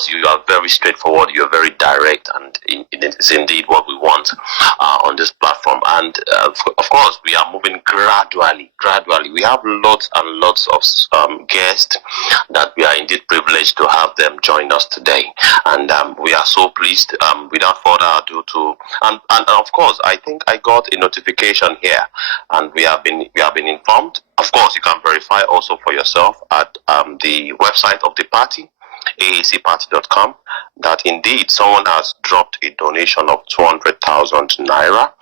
course, you are very straightforward, you're very direct, and it is indeed what we want on this platform. And of course, we are moving gradually. We have lots and lots of guests that we are indeed privileged to have them join us today. And we are so pleased. Without further ado, and of course, I think I got a notification here, and we have been informed. Of course, you can verify also for yourself at the website of the party, aacparty.com, that indeed someone has dropped a donation of 200,000 naira,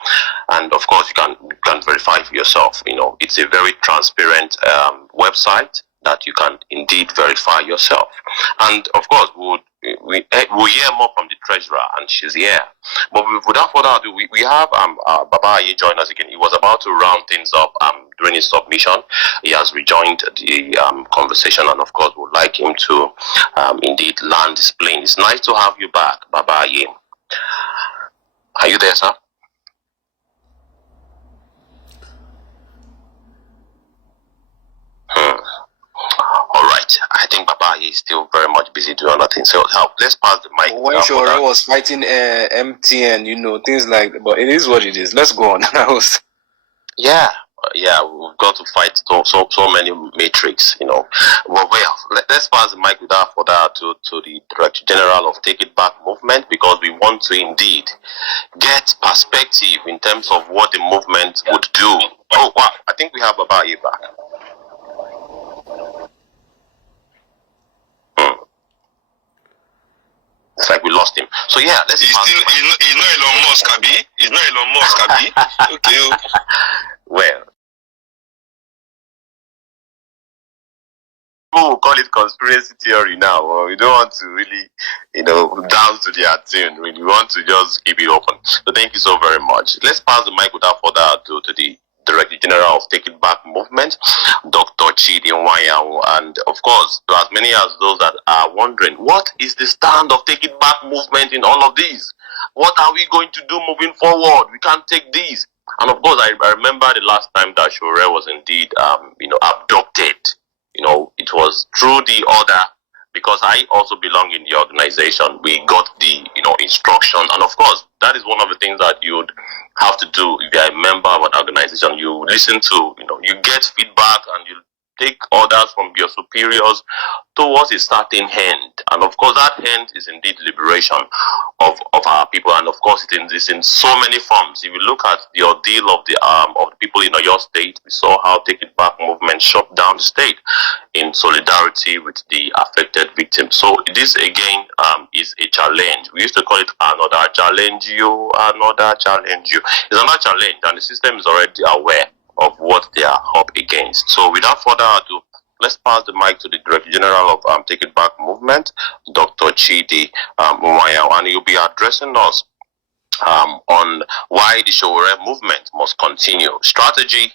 and of course you can verify for yourself. You know, it's a very transparent website that you can indeed verify yourself. And of course, we'll hear more from the treasurer, and she's here. But without further ado, we have Baba Aye join us again. He was about to round things up during his submission. He has rejoined the conversation, and of course, would like him to indeed land his plane. It's nice to have you back, Baba Aye. Are you there, sir? All right. I think Baba is still very much busy doing other things. So let's pass the mic. When Sowore was fighting MTN, you know, ththings like that. But it is what it is. Let's go on. Yeah, we've got to fight so many matrix, you know. Well, let's pass the mic without further ado to the Director General of Take It Back movement, because we want to indeed get perspective in terms of what the movement would do. Oh, wow. I think we have Baba Aye back. It's like we lost him. So yeah, let's. He's not Elon Musk, Abi. He's not Elon Musk, Abi. Okay. Well, people will call it conspiracy theory now. Well, we don't want to really, you know, dance to their tune. We want to just keep it open. So thank you so very much. Let's pass the mic without further ado to the Director General of Take It Back movement, Dr. Chidi. And of course, to as many as those that are wondering, what is the stand of Take It Back movement in all of these? What are we going to do moving forward? We can't take these. And of course, I remember the last time that Sowore was indeed, abducted. You know, it was through the order, because I also belong in the organization. We got the, instruction. And of course, that is one of the things that you would have to do if you're a member of an organization. You listen to, you get feedback, and you take orders from your superiors towards a certain end. And of course, that end is indeed liberation of our people. And of course, it is in so many forms. If you look at the ordeal of the people in your state, we saw how Take It Back movement shut down the state in solidarity with the affected victims. So this again is a challenge. We used to call it another challenge you, another challenge you. It's another challenge, and the system is already aware of what they are up against. So without further ado, let's pass the mic to the Director General of Take It Back movement, Dr. Chidi, and he'll be addressing us on why the Sowore movement must continue. Strategy,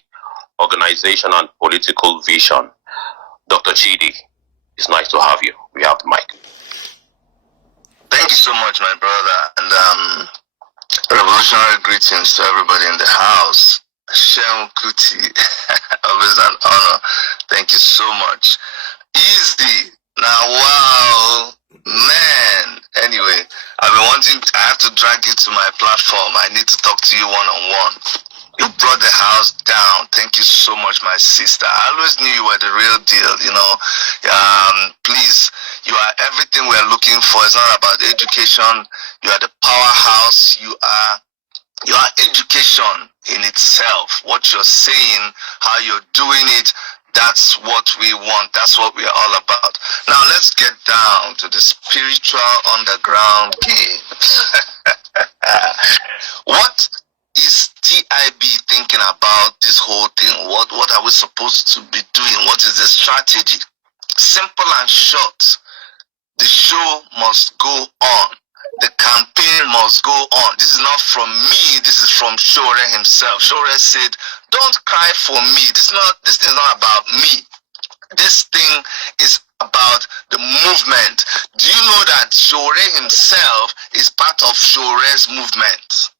organization, and political vision. Dr. Chidi, it's nice to have you. We have the mic. Thank you so much, my brother, and revolutionary greetings to everybody in the house. Shem Kuti, always an honor. Thank you so much. Izzy, now wow, man. Anyway, I have to drag you to my platform. I need to talk to you one-on-one. You brought the house down. Thank you so much, my sister. I always knew you were the real deal, Please, you are everything we're looking for. It's not about education. You are the powerhouse. You are education in itself. What you're saying, how you're doing it, that's what we want. That's what we're all about. Now let's get down to the spiritual underground game. What is TIB thinking about this whole thing? What are we supposed to be doing? What is the strategy? Simple and short. The show must go on. The campaign must go on. This is not from me. This is from Sowore himself. Sowore said, "Don't cry for me. This thing is not about me. This thing is about the movement." Do you know that Sowore himself is part of Sowore's movement?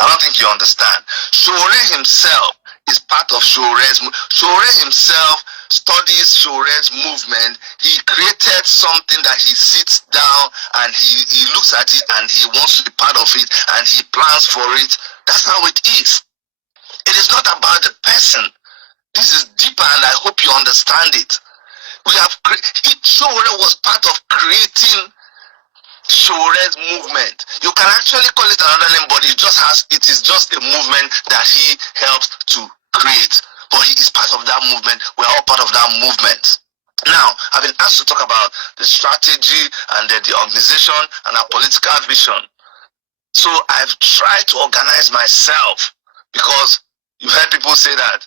I don't think you understand. Sowore himself is part of Sowore's movement. Sowore himself studies Sowore's movement, he created something that he sits down and he looks at it and he wants to be part of it and he plans for it. That's how it is. It is not about the person. This is deeper and I hope you understand it. We have Sowore was part of creating Sowore's movement. You can actually call it another name, but it is just a movement that he helps to create. But he is part of that movement. We're all part of that movement. Now, I've been asked to talk about the strategy and the organization and our political vision. So I've tried to organize myself, because you've heard people say that,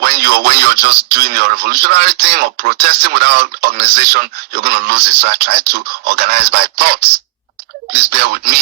when you're just doing your revolutionary thing or protesting without organization, you're going to lose it. So I try to organize my thoughts. Please bear with me.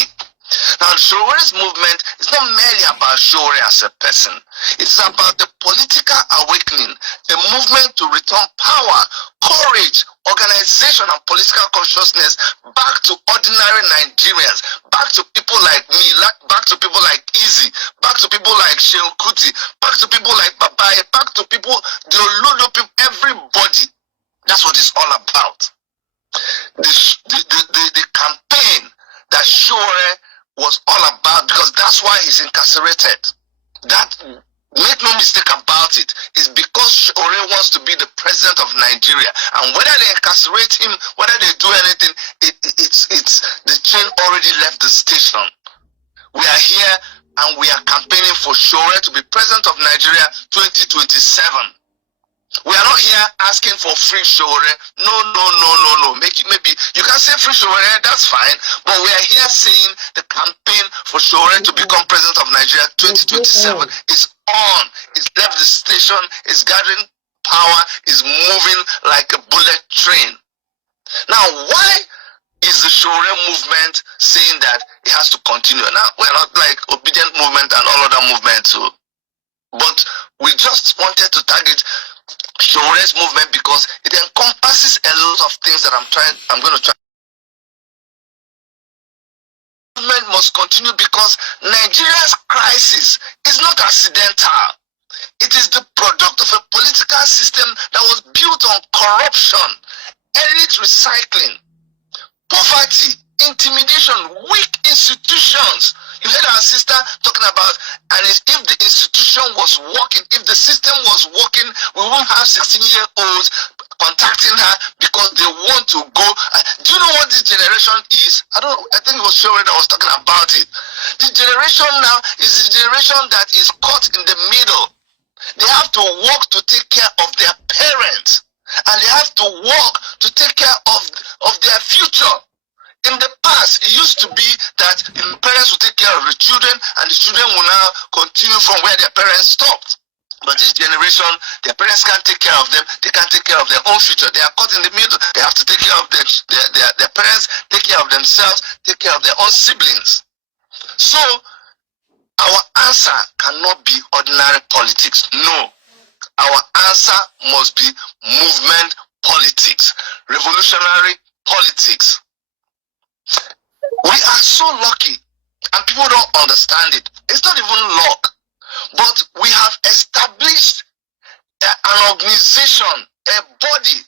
Now, the Sowore's movement is not merely about Sowore as a person. It's about the political awakening, a movement to return power, courage, organization, and political consciousness back to ordinary Nigerians, back to people like me, back to people like Izzy, back to people like Kuti, back to people like Babaye, back to people, the Olodo people, everybody. That's what it's all about. The campaign that Sowore was all about, because that's why he's incarcerated. That, make no mistake about it, is because Sowore wants to be the president of Nigeria. And whether they incarcerate him, whether they do anything, it's the train already left the station. We are here and we are campaigning for Sowore to be president of Nigeria 2027. We are not here asking for free Sowore. No. Maybe you can say free Sowore, that's fine. But we are here saying the campaign for Sowore to become president of Nigeria 2027 is on. It's left the station, it's gathering power, is moving like a bullet train. Now, why is the Sowore movement saying that it has to continue? Now, we're not like Obedient movement and all other movements, but we just wanted to target Sowore's movement because it encompasses a lot of things that I'm going to try. Movement must continue because Nigeria's crisis is not accidental. It is the product of a political system that was built on corruption, elite recycling, poverty, intimidation, weak institutions. You heard our sister talking about, and if the institution was working, if the system was working, we won't have 16-year-olds contacting her because they want to go. Do you know what this generation is? I think it was Sowore that was talking about it. The generation now is the generation that is caught in the middle. They have to work to take care of their parents, and they have to work to take care of their future. In the past, it used to be that the parents would take care of the children and the children will now continue from where their parents stopped. But this generation, their parents can't take care of them. They can't take care of their own future. They are caught in the middle. They have to take care of their parents, take care of themselves, take care of their own siblings. So, our answer cannot be ordinary politics. No. Our answer must be movement politics, revolutionary politics. We are so lucky, and people don't understand it. It's not even luck, but we have established an organization, a body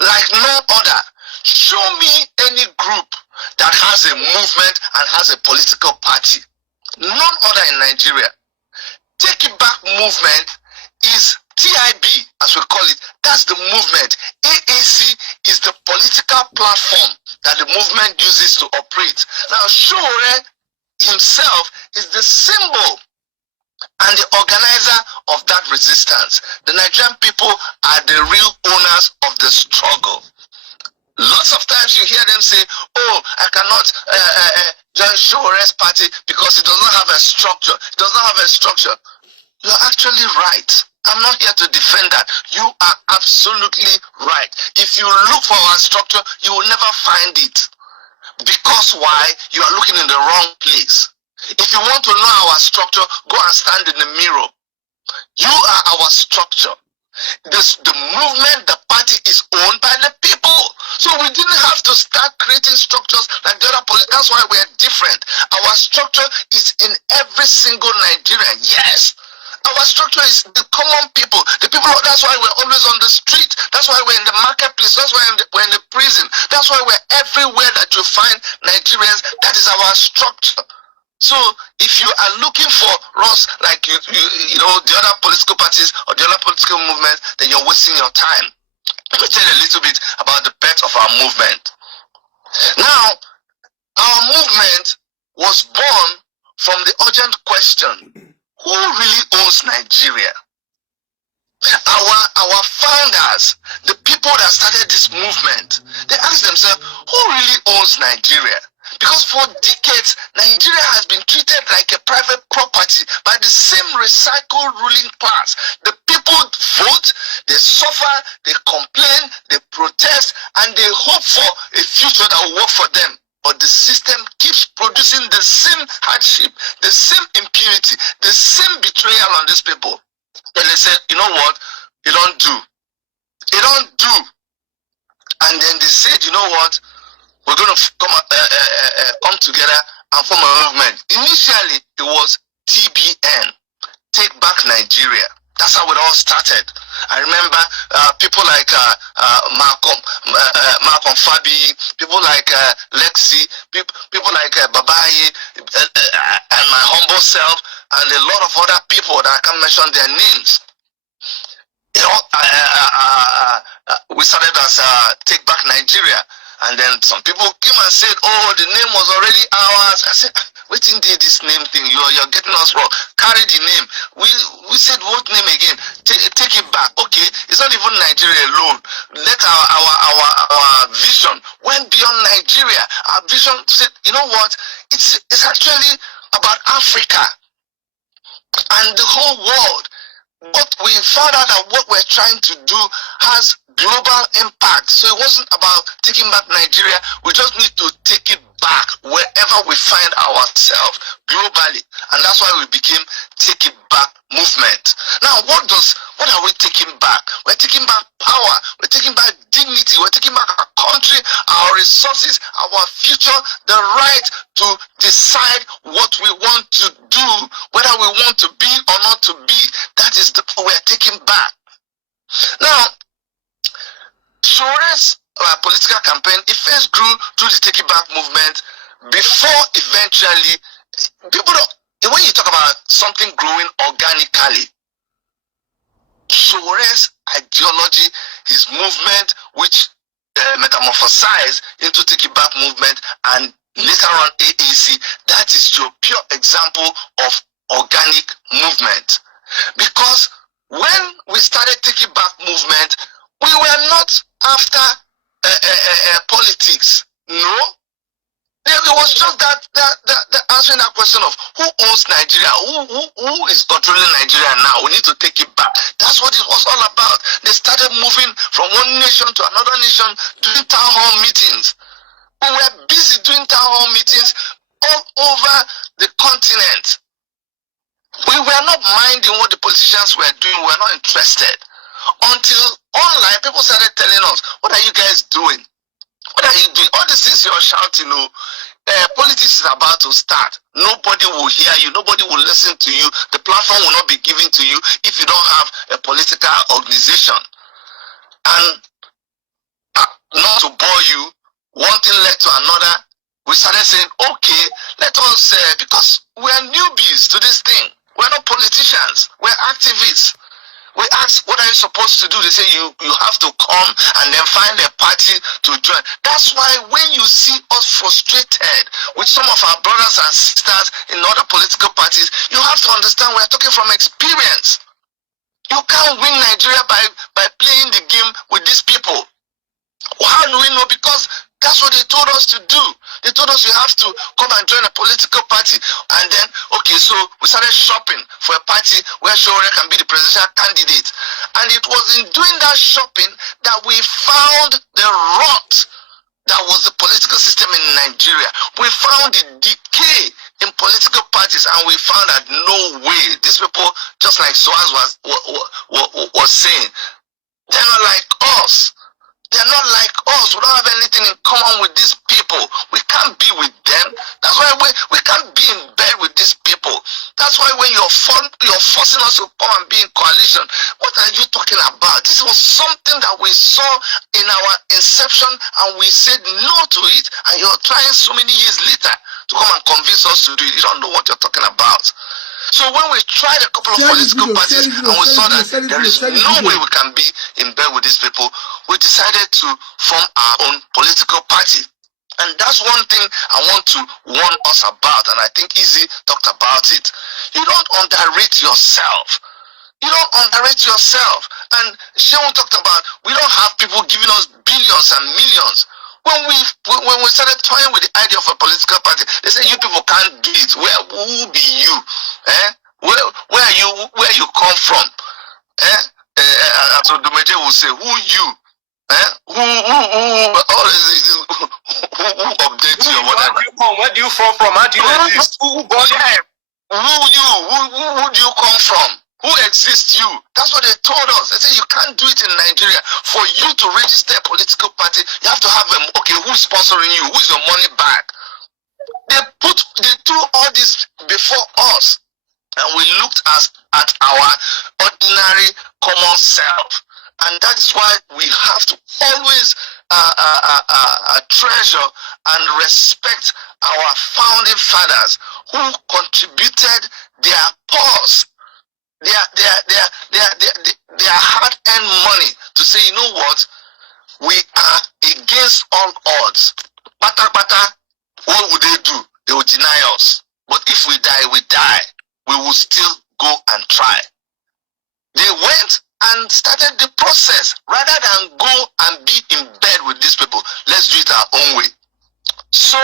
like no other. Show me any group that has a movement and has a political party. None other in Nigeria. Take It Back movement is TIB, as we call it. That's the movement. AAC is the political platform that the movement uses to operate. Now, Sowore himself is the symbol and the organizer of that resistance. The Nigerian people are the real owners of the struggle. Lots of times you hear them say, oh, I cannot join Sowore's party because it does not have a structure. It does not have a structure. You're actually right. I'm not here to defend that. You are absolutely right. If you look for our structure, you will never find it. Because why? You are looking in the wrong place. If you want to know our structure, go and stand in the mirror. You are our structure. The movement, the party is owned by the people. So we didn't have to start creating structures like the other politics. That's why we're different. Our structure is in every single Nigerian. Yes. Our structure is the common people. The people. That's why we're always on the street. That's why we're in the marketplace. That's why we're in the prison. That's why we're everywhere that you find Nigerians. That is our structure. So if you are looking for us, like you know, the other political parties or the other political movements, then you're wasting your time. Let me tell you a little bit about the birth of our movement. Now, our movement was born from the urgent question: who really owns Nigeria? Our founders, the people that started this movement, they asked themselves, who really owns Nigeria? Because for decades, Nigeria has been treated like a private property by the same recycled ruling class. The people vote, they suffer, they complain, they protest, and they hope for a future that will work for them. But the system keeps producing the same hardship, the same impunity, the same betrayal on these people. Then they said, you know what? It don't do. It don't do. And then they said, you know what? We're going to come together and form a movement. Initially, it was TBN, Take Back Nigeria. That's how it all started. I remember people like Malcolm Fabi, people like Lexi, people like Babaye, and my humble self, and a lot of other people that I can't mention their names. You know, we started as Take Back Nigeria, and then some people came and said, "Oh, the name was already ours." I said, "Waiting did this name thing? You're getting us wrong. Carry the name." We said, "What name again? Take it back." Okay, it's not even Nigeria alone. Let our vision went beyond Nigeria. Our vision said, "You know what? It's actually about Africa and the whole world." But we found out that what we're trying to do has global impact. So it wasn't about taking back Nigeria. We just need to take it back wherever we find ourselves globally. And that's why we became Take It Back movement. Now, what are we taking back? We're taking back power. We're taking back dignity. We're taking back our country, our resources, our future, the right to decide what we want to do, whether we want to be or not to be. That is the we're taking back. Now, Sowore's political campaign, it first grew through the Take It Back movement before eventually, people don't, when you talk about something growing organically, Sowore's ideology, his movement, which metamorphosized into Take It Back movement and later on AAC, that is your pure example of organic movement. Because when we started Take It Back movement, we were not after politics. No. It was just that answering that question of who owns Nigeria, who is controlling Nigeria now. We need to take it back. That's what it was all about. They started moving from one nation to another nation, doing town hall meetings. We were busy doing town hall meetings all over the continent. We were not minding what the politicians were doing. We were not interested. Until online, people started telling us, what are you guys doing? What are you doing? All these things you're shouting, politics is about to start. Nobody will hear you. Nobody will listen to you. The platform will not be given to you if you don't have a political organization. And not to bore you, one thing led to another. We started saying, okay, let us, because we're newbies to this thing. We're not politicians. We're activists. We ask, what are you supposed to do? They say, you have to come and then find a party to join. That's why when you see us frustrated with some of our brothers and sisters in other political parties, you have to understand we're talking from experience. You can't win Nigeria by playing the game with these people. How do we know? Because that's what they told us to do. They told us you have to come and join a political party. And then, okay, so we started shopping for a party where Sowore can be the presidential candidate. And it was in doing that shopping that we found the rot that was the political system in Nigeria. We found the decay in political parties, and we found that no way, these people, just like Soaz was saying, they're not like us. They're not like us. We don't have anything in common with these people. We can't be with them. That's why we can't be in bed with these people. That's That's why when you're forcing us to come and be in coalition, what are you talking about? This was something that we saw in our inception and we said no to it, and you're trying so many years later to come and convince us to do it. You don't know what you're talking about. So when we tried a couple of political parties and we saw that there is no way we can be in bed with these people, we decided to form our own political party. And that's one thing I want to warn us about, and I think Izzy talked about it. You don't underrate yourself. You don't underrate yourself. And Sean talked about, we don't have people giving us billions and millions. When we started toying with the idea of a political party, they said you people can't do it. Who be you? Where you come from? So Dumeje will say, who you? Who updates you? Where do you come from? How do you exist? Who do you come from? Who exists you? That's what they told us. They said you can't do it in Nigeria. For you to register a political party, you have to have okay, who's sponsoring you? Who's your money back? They threw all this before us, and we looked at our ordinary common self. And that's why we have to always treasure and respect our founding fathers who contributed their pause, their hard-earned money to say, you know what, we are against all odds. Pata, what would they do? They will deny us. But if we die, we die. We will still go and try. They went and started the process. Rather than go and be in bed with these people, let's do it our own way. So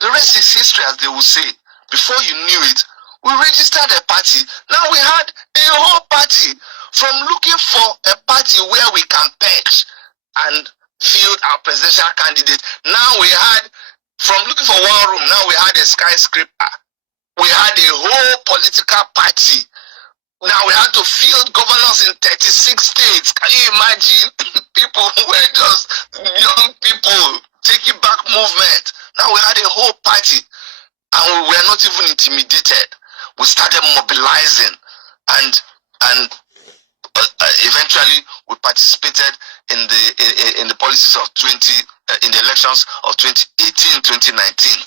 the rest is history, as they will say. Before you knew it, we registered a party. Now we had a whole party. From looking for a party where we can perch and field our presidential candidate, now we had, from looking for one room, now we had a skyscraper. We had a whole political party. Now we had to field governors in 36 states. Can you imagine? People who were just young people taking back movement. Now we had a whole party, and we were not even intimidated. We started mobilizing, and eventually we participated in the policies of in the elections of 2018, 2019.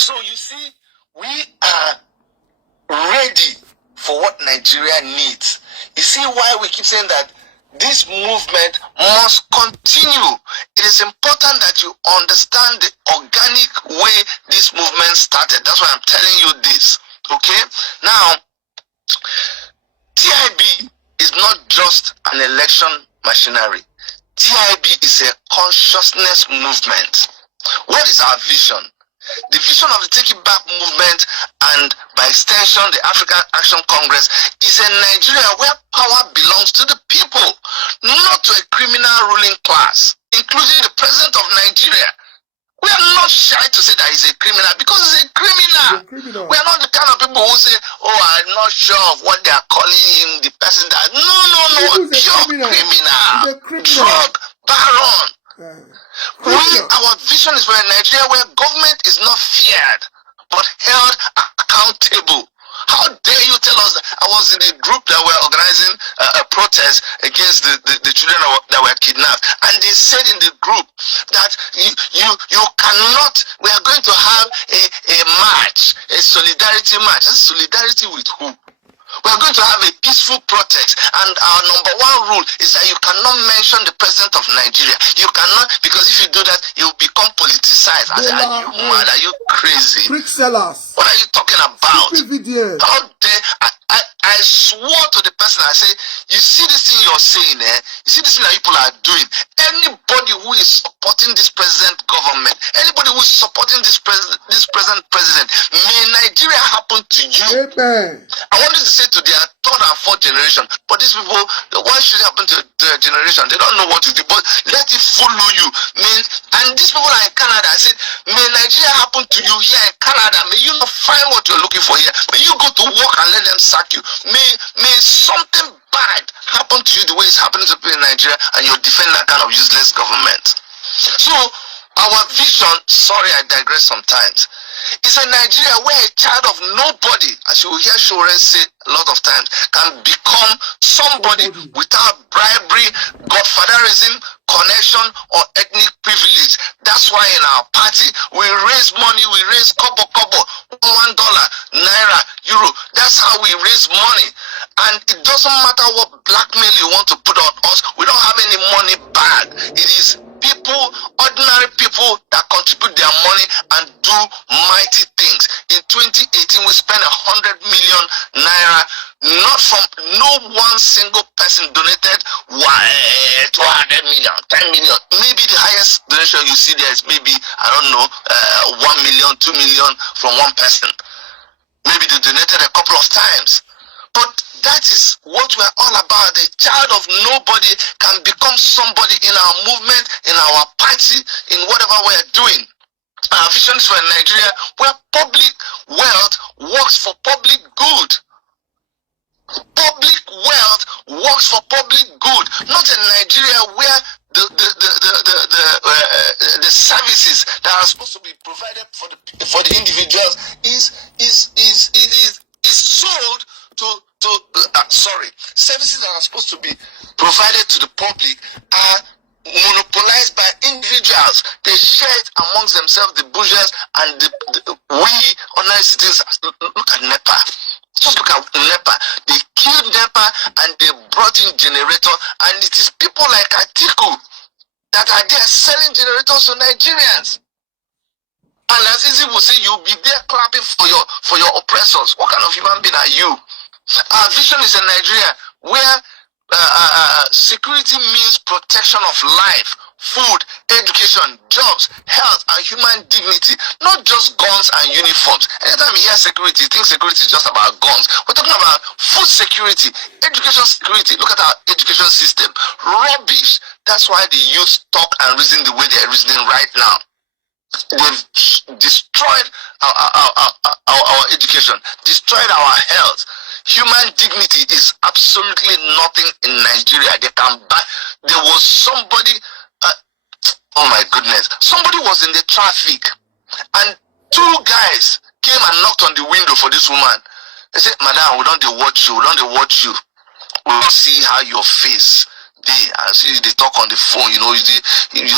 So you see, we are ready for what Nigeria needs. You see why we keep saying that this movement must continue. It is important that you understand the organic way this movement started. That's why I'm telling you this. Okay? Now, TIB is not just an election machinery. TIB is a consciousness movement. What is our vision? The vision of the Take It Back movement, and by extension the African Action Congress, is a Nigeria where power belongs to the people, not to a criminal ruling class, including the president of Nigeria. We are not shy to say that he's a criminal, because he's a criminal. We are not the kind of people who say, oh, I'm not sure of what they are calling him, the person that... No, pure criminal. Drug baron. Our vision is for a Nigeria where government is not feared, but held accountable. How dare you tell us that? I was in a group that were organizing a protest against the children that were kidnapped, and they said in the group that you cannot, we are going to have a march, a solidarity march. Solidarity with who? We are going to have a peaceful protest, and our number one rule is that you cannot mention the president of Nigeria. You cannot, because if you do that, you will become politicized. Are you mad? Are you crazy? What are you talking about? How dare I swore to the person, I say, you see this thing you're saying, you see this thing that people are doing. Anybody who is supporting this present government, anybody who is supporting this present president, may Nigeria happen to you. Amen. I wanted to say to their third and fourth generation, but these people, why should it happen to their generation? They don't know what to do, but let it follow you. And these people are in Canada. I said, may Nigeria happen to you here in Canada. May you not find what you're looking for here. May you go to work and let them sack you. May something bad happen to you the way it's happening to people in Nigeria, and you defend that kind of useless government. So our vision, sorry I digress sometimes, is a Nigeria where a child of nobody, as you hear Sowore say a lot of times, can become somebody without bribery, godfatherism, connection, or ethnic privilege. That's why in our party, we raise money, we raise kobo, $1, Naira, Euro. That's how we raise money. And it doesn't matter what blackmail you want to put on us, we don't have any money bag. It is people, ordinary people that contribute their money and do mighty things. In 2018, we spent 100 million Naira. Not from no one single person donated 200 million, 10 million. Maybe the highest donation you see there is maybe, I don't know, 1 million, 2 million from one person. Maybe they donated a couple of times. But that is what we're all about. The child of nobody can become somebody in our movement, in our party, in whatever we're doing. Our vision is for Nigeria where public wealth works for public good. Public wealth works for public good, not in Nigeria where the services that are supposed to be provided for the individuals is sold to services that are supposed to be provided to the public are monopolized by individuals. They share it amongst themselves, the bourgeois and we ordinary citizens. Look at NEPA. Just look at NEPA. They killed NEPA and they brought in generator, and it is people like Atiku that are there selling generators to Nigerians. And as Izzy will say, you'll be there clapping for your oppressors. What kind of human being are you? Our vision is a Nigeria where security means protection of life, food, education, jobs, health, and human dignity, not just guns and uniforms. Anytime you hear security, you think security is just about guns. We're talking about food security, education security. Look at our education system. Rubbish. That's why the youth talk and reason the way they're reasoning right now. They've destroyed our education, destroyed our health. Human dignity is absolutely nothing in Nigeria. There was somebody, oh my goodness, somebody was in the traffic and two guys came and knocked on the window for this woman. They said, "Madam, we don't watch you, we'll see how your face dey." And see they talk on the phone, you're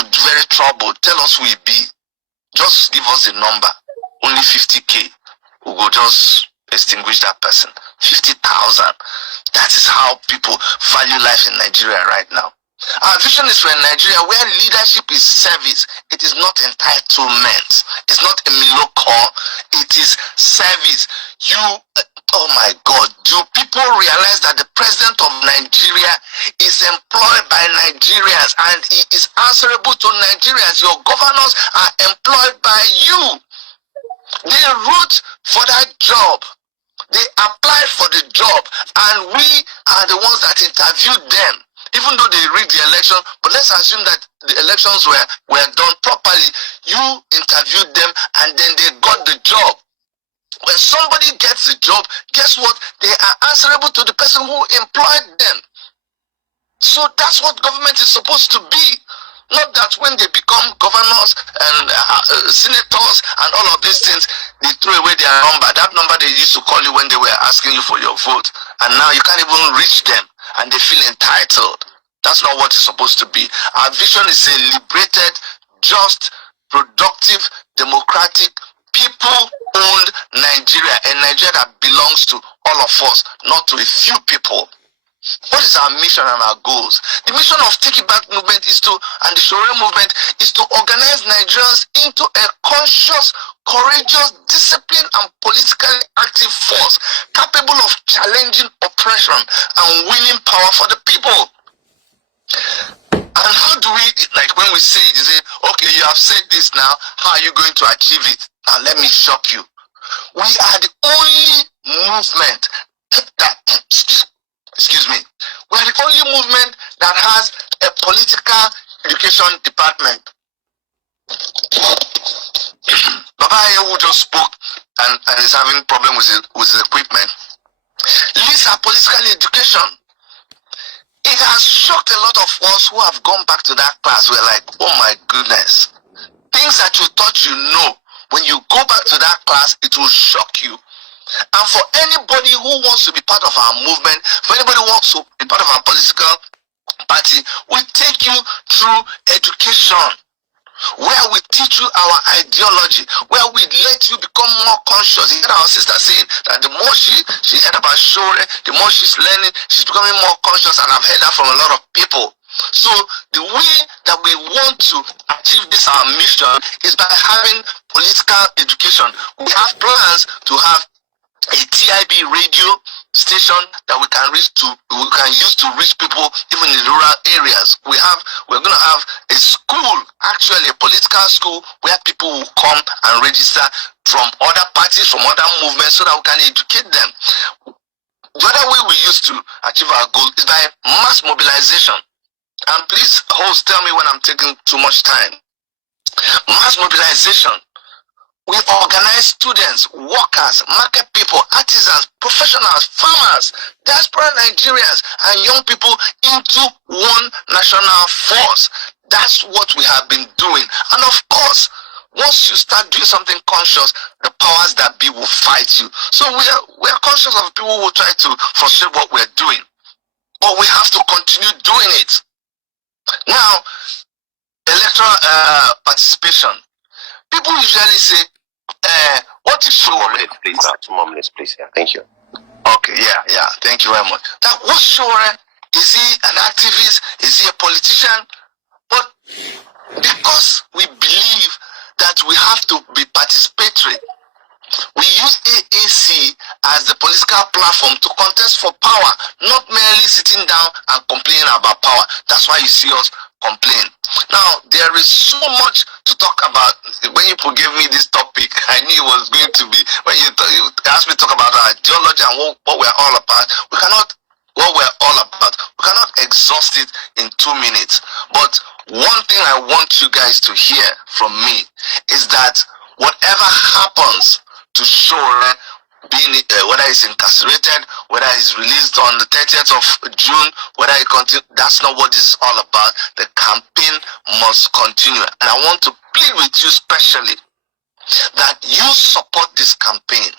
very troubled. Tell us who it be. Just give us a number. Only 50K. We will just extinguish that person. 50,000. That is how people value life in Nigeria right now. Our vision is for a Nigeria where leadership is service. It is not entitlement. It's not a milocor. It is service. Oh my God, do people realize that the president of Nigeria is employed by Nigerians and he is answerable to Nigerians? Your governors are employed by you. They wrote for that job. They applied for the job, and we are the ones that interviewed them, even though they rigged the election. But let's assume that the elections were done properly. You interviewed them, and then they got the job. When somebody gets the job, guess what? They are answerable to the person who employed them. So that's what government is supposed to be. Not that when they become governors and senators and all of these things, they throw away their number. That number they used to call you when they were asking you for your vote. And now you can't even reach them and they feel entitled. That's not what it's supposed to be. Our vision is a liberated, just, productive, democratic, people-owned Nigeria. A Nigeria that belongs to all of us, not to a few people. What is our mission and our goals? The mission of Take It Back movement and the Sowore movement is to organize Nigerians into a conscious, courageous, disciplined, and politically active force capable of challenging oppression and winning power for the people. And how do we, like when we say it, you say, okay, you have said this now, how are you going to achieve it? Now let me shock you. We are the only movement that, excuse me, we are the only movement that has a political education department. Baba who just spoke and is having problem with his equipment. Leads our political education. It has shocked a lot of us who have gone back to that class. We're like, oh my goodness. Things that you thought you know, when you go back to that class, it will shock you. And for anybody who wants to be part of our movement, for anybody who wants to be part of our political party, we take you through education, where we teach you our ideology, where we let you become more conscious. You heard our sister saying that the more she heard about Sowore, the more she's learning, she's becoming more conscious, and I've heard that from a lot of people. So the way that we want to achieve this our mission is by having political education. We have plans to have a TIB radio station that we can use to reach people even in rural areas. We're going to have a school, actually a political school, where people will come and register from other parties, from other movements, so that we can educate them. The other way we used to achieve our goal is by mass mobilization. And please, host, tell me when I'm taking too much time. Mass mobilization. We organize students, workers, market people, artisans, professionals, farmers, diaspora Nigerians, and young people into one national force. That's what we have been doing. And of course, once you start doing something conscious, the powers that be will fight you. So we are conscious of people who will try to frustrate what we're doing. But we have to continue doing it. Now, electoral participation. People usually say, what is Sowore? 2 more minutes, please. 2 more minutes, please. Yeah, thank you. Okay, yeah. Thank you very much. Now, what's Sowore? Is he an activist? Is he a politician? But because we believe that we have to be participatory, we use AAC as the political platform to contest for power, not merely sitting down and complaining about power. That's why you see us complain. Now, there is so much to talk about. When you gave me this topic, I knew it was going to be, when you asked me to talk about our ideology and what we're all about, we cannot exhaust it in 2 minutes. But one thing I want you guys to hear from me is that whatever happens to Sowore, being whether he's incarcerated, whether he's released on the 30th of June, whether he continues, that's not what this is all about. The campaign must continue. And I want to plead with you specially that you support this campaign.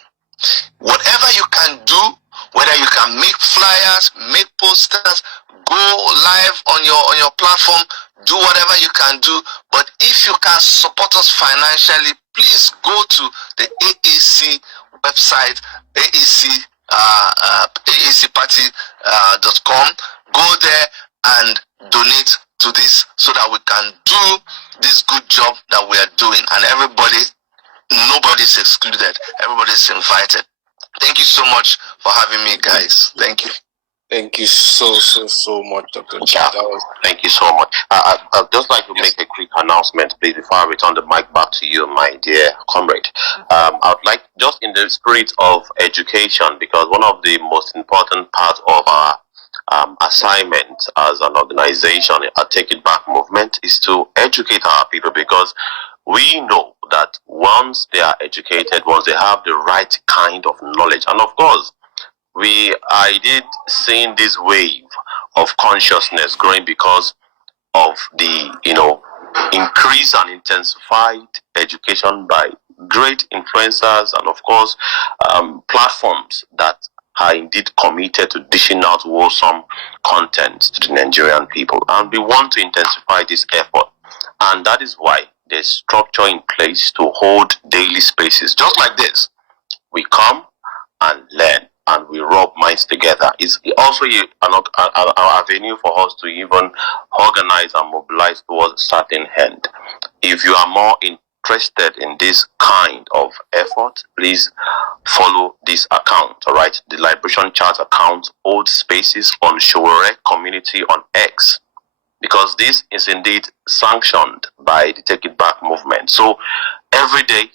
Whatever you can do, whether you can make flyers, make posters, go live on your platform, do whatever you can do. But if you can support us financially, please go to the AAC website, AACparty.com. Go there and donate to this so that we can do this good job that we are doing. And nobody is excluded. Everybody is invited. Thank you so much for having me, guys. Thank you. Thank you so much, Dr. Chidi. Thank you so much. I'd just like to make a quick announcement, please, before I return the mic back to you, my dear comrade. I would like, just in the spirit of education, because one of the most important parts of our assignment as an organization, a Take It Back movement, is to educate our people, because we know that once they are educated, once they have the right kind of knowledge, and of course, I did seeing this wave of consciousness growing because of the increased and intensified education by great influencers and of course platforms that are indeed committed to dishing out wholesome content to the Nigerian people, and we want to intensify this effort, and that is why there's structure in place to hold daily spaces just like this. We come and learn, and we rub minds together. It's also an avenue for us to even organize and mobilize towards a certain end. If you are more interested in this kind of effort, please follow this account, all right? The Liberation Chat account holds spaces on Sowore community on X, because this is indeed sanctioned by the Take It Back movement. So every day,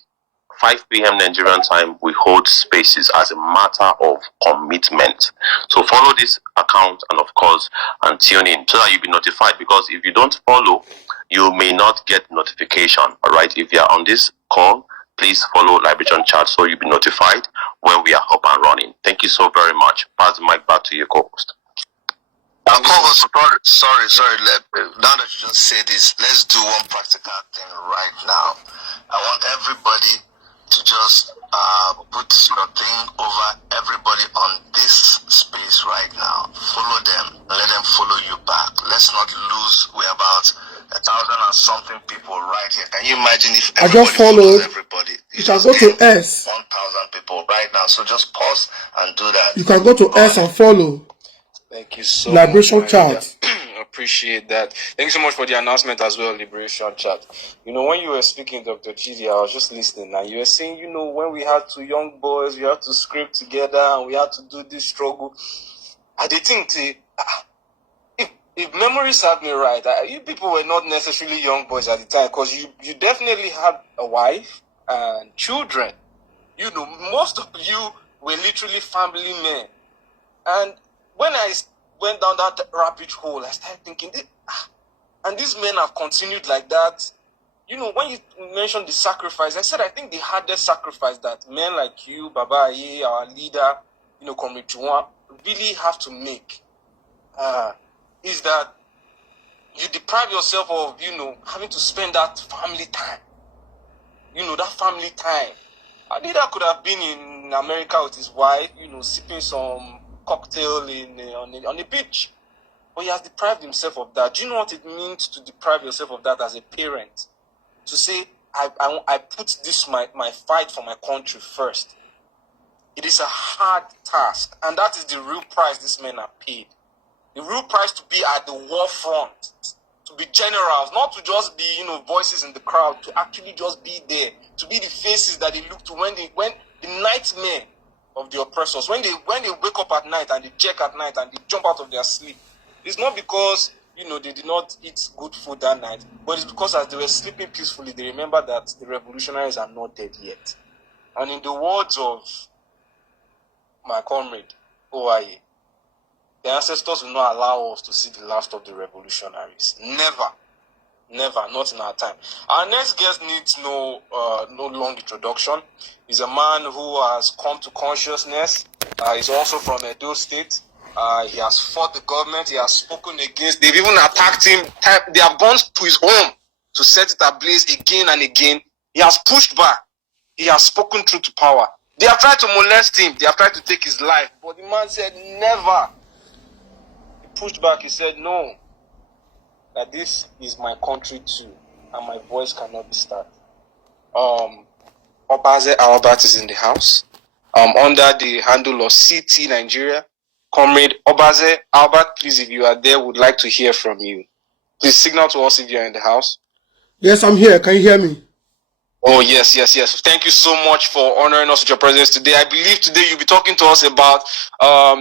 5 p.m. Nigerian time, we hold spaces as a matter of commitment. So follow this account and of course, and tune in so that you'll be notified, because if you don't follow, you may not get notification, all right? If you are on this call, please follow Liberation Chat so you'll be notified when we are up and running. Thank you so very much. Pass the mic back to your co-host. Sorry. Now that you just say this, let's do one practical thing right now. I want everybody to just put your thing over everybody on this space right now. Follow them, let them follow you back. Let's not lose. We're about 1,000 and something people right here. Can you imagine if I just followed everybody? You can go to S. 1,000 people right now. So just pause and do that. You can go to S and follow. Thank you so Liberation much. Chat. Appreciate that. Thank you so much for the announcement as well, Liberation Chat. You know, when you were speaking, Dr. Chidi, I was just listening, and you were saying, you know, when we had two young boys, we had to scrape together, and we had to do this struggle. I did think, if memory served me right, you people were not necessarily young boys at the time, because you definitely had a wife and children. You know, most of you were literally family men. And when I went down that rabbit hole, I started thinking, and these men have continued like that. You know, when you mentioned the sacrifice, I said, I think the hardest sacrifice that men like you, Baba Aye, our leader, you know, Comrade Juwan, really have to make is that you deprive yourself of, you know, having to spend that family time. You know, that family time. Our leader could have been in America with his wife, you know, sipping some cocktail on the beach. But he has deprived himself of that. Do you know what it means to deprive yourself of that as a parent? To say, I put this, my fight for my country first. It is a hard task. And that is the real price these men are paid. The real price to be at the war front. To be generals, not to just be, you know, voices in the crowd, to actually just be there, to be the faces that they look to when the nightmare of the oppressors, when they wake up at night and they check at night and they jump out of their sleep. It's not because, you know, they did not eat good food that night, but it's because as they were sleeping peacefully, they remember that the revolutionaries are not dead yet. And in the words of my comrade, Owaye, the ancestors will not allow us to see the last of the revolutionaries. Never. Never, not in our time. Our next guest needs no long introduction. He's a man who has come to consciousness. He's also from Edo State. He has fought the government. He has spoken against. They've even attacked him. They have gone to his home to set it ablaze again and again. He has pushed back. He has spoken truth to power. They have tried to molest him. They have tried to take his life. But the man said, never. He pushed back. He said, no. That this is my country too, and my voice cannot be stopped. Obaze Albert is in the house. Under the handle of CT Nigeria. Comrade Obaze Albert, please, if you are there, would like to hear from you. Please signal to us if you are in the house. Yes, I'm here. Can you hear me? Oh, yes. Thank you so much for honoring us with your presence today. I believe today you'll be talking to us about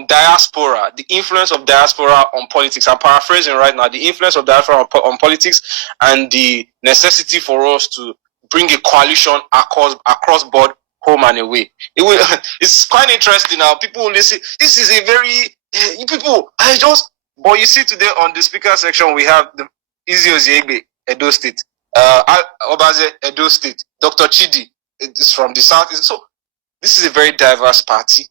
diaspora, the influence of diaspora on politics. I'm paraphrasing right now, the influence of diaspora on politics and the necessity for us to bring a coalition across board, home and away. It's quite interesting now. People will listen. This is a very, but you see today on the speaker section, we have the Izzy Oziegbe, Edo State. Obaze, Edo State. Dr. Chidi is from the south. So this is a very diverse party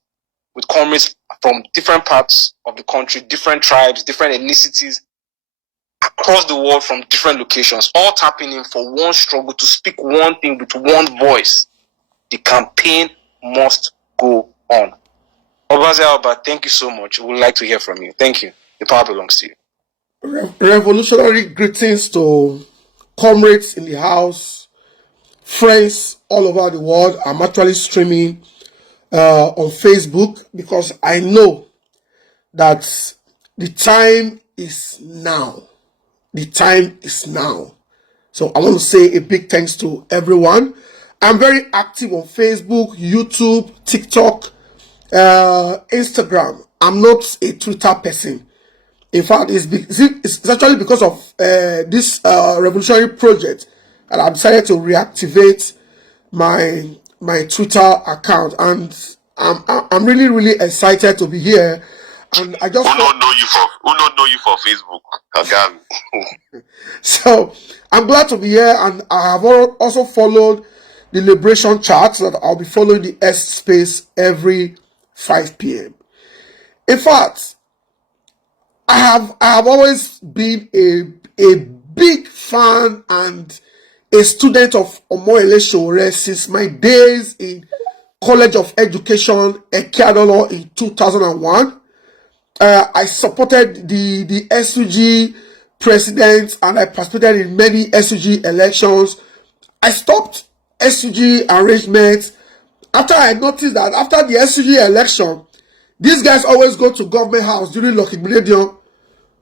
with comrades from different parts of the country, different tribes, different ethnicities across the world from different locations, all tapping in for one struggle to speak one thing with one voice. The campaign must go on. Obaze Albert, thank you so much. We would like to hear from you. Thank you. The power belongs to you. Revolutionary greetings to comrades in the house, friends all over the world. I'm actually streaming on Facebook because I know that the time is now. The time is now. So I want to say a big thanks to everyone. I'm very active on Facebook, YouTube, TikTok, Instagram. I'm not a Twitter person. In fact, it's actually because of this revolutionary project that I decided to reactivate my Twitter account, and I'm really excited to be here. And I just who not know you for Facebook, Again. So I'm glad to be here, and I have also followed the Liberation Chat, so that I'll be following the S space every 5 p.m. In fact, I have always been a big fan and a student of Omoyele Sowore since my days in College of Education, Ekiadolo in 2001. I supported the SUG president and I participated in many SUG elections. I stopped SUG arrangements after I noticed that after the SUG election, these guys always go to government house during Lucky Millennium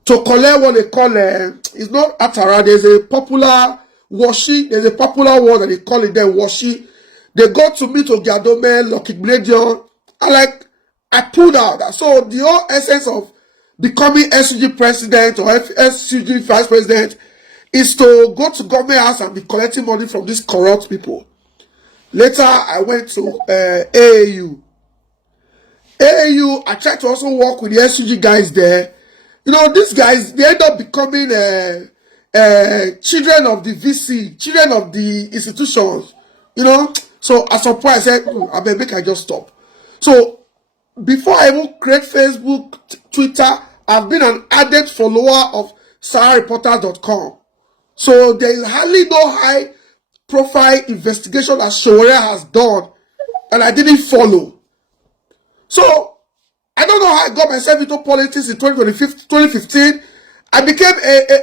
to collect what they call it's not Atara, there's a popular washi, there's a popular word that they call it there, washi. They go to meet Ogiadome, Lucky Millennium, and I pulled out. So the whole essence of becoming SUG president or SUG vice president is to go to government house and be collecting money from these corrupt people. Later, I went to AAU. I tried to also work with the SUG guys there. You know, these guys, they end up becoming children of the VC, children of the institutions. You know, so at some point I said, I better make I just stop. So before I even create Facebook, Twitter, I've been an added follower of SaraReporter.com. So there is hardly no high profile investigation that Sowore has done and I didn't follow. So I don't know how I got myself into politics in 2015. I became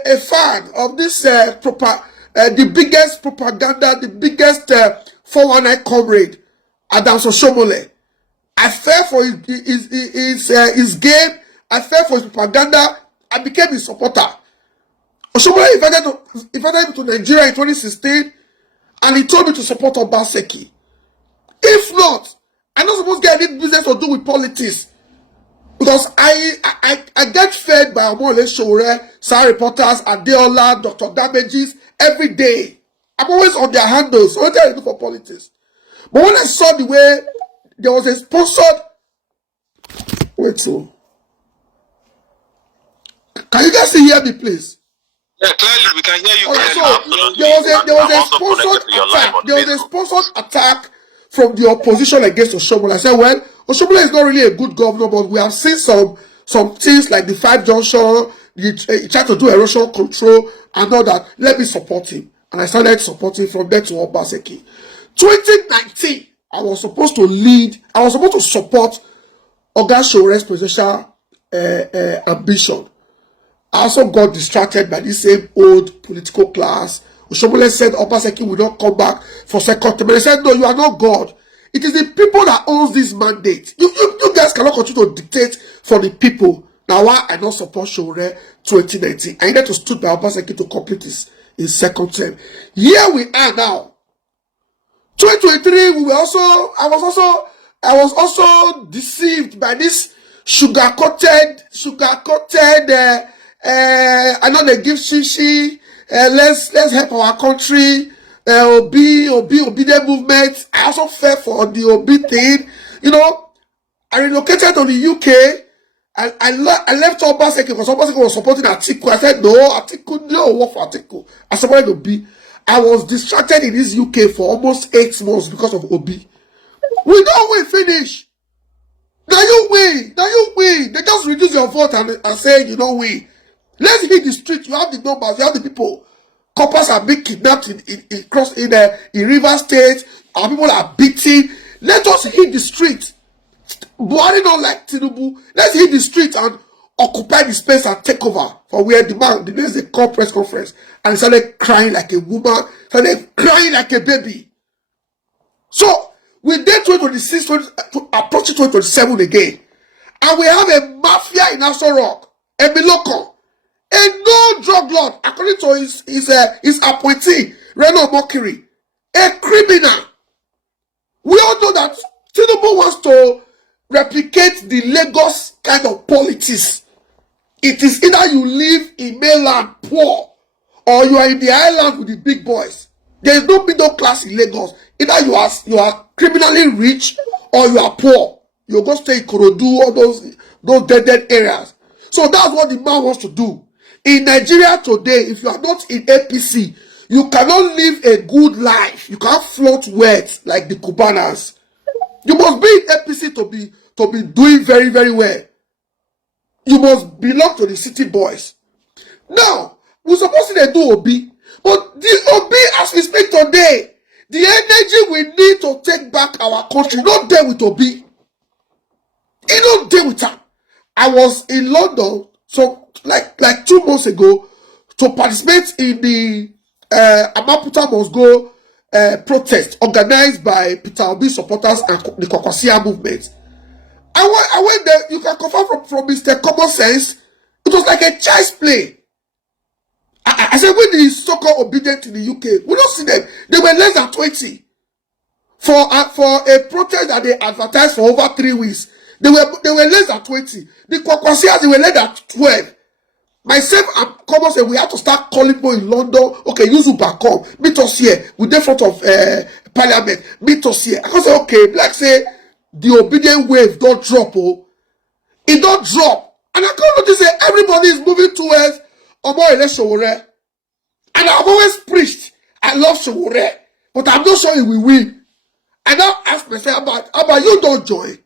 a fan of this the biggest propaganda, the biggest 419 comrade, Adams Oshomole. I fell for his game. I fell for his propaganda. I became his supporter. Oshomole invited me to Nigeria in 2016, and he told me to support Obaseki. If not, I'm not supposed to get any business to do with politics. Because I get fed by Omoyele Sowore, Sara reporters, Adeola, Dr. Damages every day. I'm always on their handles. So what do I do for politics? But when I saw the way there was a sponsored, wait, so can you guys hear me, please? Yeah, clearly we can hear you. Okay, Clearly. so there was a sponsored attack. There was a sponsored attack from the opposition against Oshomole. I said, well, Oshomole is not really a good governor, but we have seen some things like the 5 junction, he tried to do erosion control and all that. Let me support him. And I started supporting from there to Obaseki. 2019, I was supposed to support Oga Sowore's presidential ambition. I also got distracted by this same old political class. Oshomole said Obaseki will not come back for second term. They said, no, you are not God. It is the people that owns this mandate. You guys cannot continue to dictate for the people. Now, why I not support Sowore 2019? I needed to stood by Obaseki to complete his second term. Here we are now. 2023, I was also deceived by this sugar-coated, I know they give shishi, let's help our country, Obi movement. I also fell for the Obi thing. You know, I relocated to the UK. I left Obaseki because Obaseki was supporting Atiku. I said, no, Atiku, no work for Atiku. I supported Obi. I was distracted in this UK for almost 8 months because of Obi. We don't win finish. Now you win. They just reduce your vote and say you don't win. Let's hit the street. You have the numbers, you have the people. Couples are being kidnapped in River State. Our people are beaten. Let us hit the street. Buhari don't like Tinubu. Let's hit the street and occupy the space and take over. For where the next day called press conference and he started crying like a woman, started crying like a baby. So we did 2026 approaching 2027 again, and we have a mafia in Aso Rock, a Miloko, a no drug lord, according to his appointee, Reno Mokiri, a criminal. We all know that Tinubu wants to replicate the Lagos kind of politics. It is either you live in mainland poor or you are in the island with the big boys. There is no middle class in Lagos. Either you are criminally rich or you are poor. You go stay in Korodu, all those dead areas. So that's what the man wants to do. In Nigeria today, if you are not in APC, you cannot live a good life. You can't float wet like the Cubanas. You must be in APC to be doing very, very well. You must belong to the city boys. Now, we're supposed to do Obi, But the Obi, as we speak today, the energy we need to take back our country, not there with Obi. You don't deal with her. I was in London, so like 2 months ago, to participate in the Amaputa Must Go protest organized by Peter Obi supporters and the Kokosia movement. I went there. You can confirm from Mr. Common Sense. It was like a child's play. I said, when the so-called obedient in the UK, we don't see them. They were less than 20 for a protest that they advertised for over 3 weeks. They were less than 20. The Kwakwasias, they were less than 12. Myself and Common Sense, we had to start calling people in London. Okay, use Uber, come meet us here. We're in front of Parliament. Meet us here. I said, okay, like say the obedient wave don't drop. Oh, it don't drop. And I can't notice that everybody is moving towards Sowore. And I've always preached, I love Sowore, but I'm not sure he will win. I now ask myself about you don't join.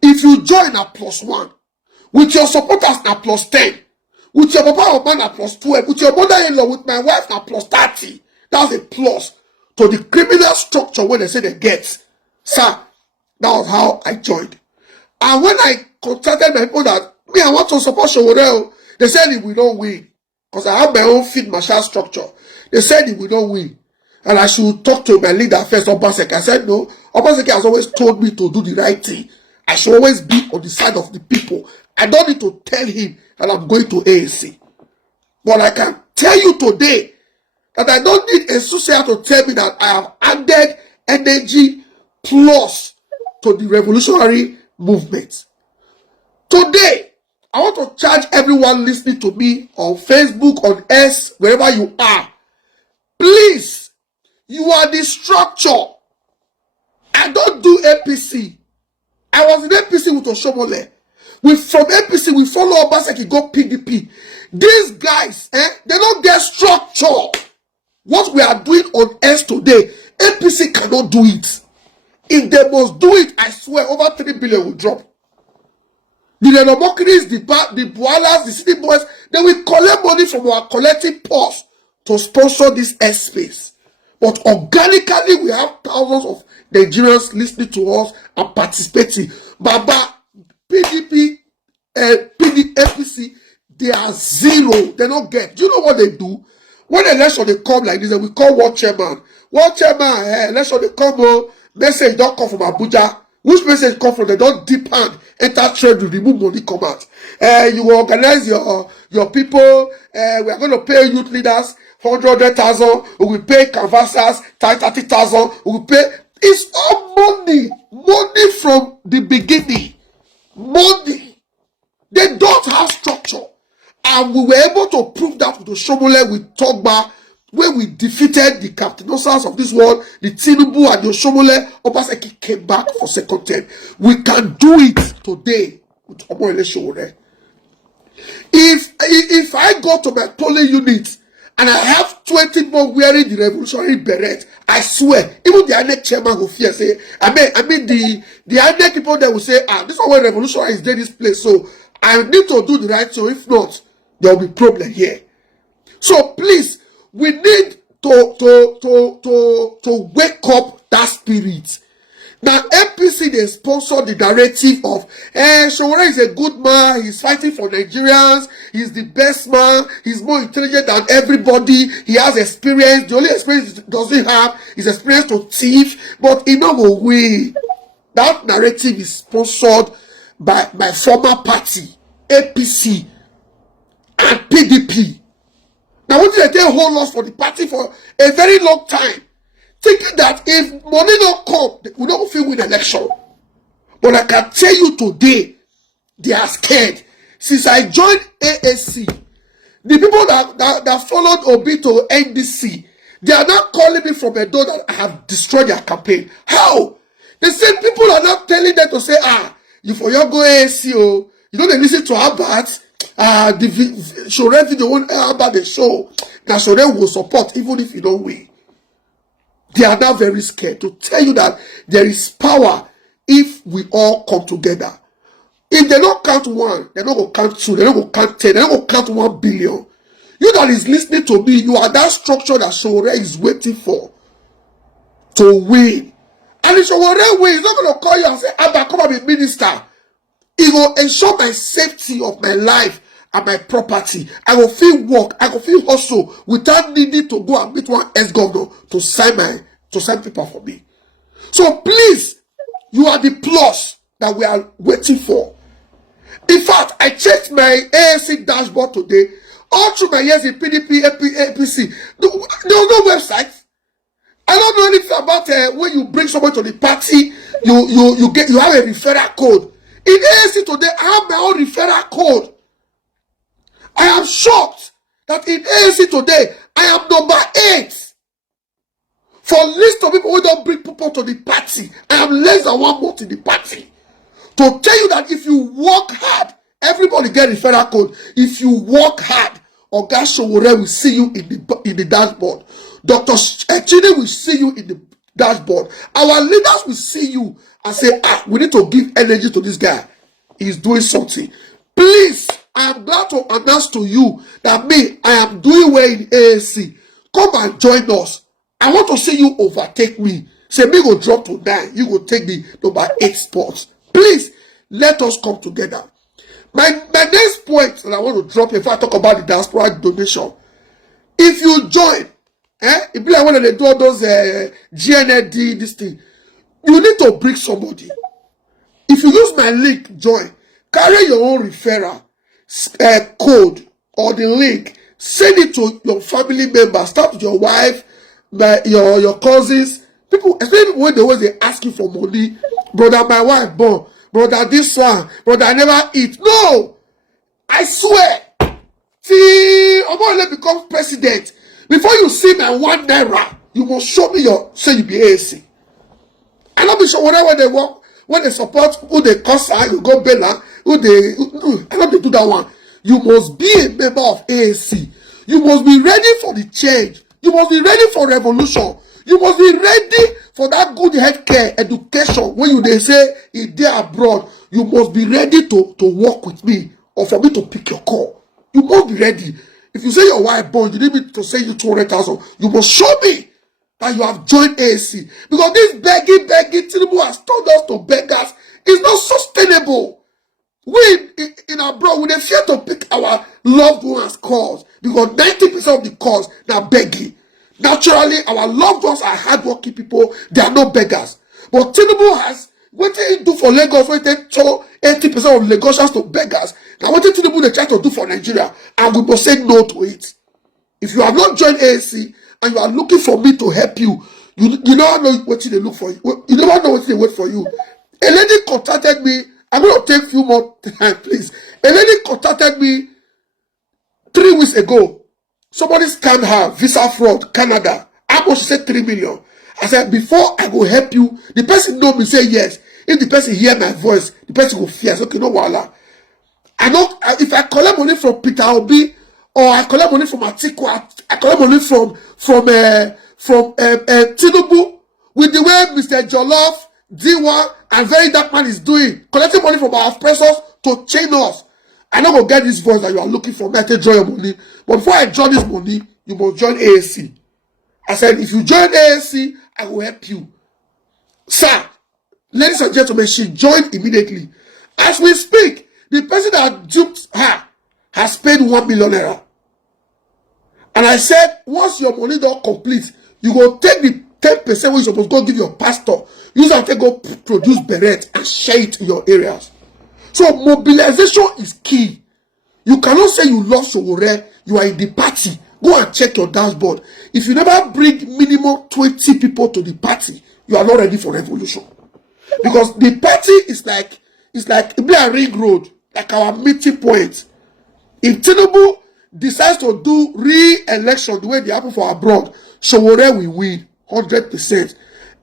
If you join at +1, with your supporters at +10, with your papa or man at +12, with your mother-in-law, with my wife at +30, that's a plus to the criminal structure when they say they get. Sir, that was how I joined. And when I contacted my people that, me, I want to support Sowore, they said he will not win. Because I have my own feed marshal structure. They said he will not win. And I should talk to my leader first, Obaseki. I said, no. Obaseki has always told me to do the right thing. I should always be on the side of the people. I don't need to tell him that I'm going to ANC. But I can tell you today that I don't need a soothsayer to tell me that I have added energy plus to the revolutionary movement. Today, I want to charge everyone listening to me on Facebook, on X, wherever you are. Please, you are the structure. I don't do APC. I was in APC with Oshomole. From APC, we follow Obaseki, go PDP. These guys, they don't get structure. What we are doing on X today, APC cannot do it. If they must do it, I swear, over 3 billion will drop. The Renomokris, the Bualas, the City Boys, they will collect money from our collective purse to sponsor this airspace. But organically, we have thousands of Nigerians listening to us and participating. Baba, PDP, APC, they are zero. They don't get. Do you know what they do? When the election they come like this, we call one chairman. One chairman, election they come, message don't come from Abuja. Which message come from? They don't deep hand, enter trade, remove money, come out. You will organize your people. We are going to pay youth leaders 100,000. We will pay canvassers 30,000. We will pay. It's all money. Money from the beginning. Money. They don't have structure. And we were able to prove that with Oshomole, with Togba, when we defeated the Captainosas of this world, the Tinubu and the Oshomole, Obaseki came back for second term. We can do it today with Omoyele Sowore. If I go to my polling unit and I have 20 more wearing the revolutionary beret, I swear, even the INEC chairman will fear say, I mean the INEC people there will say, this one where revolutionary is there this place, so I need to do the right, so if not, there will be problem here. So please, we need to wake up that spirit. Now, APC, they sponsor the narrative of, Sowore is a good man, he's fighting for Nigerians, he's the best man, he's more intelligent than everybody, he has experience. The only experience he doesn't have is experience to thief, but in no way. That narrative is sponsored by my former party, APC, and PDP. Now, what did they hold us for the party for a very long time? Thinking that if money don't come, we don't feel win election. But I can tell you today, they are scared. Since I joined AAC, the people that followed Obi to NDC, they are not calling me from a door that I have destroyed their campaign. How? The same people are not telling them to say, you for your go AAC, oh, you know they listen to Albert. The Sowore video won't about the show. Now Sowore will support even if you don't win. They are now very scared to tell you that there is power if we all come together. If they don't count 1, they're not going to count 2, they're not going to count 10, they're not going to count 1 billion. You that is listening to me, you are that structure that Sowore is waiting for to win. And if Sowore wins, he's not going to call you and say, Abba, come and be minister. It will ensure my safety of my life and my property. I will feel work, I will feel hustle without needing to go and meet one ex-governor to sign paper for me. So please, you are the plus that we are waiting for. In fact, I checked my ANC dashboard today. All through my years in PDP, APC, there was no website. I don't know anything about when you bring someone to the party, you have a referral code. In ANC today, I have my own referral code. I am shocked that in ANC today, I am number 8. For a list of people who don't bring people to the party, I am less than 1 month in the party. To tell you that if you work hard, everybody get referral code. If you work hard, Oga Sowore will see you in the dashboard. Dr. Chidi will see you in the dashboard. Our leaders will see you and say, we need to give energy to this guy. He's doing something. Please, I am glad to announce to you that I am doing well in ANC. Come and join us. I want to see you overtake me. Say, me go drop to 9. You go take the number 8 spot. Please, let us come together. My next point that I want to drop before I talk about the diaspora donation. If you join, if you want to do all those GNLD, this thing, you need to bring somebody. If you use my link, join. Carry your own referral code or the link. Send it to your family members. Start with your wife, your cousins. People, especially when they ask you for money. Brother, my wife born. Brother, this one. Brother, I never eat. No! I swear. See, Ogbeide becomes president. Before you see my 1 Naira, you must show me say you be ANC. I not be sure whatever they work, when they support, who they curse, you go Bella, I not be do that one. You must be a member of ANC. You must be ready for the change. You must be ready for revolution. You must be ready for that good healthcare, education. When they say if they are abroad, you must be ready to work with me or for me to pick your call. You must be ready. If you say your wife born, you need me to send you 200,000. You must show me that you have joined ANC. Because this begging, Tinubu has told us to beggars is not sustainable. We in abroad, we fear to pick our loved ones' cause because 90% of the cause are begging. Naturally, our loved ones are hardworking people. They are not beggars. But Tinubu has, what did he do for Lagos when they told 80% of Lagosians to beggars? Now, what did Tinubu they try to do for Nigeria? And we must say no to it. If you have not joined ANC and you are looking for me to help you, you never know what they look for you. You never know what they wait for you. A lady contacted me. I'm going to take a few more time, please. A lady contacted me 3 weeks ago. Somebody scammed her, visa fraud, Canada. How much? She said 3 million. I said, before I go help you, the person know me, say yes. If the person hear my voice, the person will fear. Okay, no wala. I know if I collect money from Peter Obi or I collect money from Atiku, I collect money from Tinubu, with the way Mr. Jollof, D1, and Very Dark Man is doing, collecting money from our oppressors to chain us. I not gonna get this voice that you are looking for. Me, I take join your money. But before I join this money, you must join ANC. I said, if you join ANC, I will help you. Sir, ladies and gentlemen, she joined immediately. As we speak, the person that duped her has paid 1 million naira. And I said, once your money don't complete, you go take the 10% when you're supposed to go give your pastor. Use that to go produce beret and share it in your areas. So mobilization is key. You cannot say you love Sowore, you are in the party. Go and check your dashboard. If you never bring minimum 20 people to the party, you are not ready for revolution. Because the party is like a ring road, like our meeting point. If Tinubu decides to do re-election the way they happen for abroad, Sowore will win 100%.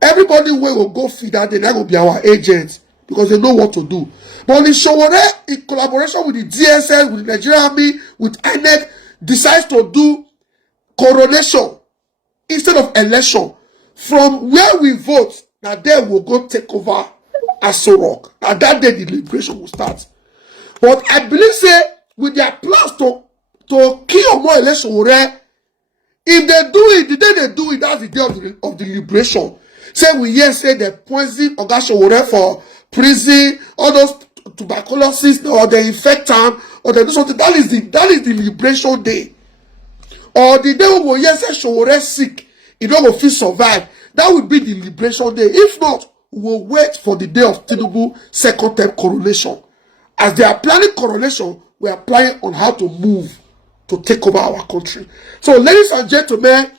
Everybody will go feed that, they're going to be our agents because they know what to do. But the Sowore, in collaboration with the DSS, with the Nigerian Army, with INEC, decides to do coronation instead of election. From where we vote, now there will go take over Aso Rock. And that day the liberation will start. But I believe, say, with their plans to kill Omoyele Sowore. If they do it, the day they do it, that's the day of the liberation. Say we hear say they poison Oga Sowore for prison, all those tuberculosis, or they infect them, or they do something. That is the liberation day. Or the day we hear say Sowore sick, he don't go fit survive. That will be the liberation day. If not, we will wait for the day of Tinubu second term coronation. As they are planning coronation, we are planning on how to move to take over our country. So, ladies and gentlemen,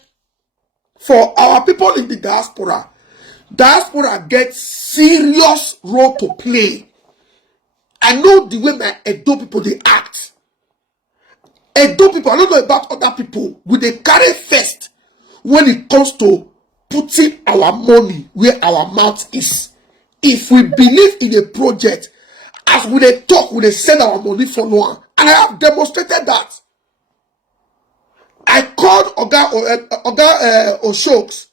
for our people in the diaspora gets serious role to play. I know the way my Edo people they act. Edo people, I don't know about other people, will they carry first when it comes to putting our money where our mouth is. If we believe in a project, as we they talk, we they send our money for no one. And I have demonstrated that. I called Oga Oshoks.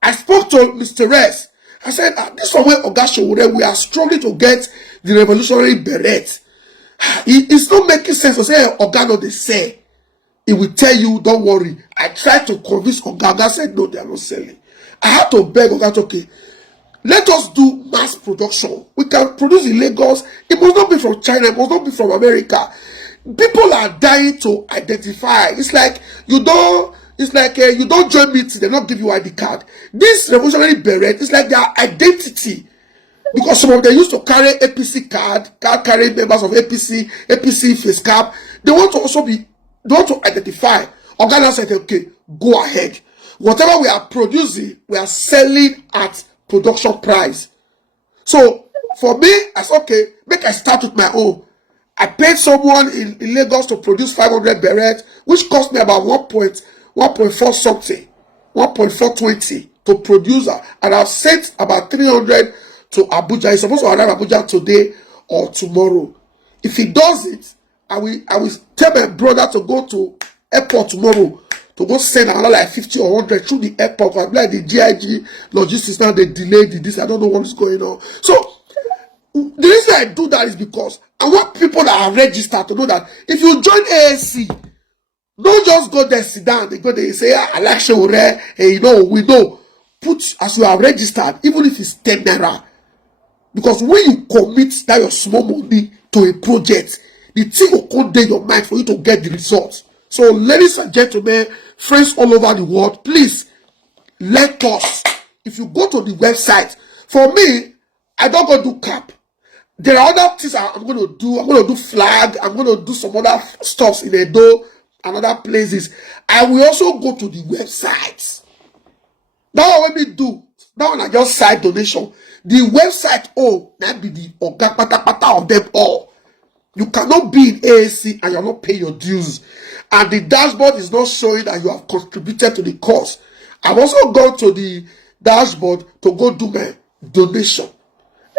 I spoke to Mr. Rez. I said, this one where Oga Sowore, we are struggling to get the revolutionary beret. It's not making sense to say Oga no they say. He will tell you, don't worry. I tried to convince Oga. Oga said, no, they are not selling. I had to beg Oga, okay, let us do mass production. We can produce in Lagos. It must not be from China. It must not be from America. People are dying to identify. It's like you don't join meeting, they don't give you ID card. This revolutionary beret is like their identity. Because some of them used to carry APC card carry members of APC face cap. They want to identify. Organa said, okay, go ahead. Whatever we are producing, we are selling at production price. So for me, I said, okay, make I start with my own. I paid someone in Lagos to produce 500 berets, which cost me about 1.4 something, 1.420 to produce, and I've sent about 300 to Abuja. He's supposed to arrive Abuja today or tomorrow. If he does it, I will tell my brother to go to airport tomorrow to go send another like 50 or 100 through the airport. I'm like the GIG logistics now, they delayed this. I don't know what is going on. So the reason I do that is because I want people that are registered to know that if you join ASC, don't just go there, sit down, they go there, say, I like Sowore, hey, we know. Put as you are registered, even if it's 10 naira. Because when you commit that your small money to a project, the thing will come down your mind for you to get the results. So, ladies and gentlemen, friends all over the world, please let us. If you go to the website, for me, I don't go do cap. There are other things I'm going to do. I'm going to do flag. I'm going to do some other stuffs in Edo and other places. I will also go to the websites. That one we do. That one I just side donation. The website, that be the Oga Pata of them all. You cannot be in AAC and you're not paying your dues. And the dashboard is not showing that you have contributed to the cause. I've also gone to the dashboard to go do my donation.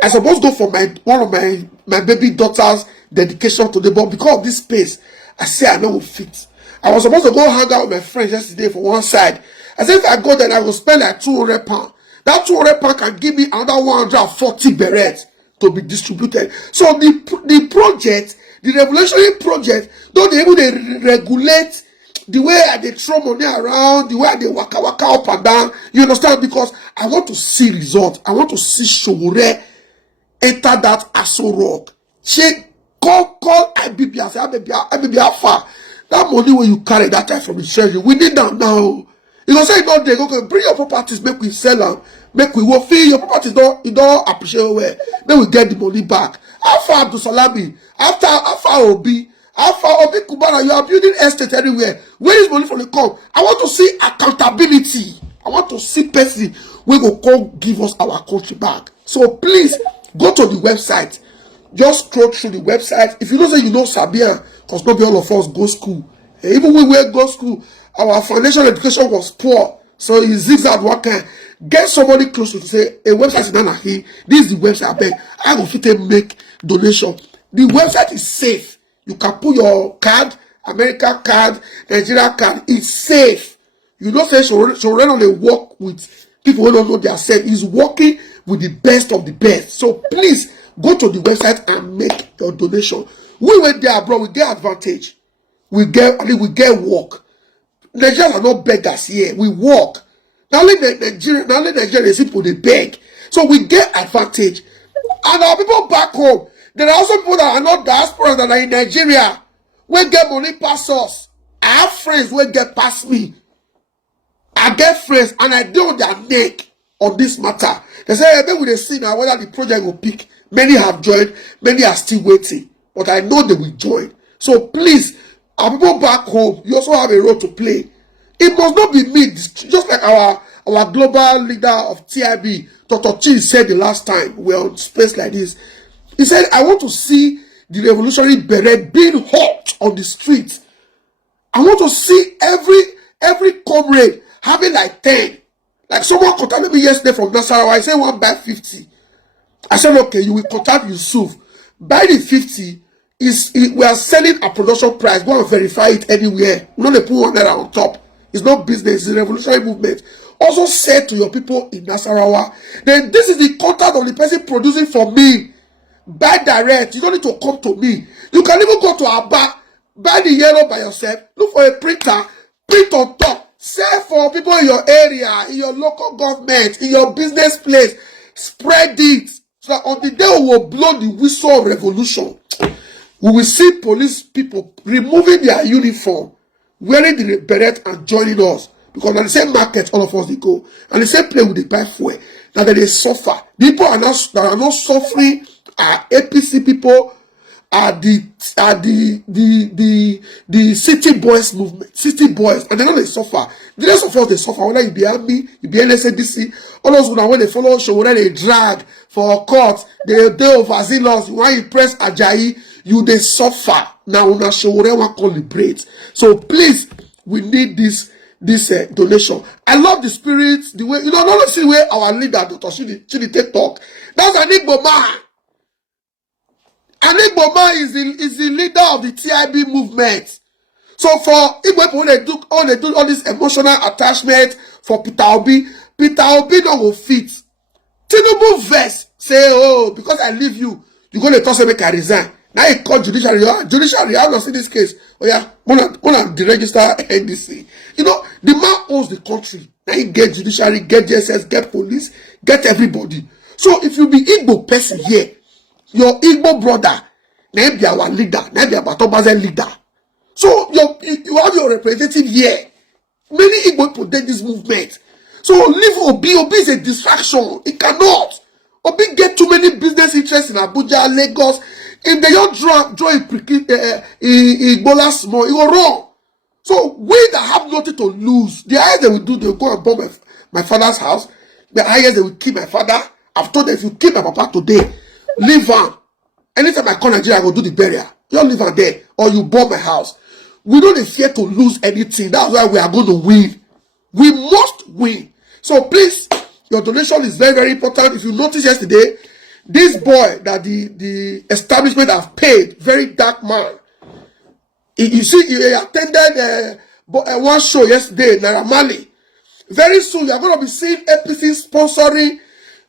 I supposed to go for one of my baby daughter's dedication today, but because of this space, I say I know fit. I was supposed to go hang out with my friends yesterday for one side. I said if I go there, I will spend like £200. That £200 can give me another 140 berets to be distributed. So the project, the revolutionary project, don't they even regulate the way they throw money around, the way they waka up and down. You understand? Because I want to see results. I want to see Sowore enter that Aso Rock. She call IBB and say, IBB, how far? That money when you carry that time from the treasury, we need that now. You know, say not there, okay, bring your properties, make we sell them, make we work, feel your properties, you don't appreciate where, then we get the money back. How far to Salami? How far Obi? How far Obi Kubana? You are building estate everywhere. Where is money from the come? I want to see accountability. I want to see person we go come give us our country back. So please, go to the website. Just scroll through the website. If you don't say you know Sabia, because not all of us go school. Even when we go school, our financial education was poor. So he zigzag what kind. Get somebody close to say, a website is not here. This is the website. I beg. I go fit make donation. The website is safe. You can put your card, American card, Nigeria card. It's safe. You don't say so only work with people who don't know their self. He's working with the best of the best. So please go to the website and make your donation. We went there abroad, we get advantage. we get work. Nigerians are not beggars here. We work. Not only Nigerians people they beg. So we get advantage. And our people back home, there are also people that are not diaspora that are in Nigeria. We get money past us. I have friends who get past me. I get friends and I do their neck on this matter. They say, hey, maybe they see now whether the project will pick. Many have joined, many are still waiting. But I know they will join. So please, our people back home, you also have a role to play. It must not be me, just like our global leader of TIB, Dr. Chidi said the last time we were on space like this. He said, I want to see the revolutionary beret being hot on the street. I want to see every comrade having like 10. Like someone contacted me yesterday from Naira. I said, one buy 50. I said, okay, you will contact Yusuf. Buy the 50. We are selling a production price. Go and verify it anywhere. We don't put one Naira on top. It's not business, it's a revolutionary movement. Also say to your people in Nasarawa, then this is the contact of the person producing for me. Buy direct. You don't need to come to me. You can even go to Abba, buy the yellow by yourself, look for a printer, print on top, sell for people in your area, in your local government, in your business place. Spread it. So that on the day we will blow the whistle of revolution, we will see police people removing their uniform, wearing the beret and joining us. Because at the same market, all of us they go. And the same place with the buy fuel. Now that they suffer. People are not suffering are APC people, are the city boys movement, city boys, and they know they suffer. The rest of us they suffer. Whether you be army, you be NSADC, all those now when they follow Sowore, they drag for court, they overzealous. When you press Ajayi, you they suffer. Now una Sowore want to liberate. So please, we need this donation. I love the spirit, the way not see where our leader Dr. Chidi take talk. That's an Igbo man. And Igbo man is the leader of the TIB movement. So for Igbo people, when they do all this emotional attachment for Peter Obi don't go fit. Tinubu verse say, oh, because I leave you, you're going to toss make I resign. Now he called judiciary. Judiciary, I have not seen this case. Oh yeah, one of the register NDC. You know, the man owns the country. Now he get judiciary, get JSS, get police, get everybody. So if you be Igbo person here, your Igbo brother, now be our leader, now be our Batobaze leader. So you have your representative here. Many Igbo people did this movement. So leave Obi. Obi is a distraction. It cannot. Obi get too many business interests in Abuja, Lagos. If they don't draw Igbola small, it will wrong. So we that have nothing to lose, the highest they will do, they will go and bomb my father's house. The highest they will kill my father. I've told them, if you kill my papa today, leave him. Anytime I come Nigeria, I go do the burial. You leave her there, or you bomb my house. We don't fear to lose anything. That's why we are going to win. We must win. So please, your donation is very, very important. If you notice yesterday, this boy that the establishment have paid, very dark man. You see, he attended one show yesterday, Naira Marley. Very soon, you are going to be seeing APC sponsoring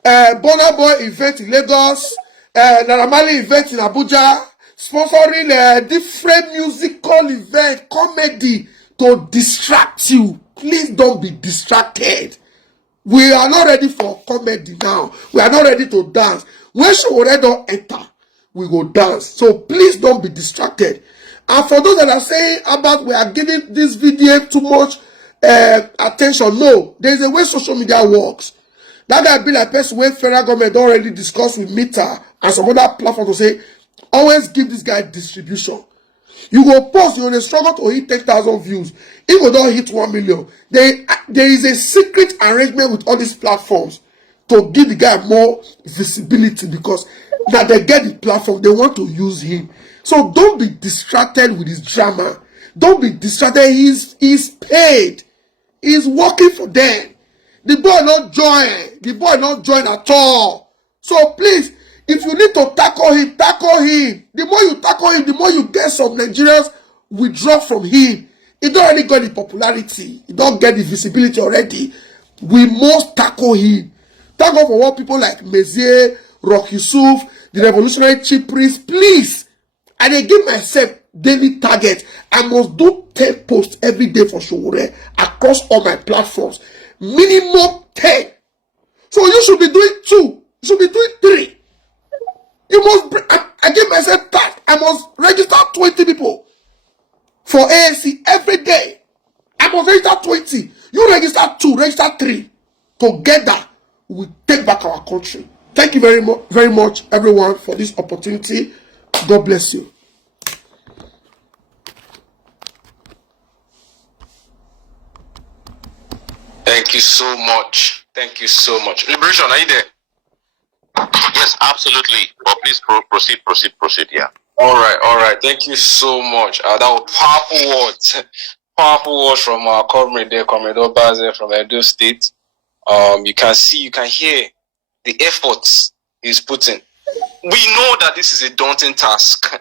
Burna Boy event in Lagos, Naira Marley event in Abuja, sponsoring different musical event, comedy to distract you. Please don't be distracted. We are not ready for comedy now. We are not ready to dance. When Sowore don't enter, we go dance. So please don't be distracted. And for those that are saying about we are giving this video too much attention, no. There is a way social media works. That guy be like person when federal government already discussed with Meta and some other platform to say, always give this guy distribution. You go post, you will struggle to hit 10,000 views. If you don't hit 1 million, there is a secret arrangement with all these platforms to give the guy more visibility because now they get the platform, they want to use him. So don't be distracted with his drama. Don't be distracted. He's paid. He's working for them. The boy not join. The boy not join at all. So please, if you need to tackle him, tackle him. The more you tackle him, the more you get some Nigerians withdraw from him. He don't really get the popularity. He don't get the visibility already. We must tackle him. Tackle for what people like Mezier, Rock Yusuf, the revolutionary chief priest, please. And I give myself daily target. I must do 10 posts every day for Sowore across all my platforms. Minimum 10. So you should be doing 2. You should be doing 3. You must, I give myself that. I must register 20 people for ANC every day. I must register 20. You register 2, register 3. Together, we take back our country. Thank you very much, everyone, for this opportunity. God bless you. Thank you so much. Thank you so much. Liberation, are you there? Yes, absolutely. But please proceed. Yeah. All right. Thank you so much. That was powerful words. Powerful words from our comrade there, Comrade Ogbeide from Edo State. You can hear the efforts he's putting. We know that this is a daunting task.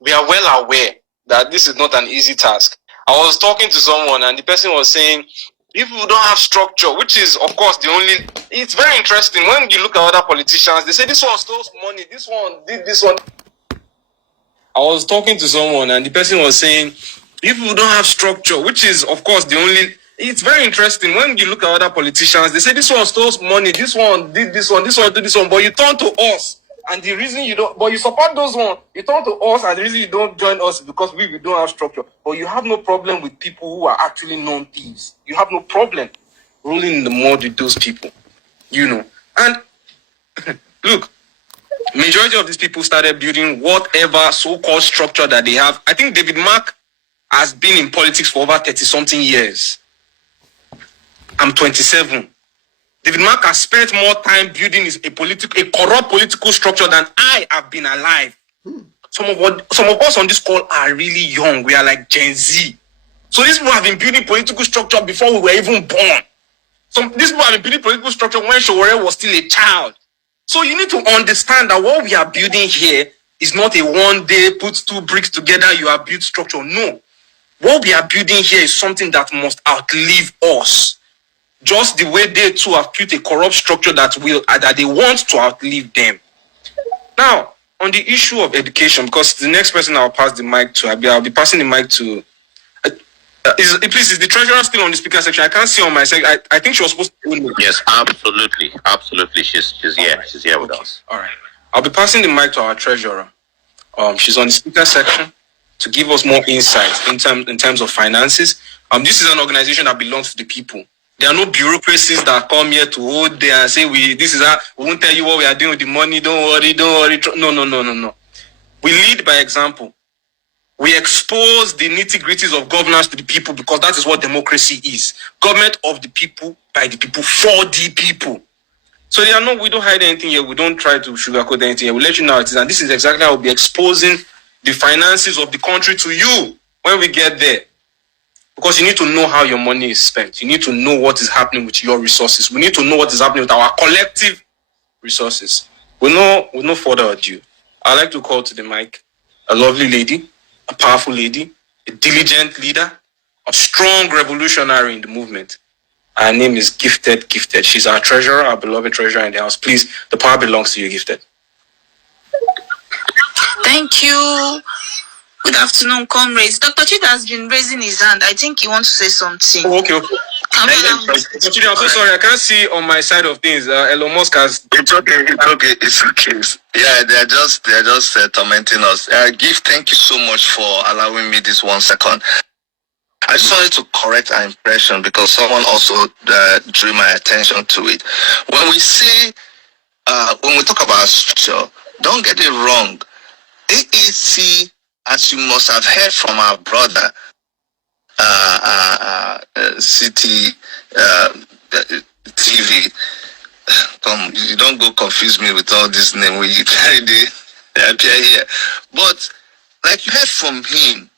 We are well aware that this is not an easy task. I was talking to someone and the person was saying, if we don't have structure, which is, of course, it's very interesting. When you look at other politicians, they say this one stole money, this one did this one. I was talking to someone and the person was saying, if we don't have structure, which is, of course, it's very interesting. When you look at other politicians, they say this one stole money, this one did this one did this one, but you turn to us. And the reason you don't, but you support those ones, you turn to us, and the reason you don't join us is because we don't have structure. But you have no problem with people who are actually non-thieves. You have no problem rolling in the mud with those people, And look, majority of these people started building whatever so-called structure that they have. I think David Mark has been in politics for over 30-something years. I'm 27. David Mark has spent more time building a corrupt political structure than I have been alive. Some of us on this call are really young. We are like Gen Z. So these people have been building political structure before we were even born. These people have been building political structure when Sowore was still a child. So you need to understand that what we are building here is not a one day put 2 bricks together, you have built structure. No. What we are building here is something that must outlive us. Just the way they too have built a corrupt structure that they want to outlive them. Now, on the issue of education, because the next person I'll pass the mic to, I'll be passing the mic to. Please, is the treasurer still on the speaker section? I can't see on my section. I think she was supposed to be. Yes, absolutely. She's here. Right. She's here with us. All right. I'll be passing the mic to our treasurer. She's on the speaker section to give us more insights in terms of finances. This is an organization that belongs to the people. There are no bureaucracies that come here to hold there and say we won't tell you what we are doing with the money. Don't worry. No. We lead by example. We expose the nitty-gritties of governance to the people because that is what democracy is. Government of the people, by the people, for the people. So we don't hide anything here. We don't try to sugarcoat anything here. We let you know how it is. And this is exactly how we'll be exposing the finances of the country to you when we get there. Because you need to know how your money is spent. You need to know what is happening with your resources. We need to know what is happening with our collective resources. With no further ado, I'd like to call to the mic a lovely lady, a powerful lady, a diligent leader, a strong revolutionary in the movement. Her name is Gifted. She's our treasurer, our beloved treasurer in the house. Please, the power belongs to you, Gifted. Thank you. Good afternoon, comrades. Dr. Chidi has been raising his hand. I think he wants to say something. Oh, okay. Dr. Chidi, I'm so sorry. I can't see on my side of things. Elon Musk has... It's okay. Yeah, they're just tormenting us. Gift, thank you so much for allowing me this 1 second. I just wanted to correct our impression because someone also drew my attention to it. When we talk about structure, don't get it wrong. AAC, as you must have heard from our brother, City TV, you don't go confuse me with all this name when you appear here. But like you heard from him,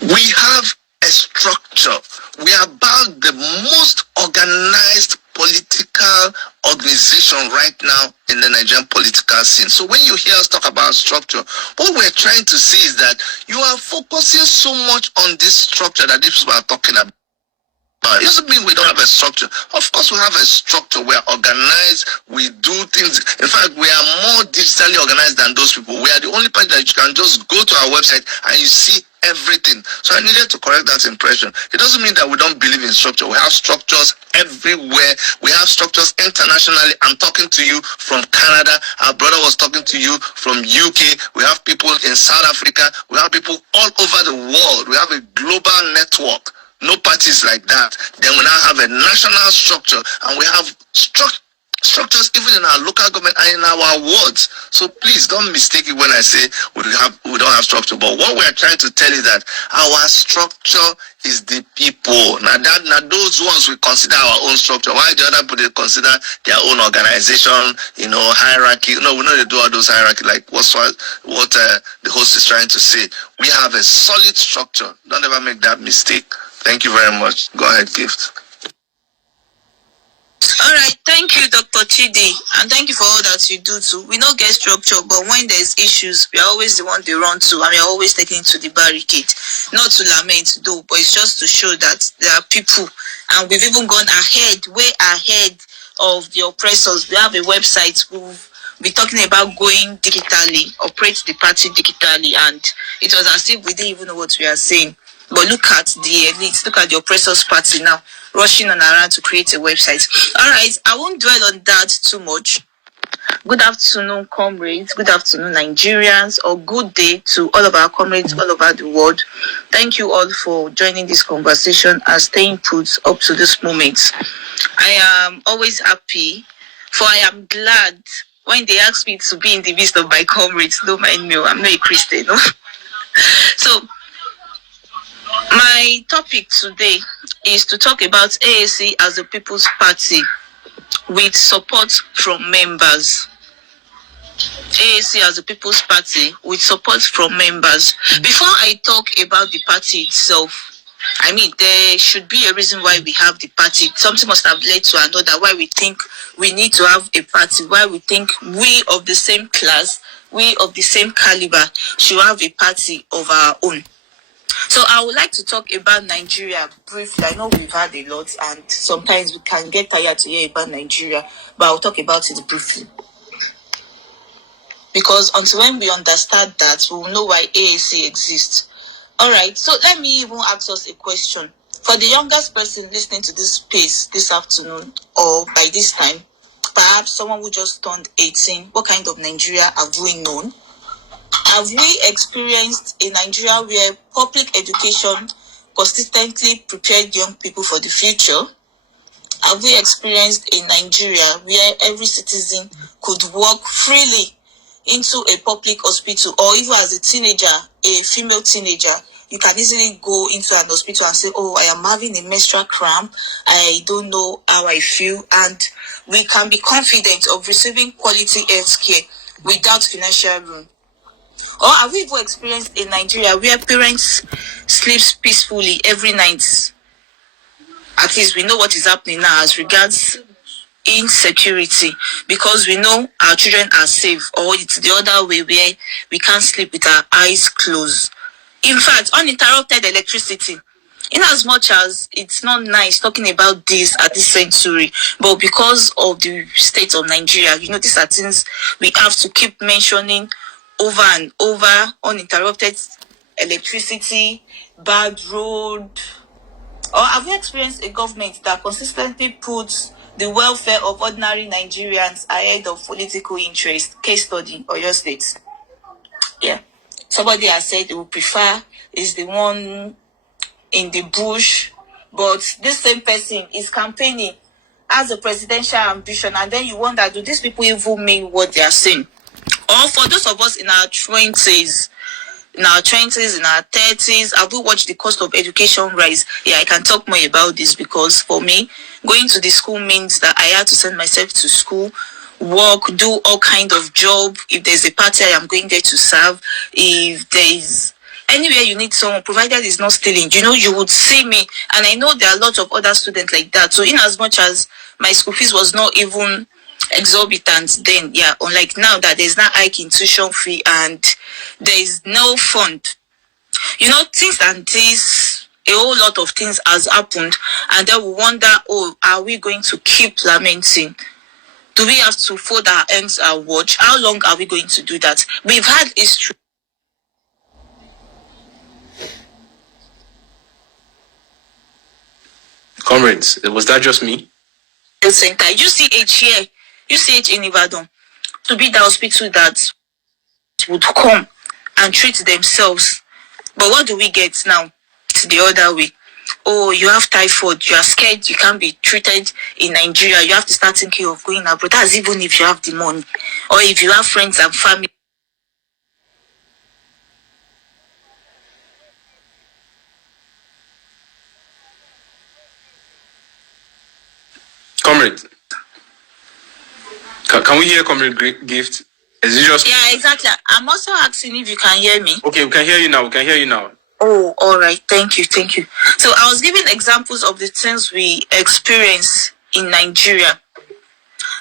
we have a structure. We are about the most organized political organization right now in the Nigerian political scene. So when you hear us talk about structure, what we're trying to see is that you are focusing so much on this structure that these people are talking about. It doesn't mean we don't have a structure. Of course, we have a structure. We are organized. We do things. In fact, we are more digitally organized than those people. We are the only part that you can just go to our website and you see everything. So I needed to correct that impression. It doesn't mean that we don't believe in structure. We have structures everywhere. We have structures internationally. I'm talking to you from Canada. Our brother was talking to you from UK. We have people in South Africa. We have people all over the world. We have a global network. No parties like that. Then we now have a national structure, and we have structures even in our local government and in our wards. So please don't mistake it when I say we don't have structure. But what we are trying to tell you that our structure is the people. Now those ones we consider our own structure. Why the other people they consider their own organization, hierarchy? No, we know they do all those hierarchy like what the host is trying to say. We have a solid structure. Don't ever make that mistake. Thank you very much. Go ahead, Gift. All right, thank you, Dr. Chidi, and thank you for all that you do too. We don't get structure, but when there's issues, we are always the one they run to, and we are always taken to the barricade. Not to lament, though, but it's just to show that there are people, and we've even gone ahead, way ahead of the oppressors. We have a website we'll be talking about going digitally, operate the party digitally, and it was as if we didn't even know what we are saying. But look at the elites, look at the oppressors' party now, rushing on around to create a website. All right, I won't dwell on that too much. Good afternoon, comrades. Good afternoon, Nigerians, or good day to all of our comrades all over the world. Thank you all for joining this conversation and staying put up to this moment. I am always happy, for I am glad when they ask me to be in the midst of my comrades. Don't mind me, I'm not a Christian. No? So, my topic today is to talk about AAC as a People's Party with support from members. AAC as a People's Party with support from members. Before I talk about the party itself, I mean, there should be a reason why we have the party. Something must have led to another, why we think we need to have a party, why we think we of the same class, we of the same caliber should have a party of our own. So I would like to talk about Nigeria briefly. I know we've had a lot and sometimes we can get tired to hear about Nigeria, but I'll talk about it briefly. Because until when we understand that, we will know why AAC exists. Alright, so let me even ask us a question. For the youngest person listening to this space this afternoon or by this time, perhaps someone who just turned 18, what kind of Nigeria have we known? Have we experienced a Nigeria where public education consistently prepared young people for the future? Have we experienced a Nigeria where every citizen could walk freely into a public hospital, or even as a teenager, a female teenager, you can easily go into an hospital and say, oh, I am having a menstrual cramp, I don't know how I feel, and we can be confident of receiving quality health care without financial room? Or have we even experienced in Nigeria where parents sleep peacefully every night? At least we know what is happening now as regards insecurity, because we know our children are safe, or it's the other way where we can't sleep with our eyes closed. In fact, uninterrupted electricity. In as much as it's not nice talking about this at this century, but because of the state of Nigeria, these are things we have to keep mentioning over and over. Uninterrupted electricity, bad road. Or have you experienced a government that consistently puts the welfare of ordinary Nigerians ahead of political interest? Case study, or your state. Yeah. Somebody has said they would prefer is the one in the bush, but this same person is campaigning as a presidential ambition, and then you wonder, do these people even mean what they are saying? Or for those of us in our 20s, in our 30s, have we watched the cost of education rise? Yeah, I can talk more about this, because for me, going to the school means that I had to send myself to school, work, do all kind of job. If there's a party, I am going there to serve. If there is anywhere you need someone, provided it's not stealing, you would see me. And I know there are a lot of other students like that. So in as much as my school fees was not even exorbitant then, yeah, unlike now that there's not hike in tuition fee and there is no fund, things like this a whole lot of things has happened, and then we wonder, oh, are we going to keep lamenting? Do we have to fold our hands and watch? How long are we going to do that? We've had history. Comrades, was that just me? Center, UCH here, UCH in Ibadan, to be the hospital that would come and treat themselves. But what do we get now? It's the other way. Oh, you have typhoid, you are scared, you can't be treated in Nigeria, you have to start thinking of going abroad. That's even if you have the money, or if you have friends and family. Comrade, can we hear Comrade Gift? Is it just... Yeah, exactly. I'm also asking if you can hear me. Okay, we can hear you now. We can hear you now. Oh, all right. Thank you. Thank you. So I was giving examples of the things we experience in Nigeria.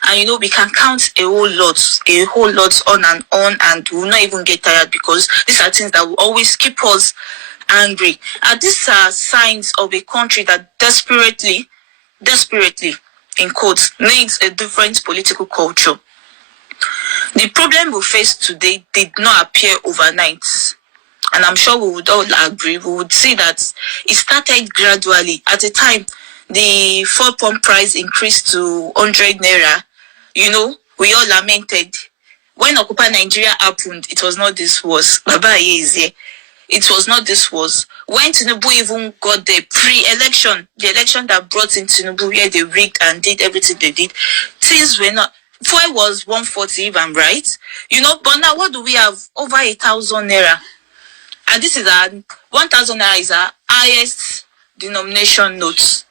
And you know, we can count a whole lot and we'll not even get tired, because these are things that will always keep us angry. And these are signs of a country that desperately, in quotes, needs a different political culture. The problem we face today did not appear overnight. And I'm sure we would all agree, we would see that it started gradually. At the time, the fuel pump price increased to 100 Naira. You know, we all lamented. When Occupy Nigeria happened, it was not this was. Baba is here. It was not this was. When Tinubu even got the pre-election, the election that brought in Tinubu, where they rigged and did everything they did, things were not... Fuel was 140, if I'm right. You know, but now what do we have? Over 1,000 Naira. And this is 1,000 Naira is our highest denomination note.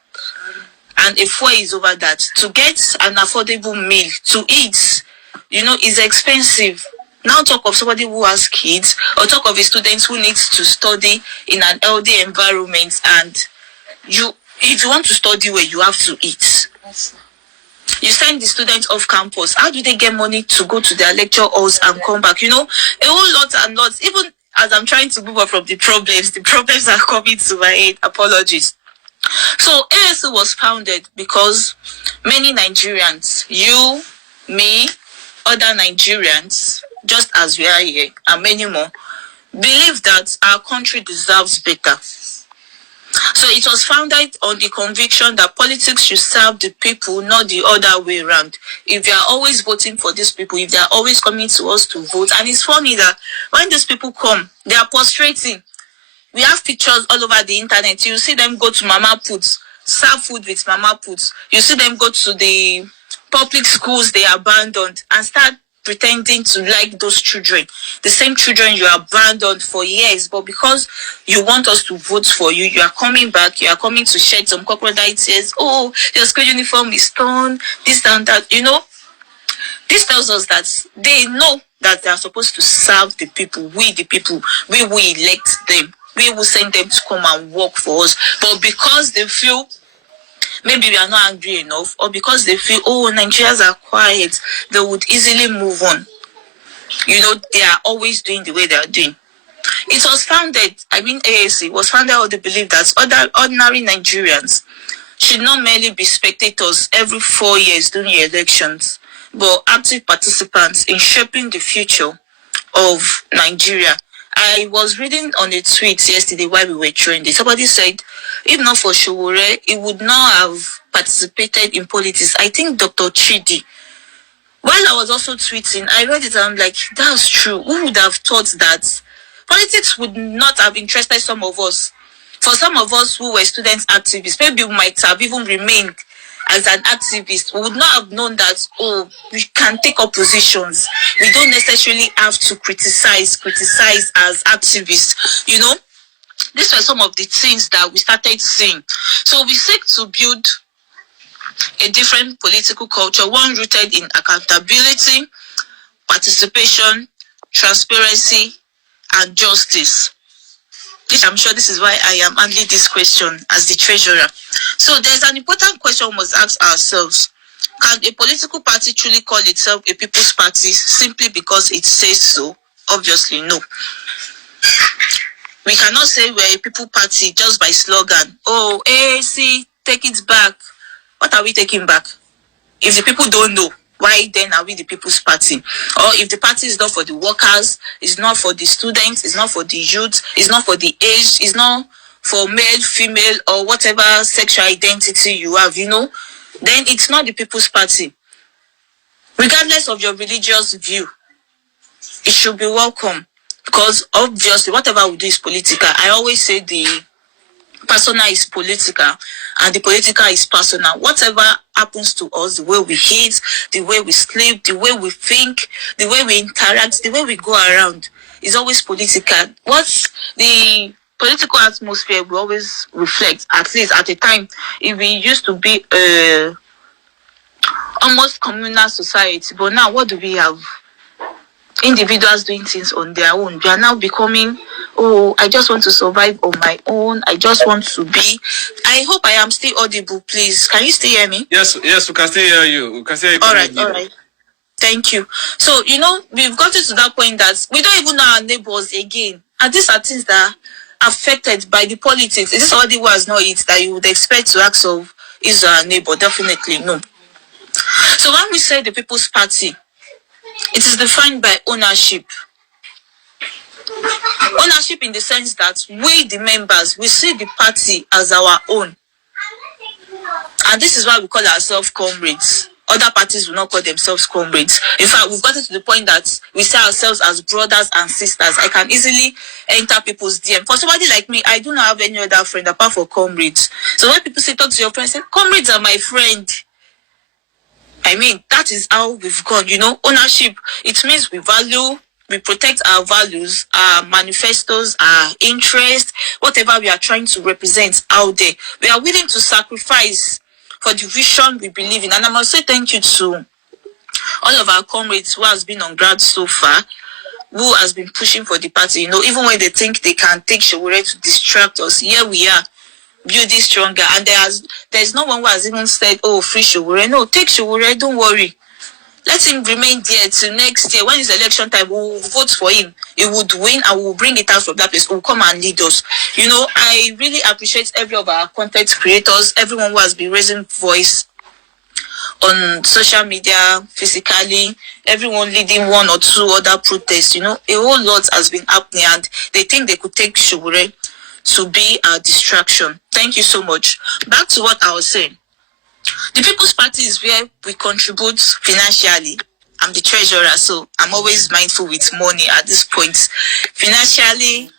And a fuel is over that. To get an affordable meal to eat, you know, is expensive. Now talk of somebody who has kids, or talk of a student who needs to study in an healthy environment, and if you want to study where you have to eat. You send the students off campus. How do they get money to go to their lecture halls and come back? You know, a whole lot and lots. Even as I'm trying to move on from the problems are coming to my aid. Apologies. So ASU was founded because many Nigerians, you, me, other Nigerians, just as we are here, and many more, believe that our country deserves better. So it was founded on the conviction that politics should serve the people, not the other way around. If they are always voting for these people, if they are always coming to us to vote, and it's funny that when these people come, they are prostrating. We have pictures all over the internet. You see them go to Mama Puts, serve food with Mama Puts. You see them go to the public schools they abandoned and start pretending to like those children. The same children you abandoned for years, but because you want us to vote for you, you are coming back, you are coming to shed some crocodile tears. Oh, your school uniform is torn, this and that. You know, this tells us that they know that they are supposed to serve the people, the people, we will elect them. We will send them to come and work for us. But because they feel maybe we are not angry enough, or because they feel, oh, Nigerians are quiet, they would easily move on. You know, they are always doing the way they are doing. It was founded, AAC was founded on the belief that ordinary Nigerians should not merely be spectators every 4 years during elections, but active participants in shaping the future of Nigeria. I was reading on a tweet yesterday while we were trending. Somebody said, if not for Sowore, he would not have participated in politics. I think Dr. Chidi. While I was also tweeting, I read it and I'm like, that's true. Who would have thought that politics would not have interested some of us? For some of us who were student activists, maybe we might have even remained as an activist. We would not have known that, oh, we can take up positions. We don't necessarily have to criticize as activists. You know, these were some of the things that we started seeing. So we seek to build a different political culture, one rooted in accountability, participation, transparency, and justice. I'm sure this is why I am handling this question as the treasurer. So there's an important question we must ask ourselves. Can a political party truly call itself a people's party simply because it says so? Obviously, no. We cannot say we're a people party just by slogan. Oh, AAC, take it back. What are we taking back? If the people don't know, why then are we the people's party? Or if the party is not for the workers, it's not for the students, it's not for the youth, it's not for the age, it's not for male, female, or whatever sexual identity you have, then it's not the people's party. Regardless of your religious view, it should be welcome. Because obviously, whatever we do is political. I always say the personal is political and the political is personal. Whatever happens to us, the way we eat, the way we sleep, the way we think, the way we interact, the way we go around is always political. What's the political atmosphere we always reflect, at least at a time, if we used to be almost communal society, but now what do we have? Individuals doing things on their own. We are now becoming, I just want to survive on my own. I just want to be. I hope I am still audible, please. Can you still hear me? Yes, we can still hear you. We can still hear you. All right. Thank you. So, we've gotten to that point that we don't even know our neighbors again. And these are things that are affected by the politics. Is this somebody who has not it that you would expect to ask of is our neighbor? Definitely no. So when we say the People's Party, it is defined by ownership. Ownership in the sense that we, the members, we see the party as our own. And this is why we call ourselves comrades. Other parties will not call themselves comrades. In fact, we've gotten to the point that we see ourselves as brothers and sisters. I can easily enter people's DM. For somebody like me, I do not have any other friend apart from comrades. So when people say, talk to your friends, say, comrades are my friend. I mean, that is how we've gone, ownership. It means we value, we protect our values, our manifestos, our interests, whatever we are trying to represent out there. We are willing to sacrifice for the vision we believe in. And I must say thank you to all of our comrades who has been on ground so far, who has been pushing for the party. Even when they think they can take Sowore to distract us, here we are. Building stronger, and there's no one who has even said, free Sowore. No, take Sowore, don't worry. Let him remain there till next year. When it's election time, we'll vote for him. He would win and we'll bring it out from that place. We'll come and lead us. I really appreciate every of our content creators, everyone who has been raising voice on social media, physically, everyone leading one or two other protests. A whole lot has been happening, and they think they could take Sowore to be a distraction. Thank you so much. Back to what I was saying. The People's Party is where we contribute financially. I'm the treasurer, so I'm always mindful with money at this point. Financially,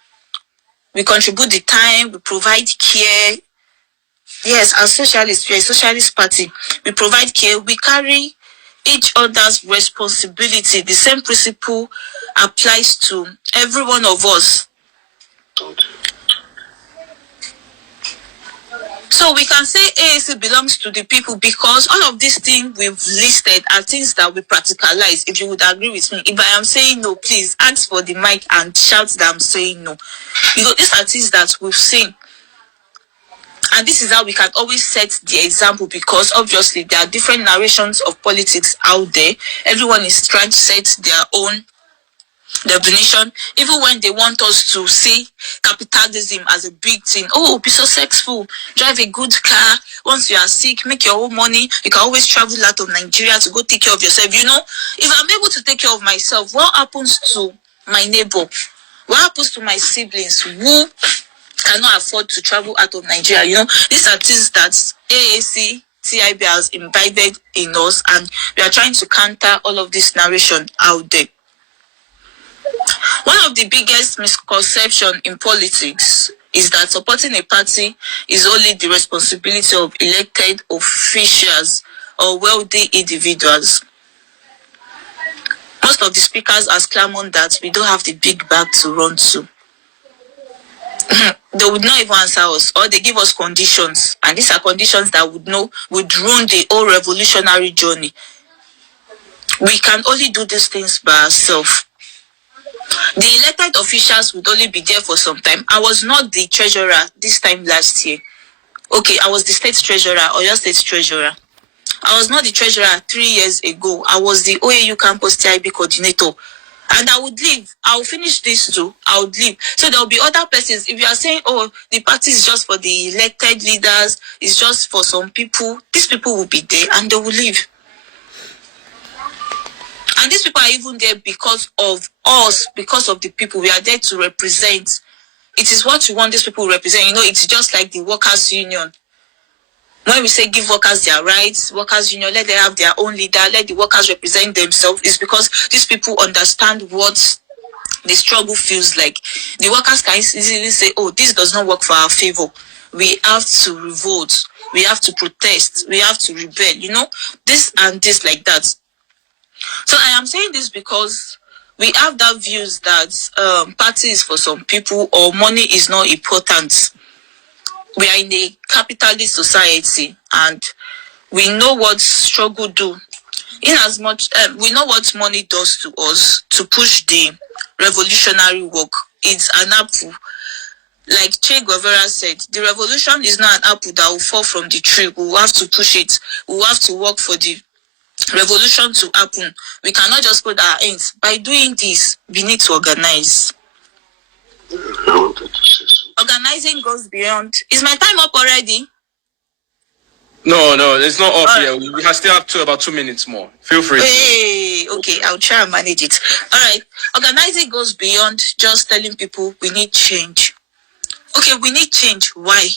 we contribute the time, we provide care. Yes, as socialists, we are a socialist party. We provide care, we carry each other's responsibility. The same principle applies to every one of us. So we can say AAC belongs to the people because all of these things we've listed are things that we practicalize. If you would agree with me, if I am saying no, please ask for the mic and shout that I'm saying no. These are things that we've seen. And this is how we can always set the example, because obviously there are different narrations of politics out there. Everyone is trying to set their own definition, even when they want us to see capitalism as a big thing. Be successful, drive a good car. Once you are sick, make your own money. You can always travel out of Nigeria to go take care of yourself. If I'm able to take care of myself, what happens to my neighbor? What happens to my siblings who cannot afford to travel out of Nigeria? These are things that AAC TIB has imbibed in us, and we are trying to counter all of this narration out there. One of the biggest misconceptions in politics is that supporting a party is only the responsibility of elected officials or wealthy individuals. Most of the speakers are clamoring that we don't have the big bag to run to. They would not even answer us, or they give us conditions, and these are conditions that would ruin the whole revolutionary journey. We can only do these things by ourselves. The elected officials would only be there for some time. I was not the treasurer this time last year. Okay, I was the state treasurer or your state treasurer. I was not the treasurer 3 years ago. I was the OAU campus TIB coordinator. and I would leave. I'll finish this too. I would leave. So there will be other persons. If you are saying, oh, the party is just for the elected leaders, it's just for some people, these people will be there and they will leave. And these people are even there because of us, because of the people. We are there to represent. It is what you want these people to represent. You know, it's just like the workers' union. When we say give workers their rights, workers' union, let them have their own leader, let the workers represent themselves, it's because these people understand what the struggle feels like. The workers can easily say, oh, this does not work for our favor. We have to revolt. We have to protest. We have to rebel. You know, this and this like that. So I am saying this because we have that views that party is for some people or money is not important. We are in a capitalist society and we know what struggle do. In as much we know what money does to us to push the revolutionary work. It's an apple. Like Che Guevara said, the revolution is not an apple that will fall from the tree. We will have to push it. We will have to work for the revolution to happen. We cannot just put our hands. By doing this, we need to organize. Organizing goes beyond. Is my time up already? No, it's not up yet. We still have about 2 minutes more. Feel free. Hey, okay, I'll try and manage it. All right. Organizing goes beyond just telling people we need change. Okay, we need change. Why?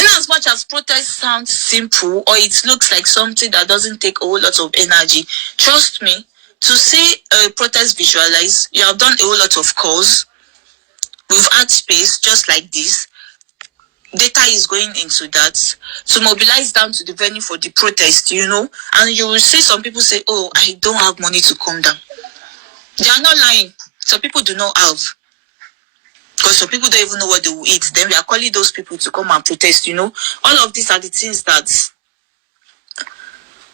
In as much as protest sounds simple or it looks like something that doesn't take a whole lot of energy, trust me, to see a protest visualized, you have done a whole lot of calls. We've had space just like this. Data is going into that to mobilize down to the venue for the protest, you know, and you will see some people say, oh, I don't have money to come down. They are not lying. Some people do not have. Because some people don't even know what they will eat. Then we are calling those people to come and protest, you know. All of these are the things that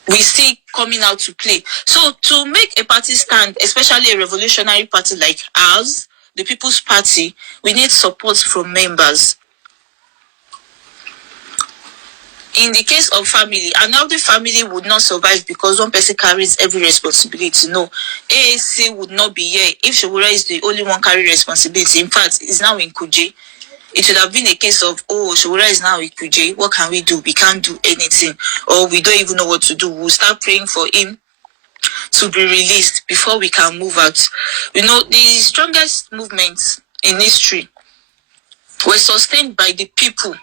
we see coming out to play. So to make a party stand, especially a revolutionary party like ours, the People's Party, we need support from members. In the case of family, another family would not survive because one person carries every responsibility. No, AAC would not be here if Sowore is the only one carrying responsibility. In fact, it's now in Kuje. It would have been a case of, oh, Sowore is now in Kuje. What can we do? We can't do anything. Or we don't even know what to do. We'll start praying for him to be released before we can move out. You know, the strongest movements in history were sustained by the people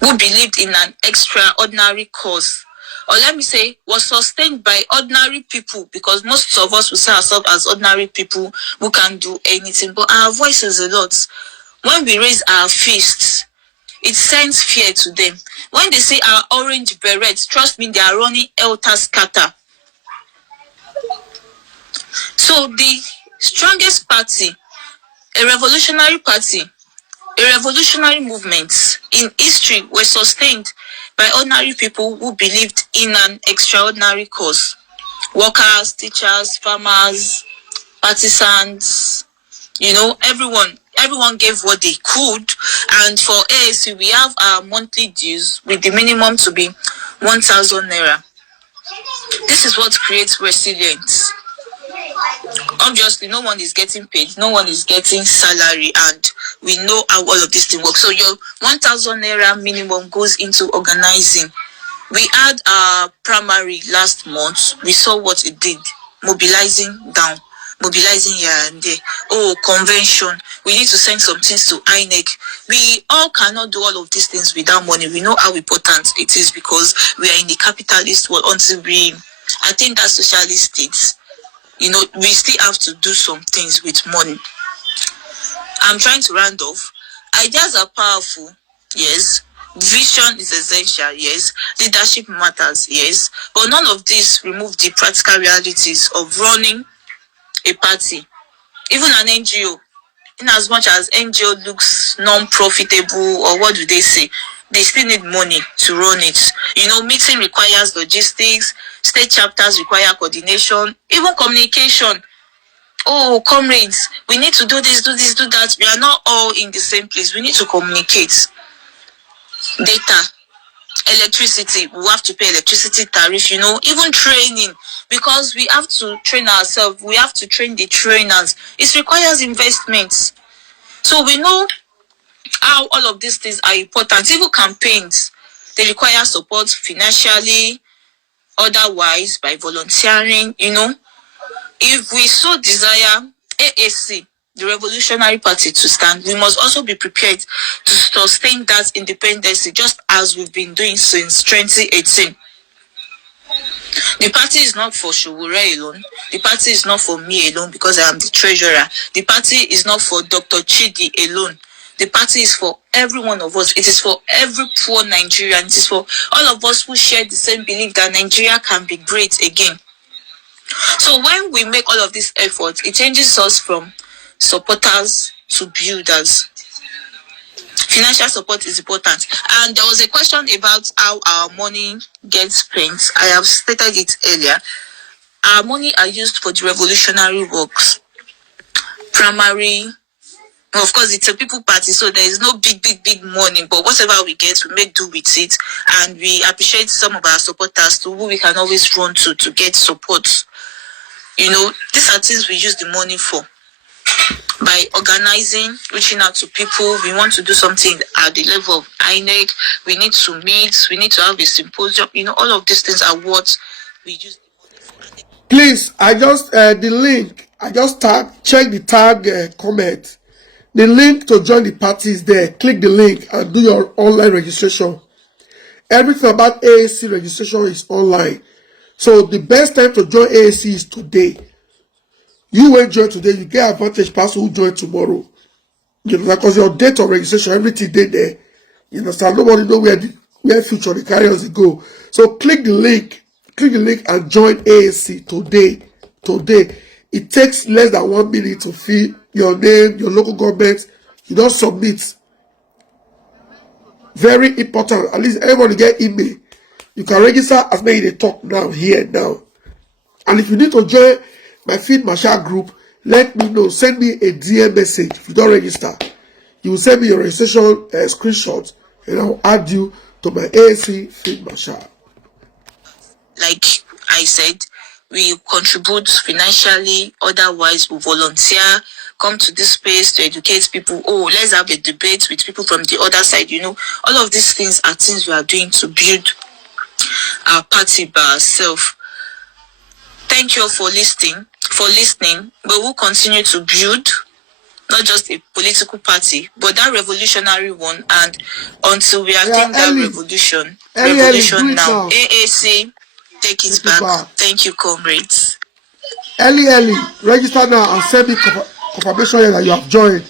who believed in an extraordinary cause. Or let me say, was sustained by ordinary people, because most of us will see ourselves as ordinary people who can't do anything. But our voice is a lot. When we raise our fists, it sends fear to them. When they say our orange berets, trust me, they are running helter-skelter. So the strongest party, a revolutionary party, a revolutionary movement in history were sustained by ordinary people who believed in an extraordinary cause. Workers, teachers, farmers, partisans, you know, everyone gave what they could. And for AAC, we have our monthly dues with the minimum to be 1,000 Naira. This is what creates resilience. Obviously, no one is getting paid, no one is getting salary, and we know how all of this thing works. So your 1,000 Naira minimum goes into organizing. We had our primary last month. We saw what it did. Mobilizing down, mobilizing here and there. Oh, convention. We need to send some things to INEC. We all cannot do all of these things without money. We know how important it is because we are in the capitalist world until we attain that socialist state. You know, we still have to do some things with money. I'm trying to round off. Ideas are powerful, yes. Vision is essential, yes. Leadership matters, yes. But none of this remove the practical realities of running a party. Even an NGO, in as much as NGO looks non-profitable, or what do they say, they still need money to run it. You know, meeting requires logistics, state chapters require coordination, even communication. Oh, comrades, we need to do this, do that. We are not all in the same place. We need to communicate. Data. electricity, we have to pay electricity tariff, even training, because we have to train ourselves, we have to train the trainers. It requires investments. So we know how all of these things are important. Even campaigns, they require support financially, otherwise by volunteering. If we so desire AAC, the Revolutionary Party, to stand, we must also be prepared to sustain that independence, just as we've been doing since 2018. The party is not for Sowore alone. The party is not for me alone because I am the treasurer. The party is not for Dr. Chidi alone. The party is for every one of us. It is for every poor Nigerian. It is for all of us who share the same belief that Nigeria can be great again. So when we make all of these efforts, it changes us from supporters to builders. Financial support is important. And there was a question about how our money gets spent. I have stated it earlier. Our money are used for the revolutionary works. Primary, of course, it's a people party, so there is no big money, but whatever we get, we make do with it. And we appreciate some of our supporters to who we can always run to get support. These are things we use the money for. By organizing, reaching out to people, we want to do something at the level of INEC. We need to meet, we need to have a symposium. All of these things are what we use the money for. Please, I just, the link, I just check the tag comment. The link to join the party is there. Click the link and do your online registration. Everything about AAC registration is online. So the best time to join AAC is today. You won't join today, you get advantage person who join tomorrow. Because your date of registration, everything they there. You understand? Nobody know where future the carriers go. So click the link and join AAC today. It takes less than 1 minute to fill your name, your local government. You don't submit. Very important. At least everybody get email. You can register as many they talk now, here, now. And if you need to join my Feed Marshal group, let me know. Send me a DM message if you don't register. You will send me your registration screenshot and I'll add you to my AAC Feed Marshal. Like I said, we contribute financially, otherwise we volunteer, come to this space to educate people. Oh, let's have a debate with people from the other side. All of these things are things we are doing to build our party by ourselves. Thank you all for listening. We will continue to build not just a political party, but that revolutionary one. And until we attain that revolution now. AAC, take it back. Thank you, comrades. Ellie, register now and send me confirmation here that you have joined.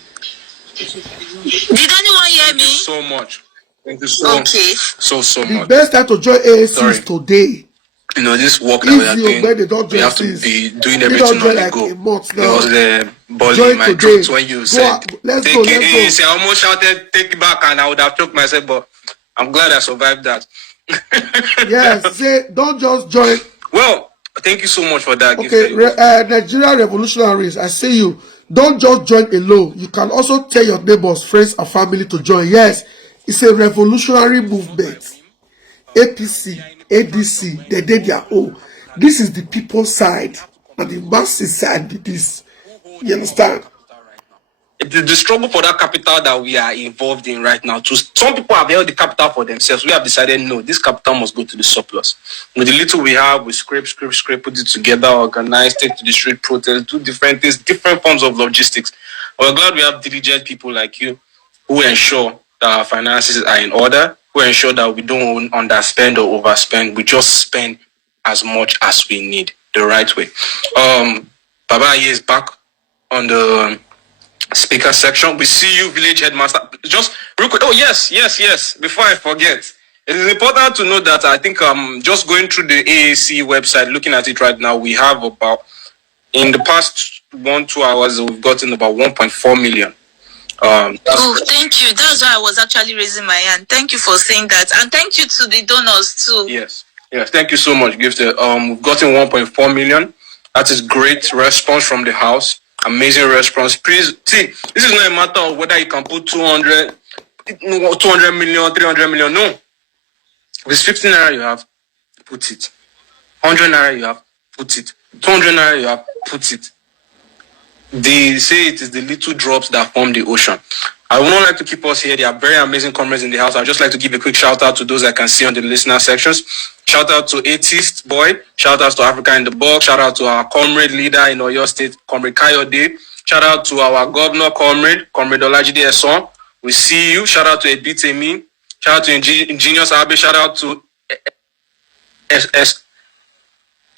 Did anyone hear me? Thank you so much. Thank you so much. The best time to join AAC is today. This work that we are doing, we have to be doing everything on the go. There was the ball in my throat when you said, take it easy. I almost shouted, take it back, and I would have choked myself, but I'm glad I survived that. Yes, say, don't just join. Well, thank you so much for that. Okay, Nigerian revolutionaries, I see you. Don't just join alone. You can also tell your neighbors, friends, and family to join. Yes, it's a revolutionary movement. APC, ADC, they did their own. This is the people's side, and the masses side did this. You understand? The struggle for that capital that we are involved in right now, some people have held the capital for themselves. We have decided, no, this capital must go to the surplus. With the little we have, we scrape, put it together, organize, take to the street protest, do different things, different forms of logistics. We're glad we have diligent people like you who ensure that our finances are in order, who ensure that we don't underspend or overspend. We just spend as much as we need the right way. Baba is back on the speaker section. We see you, village headmaster. Just real quick. Oh, yes. Before I forget, it is important to know that I think just going through the AAC website, looking at it right now, we have about, in the past 1-2 hours, we've gotten about 1.4 million. Thank you. That's why I was actually raising my hand. Thank you for saying that. And thank you to the donors too. Yes. Thank you so much, Gifted. We've gotten 1.4 million. That is great response from the house. Amazing response. Please see, this is not a matter of whether you can put 200 million, 300 million. No. If it's 50 naira you have, put it. 100 naira you have, put it. 200 naira you have, put it. They say it is the little drops that form the ocean. I would not like to keep us here. There are very amazing comrades in the house. I'd just like to give a quick shout out to those I can see on the listener sections. Shout out to Atheist Boy. Shout out to Africa in the Box. Shout out to our comrade leader in Oyo State, Comrade Kayode. Shout out to our governor, Comrade Olajide Eson. We see you. Shout out to Ebitemi. Shout out to Ingenious Abe. Shout out to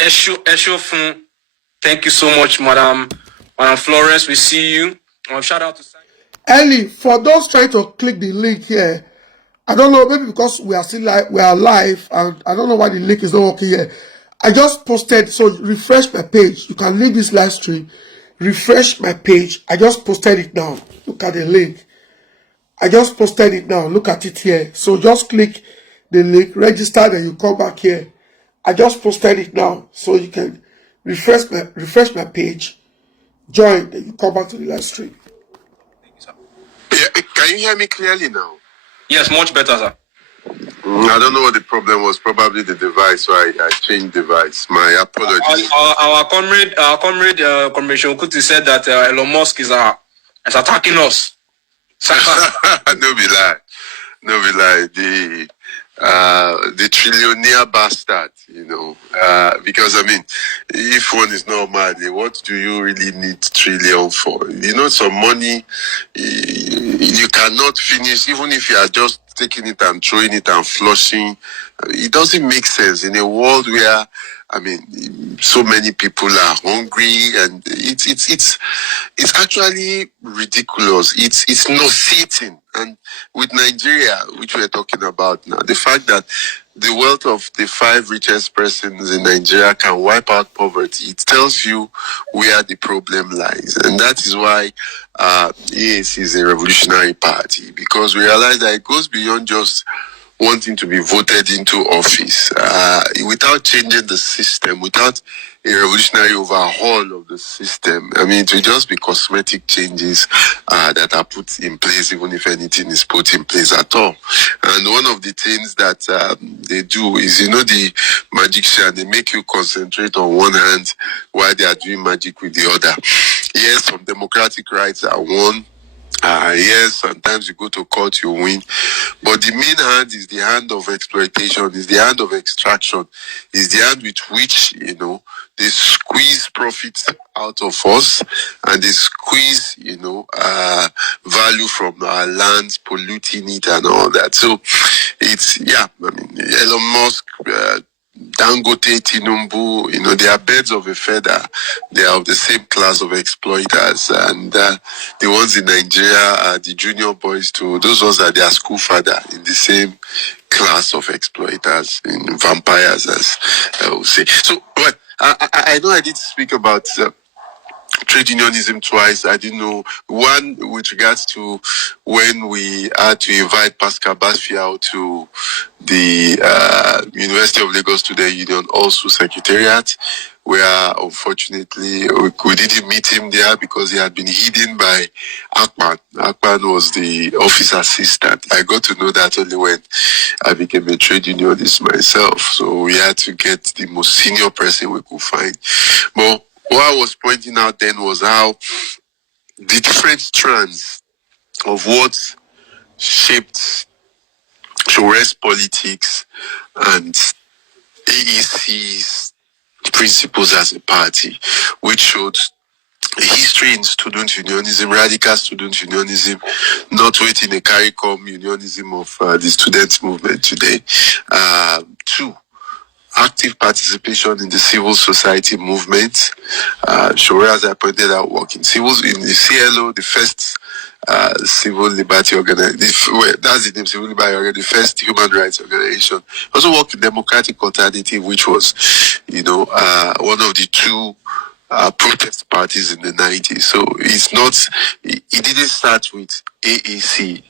Esho Fun. Thank you so much, Madam Florence. We see you. Shout out to Ellie, for those trying to click the link here, I don't know, maybe because we are still live, and I don't know why the link is not working here. I just posted, so refresh my page. You can leave this live stream. Refresh my page. I just posted it now. Look at the link. I just posted it now. Look at it here. So just click the link, register, then you come back here. I just posted it now, so you can refresh my page, join, then you come back to the live stream. Yeah, can you hear me clearly now? Yes, much better, sir. I don't know what the problem was. Probably the device, so I changed device. My apologies. Our comrade Shokuti said that Elon Musk is attacking us. No be lie. The trillionaire bastard, because I mean, if one is not mad, what do you really need trillion for? Some money you cannot finish, even if you are just taking it and throwing it and flushing. It doesn't make sense in a world where, I mean, so many people are hungry, and it's actually ridiculous. It's nauseating. And with Nigeria, which we're talking about now, the fact that the wealth of the 5 richest persons in Nigeria can wipe out poverty, it tells you where the problem lies. And that is why EAC is a revolutionary party, because we realize that it goes beyond just wanting to be voted into office. Without changing the system, without a revolutionary overhaul of the system, I mean, it will just be cosmetic changes that are put in place, even if anything is put in place at all. And one of the things that they do is, the magician, they make you concentrate on one hand while they are doing magic with the other. Yes, some democratic rights are won. Yes, sometimes you go to court, you win. But the main hand is the hand of exploitation, is the hand of extraction, is the hand with which, they squeeze profits out of us, and they squeeze, value from our lands, polluting it and all that. So it's, Elon Musk, Dangote, Tinubu, they are birds of a feather. They are of the same class of exploiters, and the ones in Nigeria are the junior boys too. Those ones are their school father in the same class of exploiters, in vampires, as I would say. So, but I know I did speak about trade unionism twice. I didn't know. One, with regards to when we had to invite Pascal Basfiao to the University of Lagos Student Union, also Secretariat, where unfortunately we didn't meet him there because he had been hidden by Akpan. Akpan was the office assistant. I got to know that only when I became a trade unionist myself. So we had to get the most senior person we could find. But what I was pointing out then was how the different strands of what shaped Sowore's politics and AEC's principles as a party, which showed a history in student unionism, radical student unionism, not waiting a CARICOM unionism of the student movement today. 2, active participation in the civil society movement. Sowore, as I pointed out, work in the CLO, the first civil liberty organization. That's the name, civil liberty organization, the first human rights organization. Also worked in Democratic Alternative, which was, one of the 2 protest parties in the 90s. So it's not, it didn't start with AAC,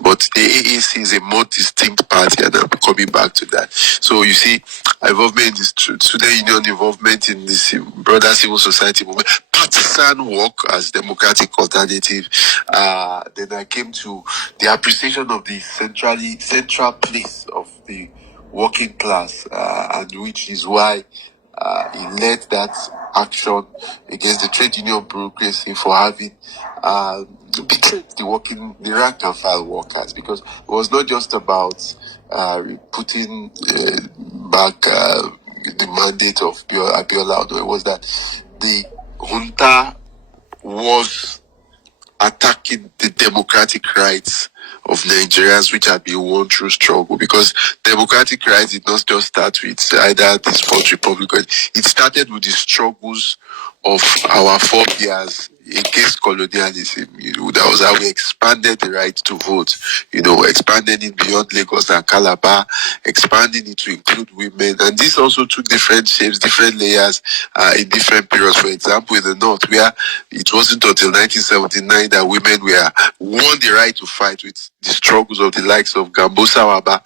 but the AAC is a more distinct party, and I'm coming back to that. So you see, involvement in this student union, involvement in this broader civil society movement, partisan work as Democratic Alternative. Then I came to the appreciation of the central place of the working class, and which is why he led that action against the trade union bureaucracy for having betrayed the rank and file workers, because it was not just about putting back the mandate of Abiola. It was that the junta was attacking the democratic rights of Nigerians, which had been won through struggle, because democratic rights did not just start with either this Fourth Republic. It started with the struggles of our forebears against colonialism. That was how we expanded the right to vote, expanding it beyond Lagos and Calabar, expanding it to include women. And this also took different shapes, different layers in different periods. For example, in the North, where it wasn't until 1979 that women won the right to fight, with the struggles of the likes of Gambo Sawaba,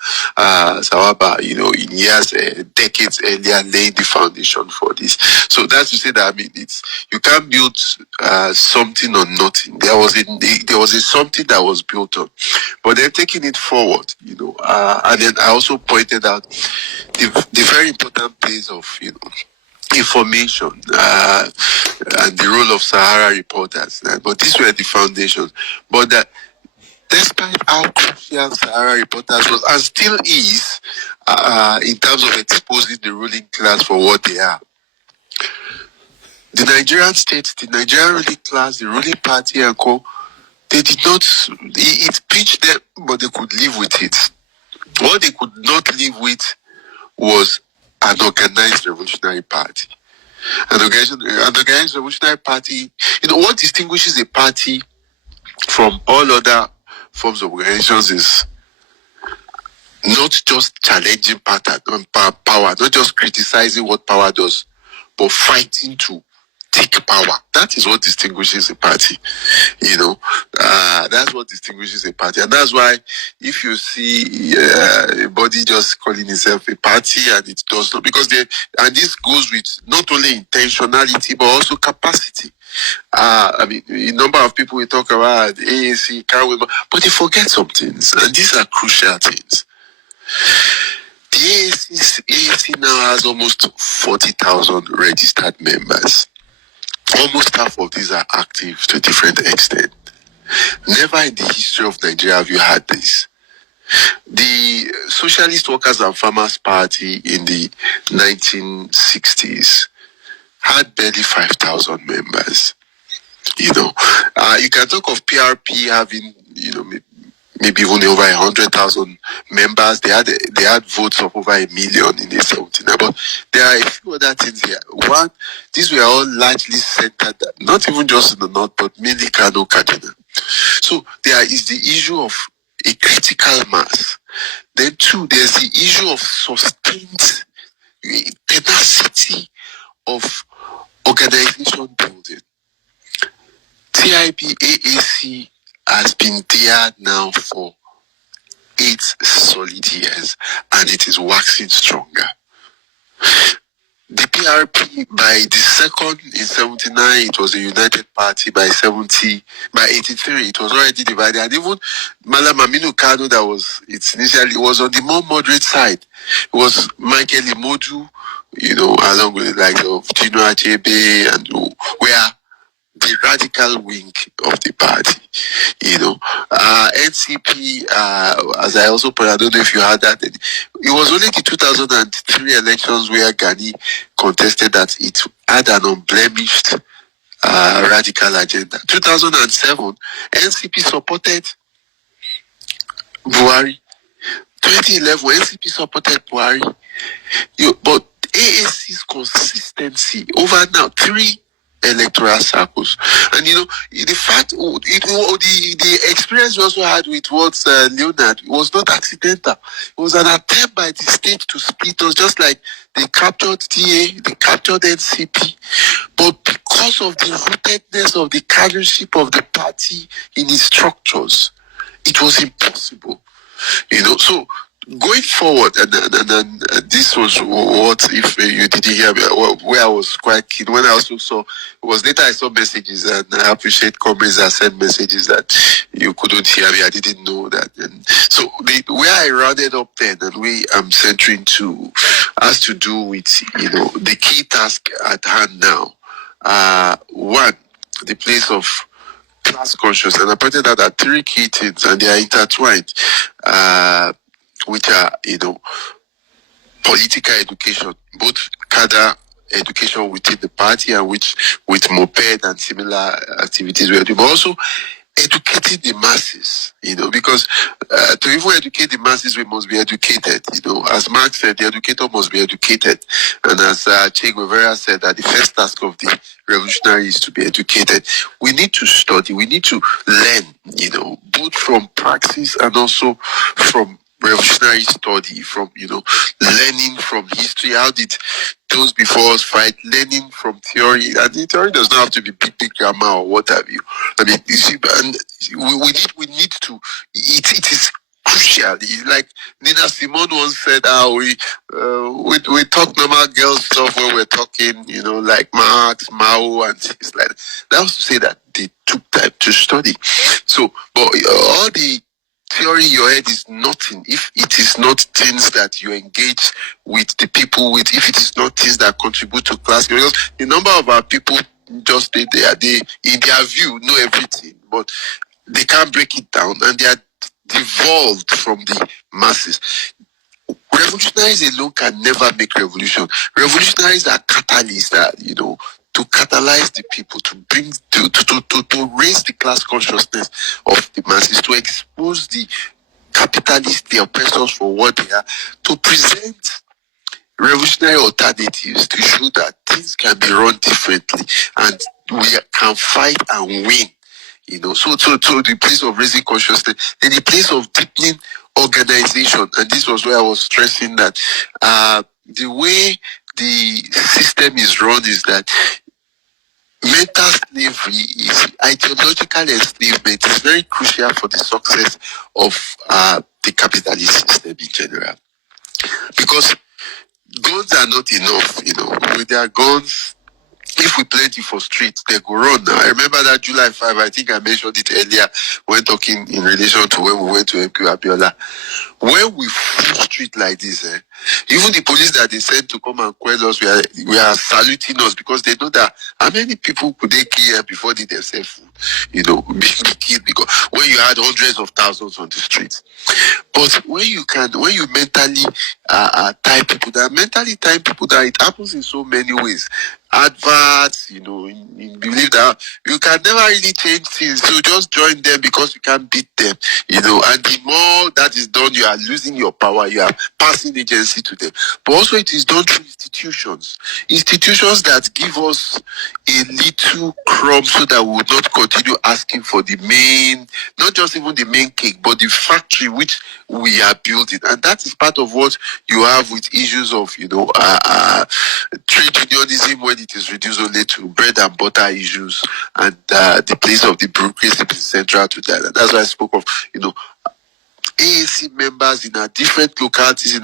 in years, decades earlier, laying the foundation for this. So that's to say that, you can't build something on nothing. There was a something that was built on, but then taking it forward, and then I also pointed out the very important place of, information and the role of Sahara reporters. But these were the foundations. But that, despite how crucial Sahara reporters was and still is in terms of exposing the ruling class for what they are, the Nigerian state, the Nigerian ruling class, the ruling party and co, they did not, it pitched them, but they could live with it. What they could not live with was an organized revolutionary party. An organized revolutionary party, what distinguishes a party from all other forms of organizations is not just challenging power, not just criticizing what power does, but fighting to take power. That is what distinguishes a party. That's what distinguishes a party. And that's why if you see a body just calling itself a party and it does not, because and this goes with not only intentionality, but also capacity. A number of people will talk about AAC, but they forget some things, and these are crucial things. The AAC now has almost 40,000 registered members. Almost half of these are active to a different extent. Never in the history of Nigeria have you had this. The Socialist Workers and Farmers Party in the 1960s had barely 5,000 members. You can talk of PRP having, maybe even over 100,000 members. They had votes of over 1 million in the 79. But there are a few other things here. One, these were all largely centered, not even just in the North, but mainly Kano, Kaduna. So there is the issue of a critical mass. Then two, there's the issue of sustained tenacity of organization building. TIP AAC has been there now for 8 solid years, and it is waxing stronger. The PRP, by the second in 79, it was a united party. By 83, it was already divided. And even Malam Aminu Kano, that was was on the more moderate side. It was Michael Imodu, along with the likes of Gino Achebe, and where the radical wing of the party, NCP, as I also put, I don't know if you had that. It was only the 2003 elections where Gani contested that it had an unblemished radical agenda. 2007, NCP supported Buhari. 2011, NCP supported Buhari. But AAC's consistency over now 3 electoral circles, and the fact, the experience we also had with what Leonard was not accidental. It was an attempt by the state to split us, just like they captured TA, they captured NCP, but because of the rootedness of the cadreship of the party in its structures, it was impossible. So going forward, and this was what, if you didn't hear me, where I was quite keen. When I also saw, it was later I saw messages, and I appreciate comrades that sent messages that you couldn't hear me. I didn't know that. And so where I rounded up then, and we am centering to, has to do with, the key task at hand now. One, the place of class conscious, and I pointed out that three key things, and they are intertwined, which are, political education, both cadre education within the party, and which with moped and similar activities we are doing, but also educating the masses, because to even educate the masses, we must be educated. As Marx said, the educator must be educated, and as Che Guevara said, that the first task of the revolutionary is to be educated. We need to study, we need to learn, both from praxis and also from revolutionary study, from learning from history. How did those before us fight? Learning from theory, and the theory does not have to be big grammar or what have you. I mean, you see, and we need to. It is crucial. Like Nina Simone once said, we talk normal girl stuff when we're talking, like Marx, Mao, and things like that. That was to say that they took time to study. So, but all the theory in your head is nothing if it is not things that you engage with the people with, if it is not things that contribute to class. Because the number of our people just they in their view know everything, but they can't break it down, and they are devolved from the masses. Revolutionaries alone can never make revolution. Revolutionaries are catalysts that, to catalyze the people, to bring to raise the class consciousness of the masses, to expose the capitalists, the oppressors for what they are, to present revolutionary alternatives, to show that things can be run differently and we can fight and win. So the place of raising consciousness, then the place of deepening organization, and this was where I was stressing that the way the system is run is that mental slavery is ideological enslavement. It's very crucial for the success of the capitalist system in general, because guns are not enough. With their guns, if we plenty for streets, they go run. Now, I remember that July 5, I think I mentioned it earlier when talking in relation to when we went to MQ Abiola. When we full street like this, even the police that they sent to come and quell us, we are saluting us, because they know that how many people could they kill before they themselves food, be killed, because when you had hundreds of thousands on the streets. But when you mentally tie people down, it happens in so many ways. Adverts, you believe that you can never really change things, so just join them because you can't beat them, and the more that is done, you are losing your power, you are passing agency to them. But also it is done through institutions that give us a little crumb so that we will not continue asking for the main, not just even the main cake, but the factory which we are building. And that is part of what you have with issues of, trade unionism, when it is reduced only to bread and butter issues, and the place of the bureaucracy is central to that. And that's why I spoke of, AAC members in our different localities,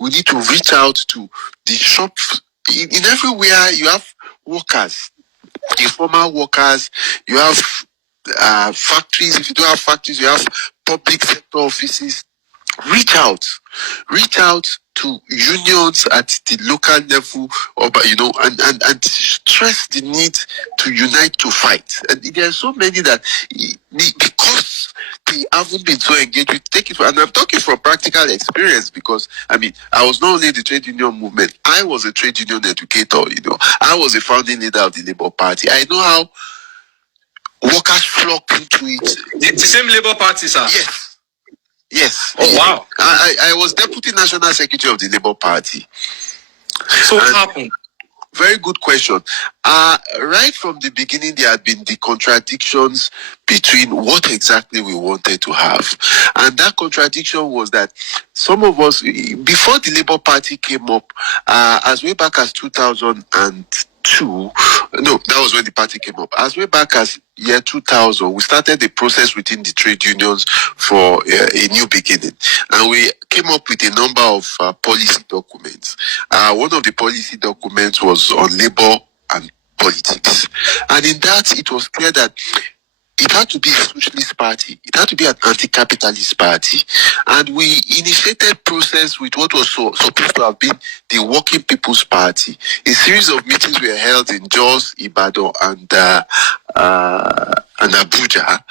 we need to reach out to the shops. In everywhere you have workers, informal workers, you have factories. If you don't have factories, you have public sector offices. Reach out to unions at the local level, and stress the need to unite to fight. And there are so many that, because they haven't been so engaged with, take it. And I'm talking from practical experience, because I was not only in the trade union movement, I was a trade union educator. I was a founding leader of the Labour Party. I know how workers flock into it. The same Labour Party, sir? Yes. Oh, wow. I was Deputy National Secretary of the Labour Party. So what happened? Very good question. Right from the beginning, there had been the contradictions between what exactly we wanted to have. And that contradiction was that some of us, before the Labour Party came up, as way back as 2010, no, that was when the party came up. As way back as year 2000, we started the process within the trade unions for a new beginning. And we came up with a number of policy documents. One of the policy documents was on labor and politics. And in that, it was clear that it had to be a socialist party. It had to be an anti-capitalist party. And we initiated process with what was supposed to have been the Working People's Party. A series of meetings were held in Jos, Ibadan, and Abuja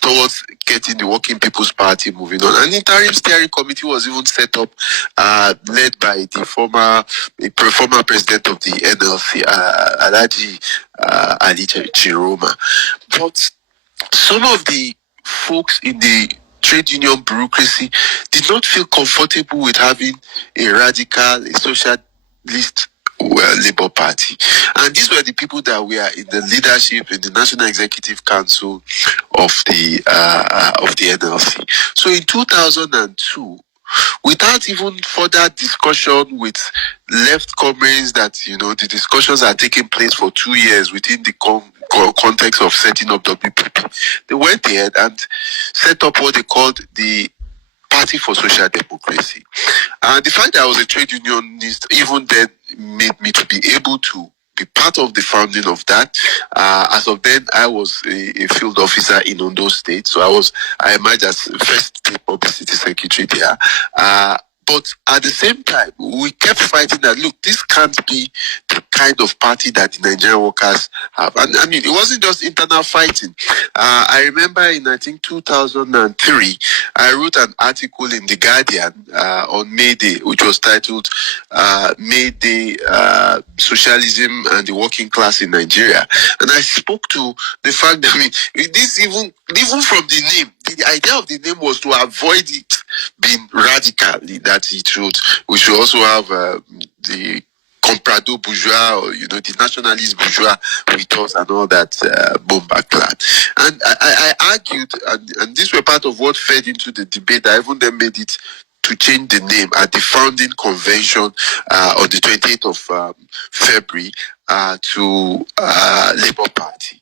towards getting the Working People's Party moving on. An interim steering committee was even set up, led by the former president of the NLC, Alhaji Ali Chiroma. But some of the folks in the trade union bureaucracy did not feel comfortable with having a radical, a socialist Labour Party. And these were the people that were in the leadership in the National Executive Council of the NLC. So in 2002, without even further discussion with left comrades that, the discussions are taking place for 2 years within the context of setting up WPP, they went ahead and set up what they called the Party for Social Democracy. And the fact that I was a trade unionist even then made me to be able to be part of the founding of that. As of then, I was a field officer in Ondo State, so I emerged as first state publicity secretary there. But at the same time, we kept fighting that, look, this can't be the kind of party that the Nigerian workers have. And I mean, it wasn't just internal fighting. I remember in, I think, 2003, I wrote an article in The Guardian on May Day, which was titled May Day, Socialism and the Working Class in Nigeria. And I spoke to the fact that, I mean, this even from the name, the idea of the name was to avoid it being radical, that we should also have the comprador bourgeois, or the nationalist bourgeois with us and all that bomber clad. And I argued, and these were part of what fed into the debate. I even then made it to change the name at the founding convention on the 28th of February to Labour Party.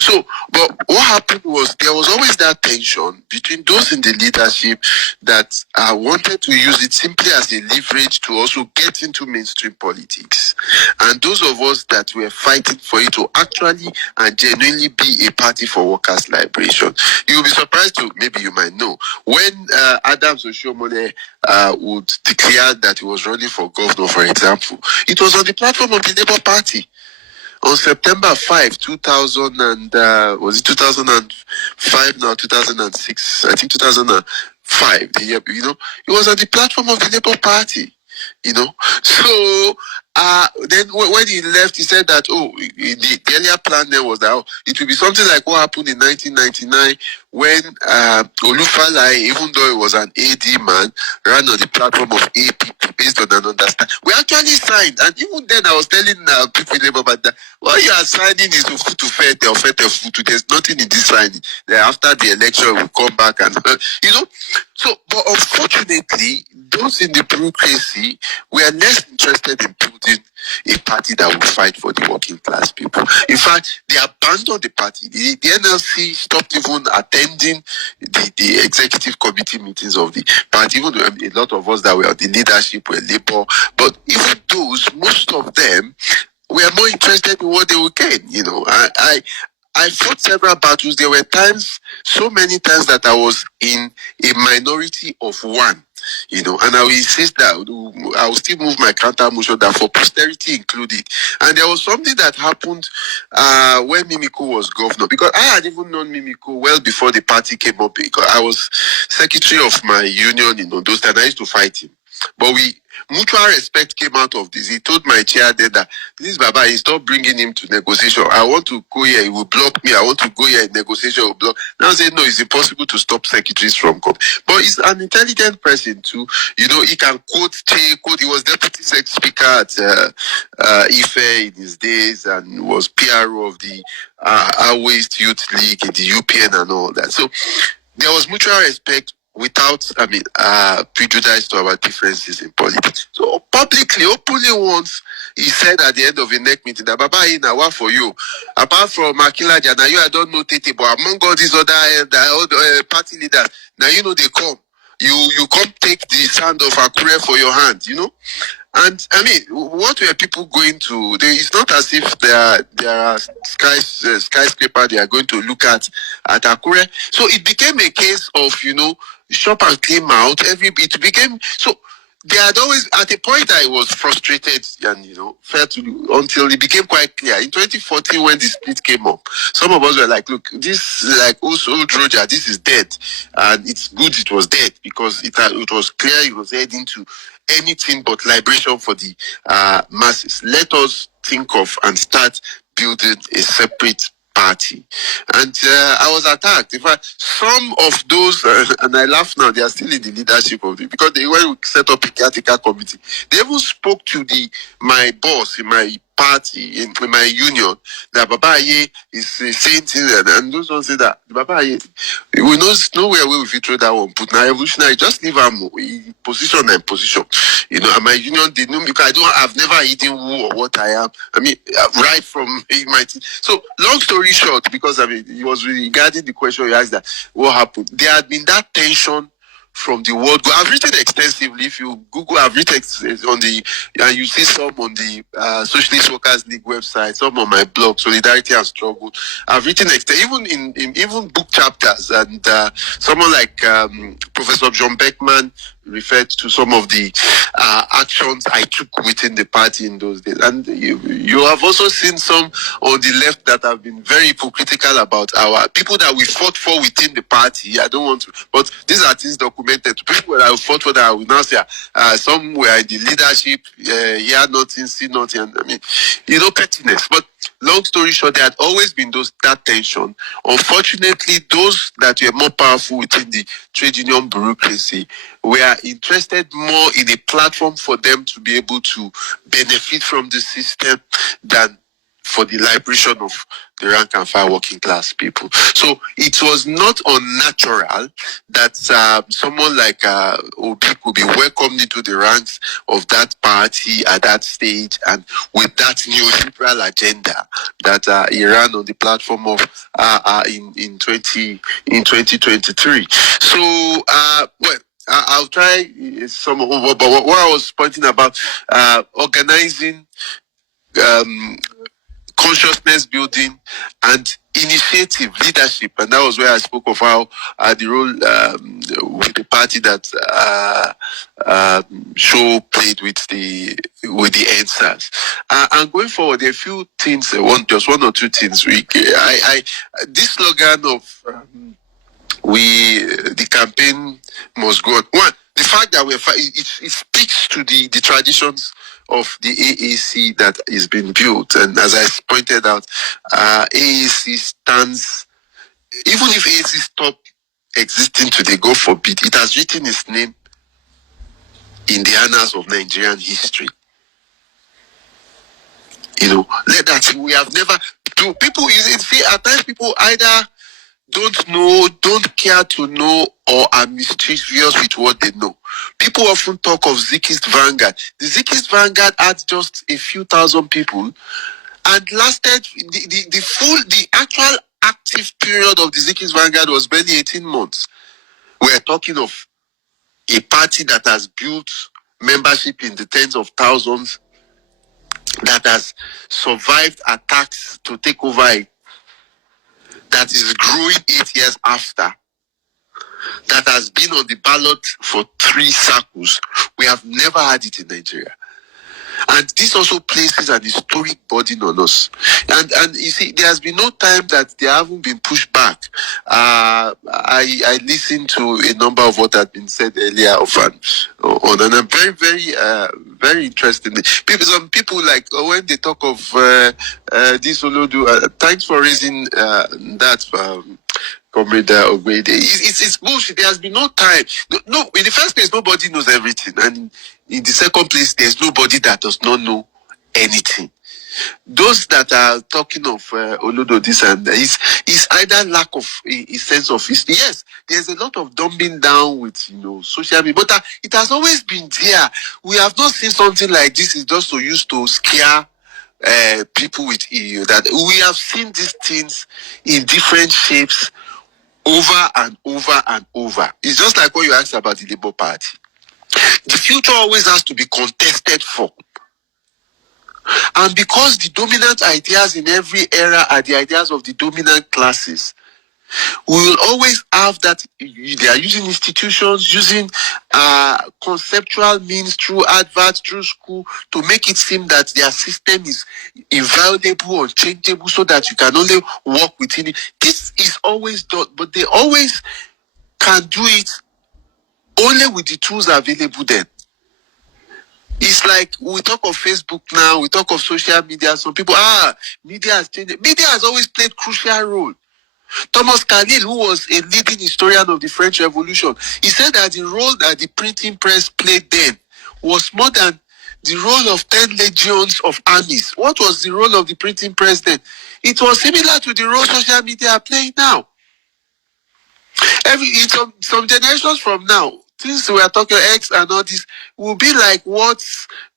So, but what happened was there was always that tension between those in the leadership that wanted to use it simply as a leverage to also get into mainstream politics, and those of us that were fighting for it to actually and genuinely be a party for workers' liberation. You'll be surprised to, maybe you might know, when Adams Oshiomhole would declare that he was running for governor, for example, it was on the platform of the Labour Party. On September 5, 2000 and, was it 2005 now, 2006? I think 2005, the year, it was on the platform of the Labour Party, So, then when he left, he said that, the earlier plan there was that it will be something like what happened in 1999 when Olufalaye, even though he was an AD man, ran on the platform of APP based on an understanding. We actually signed, and even then I was telling people in Labour about that, what you are signing is to fete or fete futu. There's nothing in this signing. Then after the election, we'll come back and, So, but unfortunately, those in the bureaucracy were less interested in building a party that would fight for the working class people. In fact, they abandoned the party. The NLC stopped even attending the executive committee meetings of the party. Even though a lot of us that were on the leadership were Labour, but even those, most of them were more interested in what they would gain. I fought several battles. There were times, so many times, that I was in a minority of one. And I will insist that I will still move my counter motion that for posterity included. And there was something that happened when Mimiko was governor, because I had even known Mimiko well before the party came up, because I was secretary of my union in those times. I used to fight him. But mutual respect came out of this. He told my chair then that this Baba, he stopped bringing him to negotiation. I want to go here, he will block me. I want to go here in negotiation, he will block. Now I say, no, it's impossible to stop secretaries from coming. But he's an intelligent person too. He can quote. He was deputy speaker at Ife in his days and was PRO of the Waste Youth League in the UPN and all that. So there was mutual respect without, prejudice to our differences in politics. So publicly, openly once, he said at the end of a NEC meeting that Baba Ina, what for you? Apart from Makila Jana, you I don't know Tete, but among all these other party leaders, now you know they come. You come take the sand of Akure for your hand, you know? And I mean, what were people going to? It's not as if there are skyscraper they are going to look at Akure. So it became a case of shop and clean mouth. It became so. They had always, at a point, I was frustrated and until it became quite clear in 2014 when the split came up. Some of us were like, "Look, this like also Roger, this is dead, and it's good it was dead because it was clear it was heading to anything but liberation for the masses. Let us think of and start building a separate party." And I was attacked. In fact, some of those, and I laugh now, they are still in the leadership of it because when we set up a caretaker committee, they even spoke to my boss in my party, in my union, that Baba Aye is saying things, and those ones say that Baba Aye, we know where we will throw that one. But now evolutionary, just leave him position and position. And my union did know because I've never eaten who or what I am. I mean, right from my so long story short, because it was regarding the question you asked that what happened. There had been that tension from the world. I've written extensively. If you Google, I've written on and you see some on the Socialist Workers League website, some on my blog, Solidarity and Struggle. I've written even in book chapters, and someone like Professor John Beckman referred to some of the actions I took within the party in those days. And you have also seen some on the left that have been very hypocritical about our people that we fought for within the party. I don't want to, but these are things documented. People that I fought for that I will now say, some were in the leadership, hear nothing, see nothing. I mean, pettiness. But long story short, there had always been that tension. Unfortunately, those that were more powerful within the trade union bureaucracy were interested more in a platform for them to be able to benefit from the system than for the liberation of the rank and file working class people. So it was not unnatural that someone like Obi could be welcomed into the ranks of that party at that stage, and with that neoliberal agenda that he ran on the platform of in 2023. So I'll try some of what I was pointing about, organizing, consciousness building and initiative leadership, and that was where I spoke of how the role with the party that Show played with the NSAS. And going forward, there are a few things. Just one or two things. This slogan of the campaign must go on. One, the fact that it speaks to the traditions of the AAC that is being built. And as I pointed out, AAC stands, even if AAC stop existing today, God forbid, it has written its name in the annals of Nigerian history. Let that, we have never, people, see, at times people either don't know, don't care to know, or are mischievous with what they know. People often talk of Zikist Vanguard. The Zikist Vanguard had just a few thousand people and lasted, the actual active period of the Zikist Vanguard was barely 18 months. We're talking of a party that has built membership in the tens of thousands, that has survived attacks to take over that is growing 8 years after, that has been on the ballot for 3 circles. We have never had it in Nigeria. And this also places an historic burden on us. And you see, there has been no time that they haven't been pushed back. I listened to a number of what had been said earlier on, and I'm very, very, very interested. Some people like when they talk of this Olodu. Thanks for raising that. Comrade Ogbeide. It's bullshit. There has been no time. No, in the first place, nobody knows everything. And in the second place, there's nobody that does not know anything. those that are talking of Olodo this and that is either lack of a sense of history. Yes, there's a lot of dumbing down with social media, but it has always been there. We have not seen something like this. Is just to use to scare people with EU. That we have seen these things in different shapes over and over and over. It's just like what you asked about the Labour Party. The future always has to be contested for. And because the dominant ideas in every era are the ideas of the dominant classes, we will always have that. They are using institutions, using conceptual means through adverts, through school, to make it seem that their system is inviolable, unchangeable, so that you can only work within it. This is always done, but they always can do it only with the tools available then. It's like we talk of Facebook now, we talk of social media. Some people, media has changed. Media has always played crucial role. Thomas Carlyle, who was a leading historian of the French Revolution, he said that the role that the printing press played then was more than the role of 10 legions of armies. What was the role of the printing press then? It was similar to the role social media are playing now. In some generations from now, things we are talking X and all this will be like what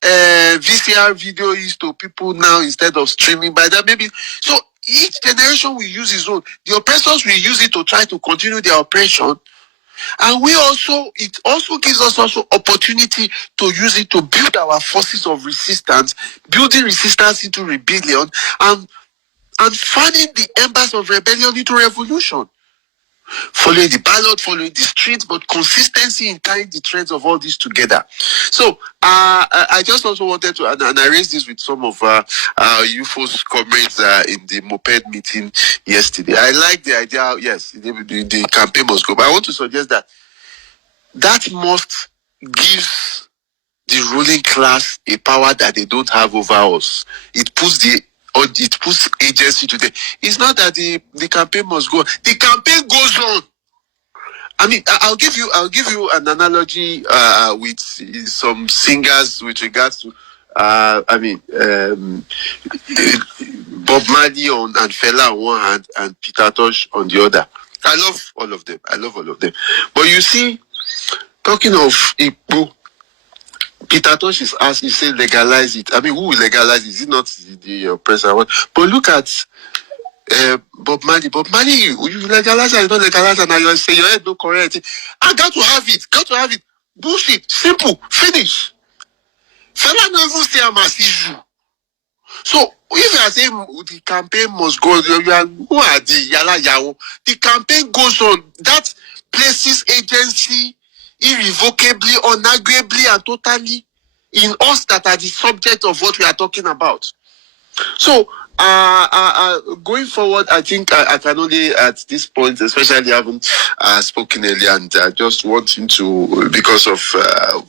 VCR video is to people now instead of streaming. By that, maybe so each generation will use its own. The oppressors will use it to try to continue their oppression, and it also gives us also opportunity to use it to build our forces of resistance, building resistance into rebellion, and fanning the embers of rebellion into revolution. Following the ballot, following the streets, but consistency in tying the threads of all this together. So I just also wanted to, and I raised this with some of you folks' comrades in the moped meeting yesterday. I like the idea, yes, the campaign must go, but I want to suggest that must give the ruling class a power that they don't have over us. It puts agency to them. It's not that the campaign must go. The campaign goes on. I mean, I'll give you an analogy with some singers with regards to Bob Marley and Fela on one hand and Peter Tosh on the other. I love all of them. But you see, talking of Igbo, Peter Tosh is asked, he said legalize it. I mean, who will legalize it? Is it not the oppressor? But look at Bob Marley. Bob Marley, you legalize and you don't legalize, and you say your head no correct. I got to have it. Bullshit. Simple. Finish. Fella no even say I'm as issue. So if you are saying the campaign must go, who are the yala yawo? The campaign goes on. That places agency irrevocably, unarguably, and totally in us that are the subject of what we are talking about. So, going forward, I think I can only at this point, especially haven't spoken earlier, and just wanting to, because of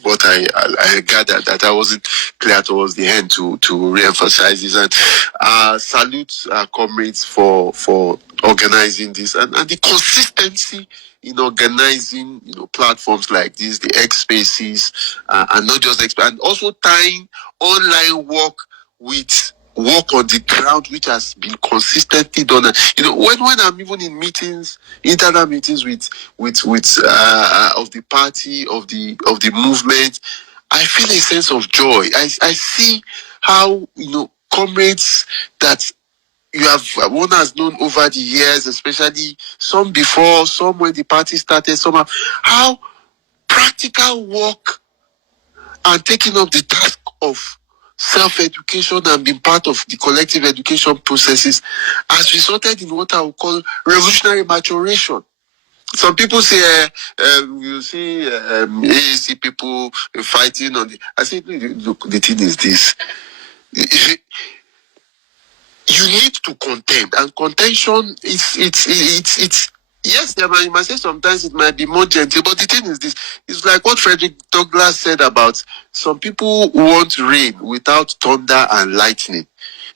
what I gathered, that I wasn't clear towards the end to re-emphasize this, and salute comrades for organizing this and the consistency in organizing, platforms like this, the X Spaces, and not just X, and also tying online work with work on the ground, which has been consistently done. When I'm even in meetings, internal meetings with of the party, of the movement, I feel a sense of joy. I see how comrades that one has known over the years, especially some before, some when the party started, somehow, how practical work and taking up the task of self-education and being part of the collective education processes has resulted in what I would call revolutionary maturation. Some people say, you see AAC people fighting on I say, look, the thing is this. You need to contend, and contention it's yes, you might say sometimes it might be more gentle, but the thing is this: it's like what Frederick Douglass said about some people want rain without thunder and lightning.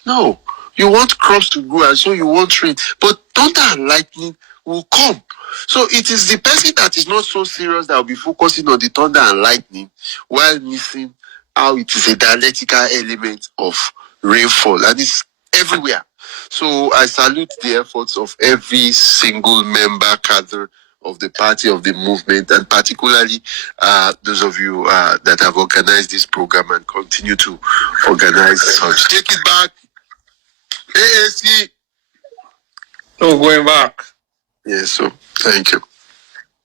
No, you want crops to grow, and so you want rain, but thunder and lightning will come. So it is the person that is not so serious that will be focusing on the thunder and lightning while missing how it is a dialectical element of rainfall, and it's everywhere. So I salute the efforts of every single member cadre of the party, of the movement, and particularly those of you that have organized this program and continue to organize such. Take it back, AAC. No, going back. Yes, so thank you.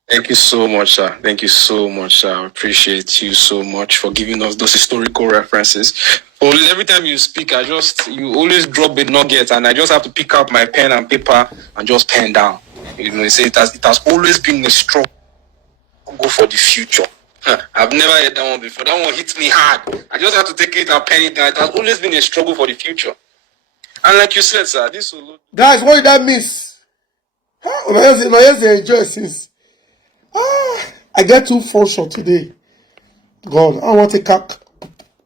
Thank you so much, sir. Thank you so much, sir. I appreciate you so much for giving us those historical references. Well, every time you speak, you always drop a nugget, and I just have to pick up my pen and paper and just pen down. You say it has always been a struggle for the future. I've never heard that one before. That one hits me hard. I just have to take it and pen it down. It has always been a struggle for the future. And like you said, sir, this will... Guys, what did that miss? They enjoy since. I get 2 phone shots today. God, I want to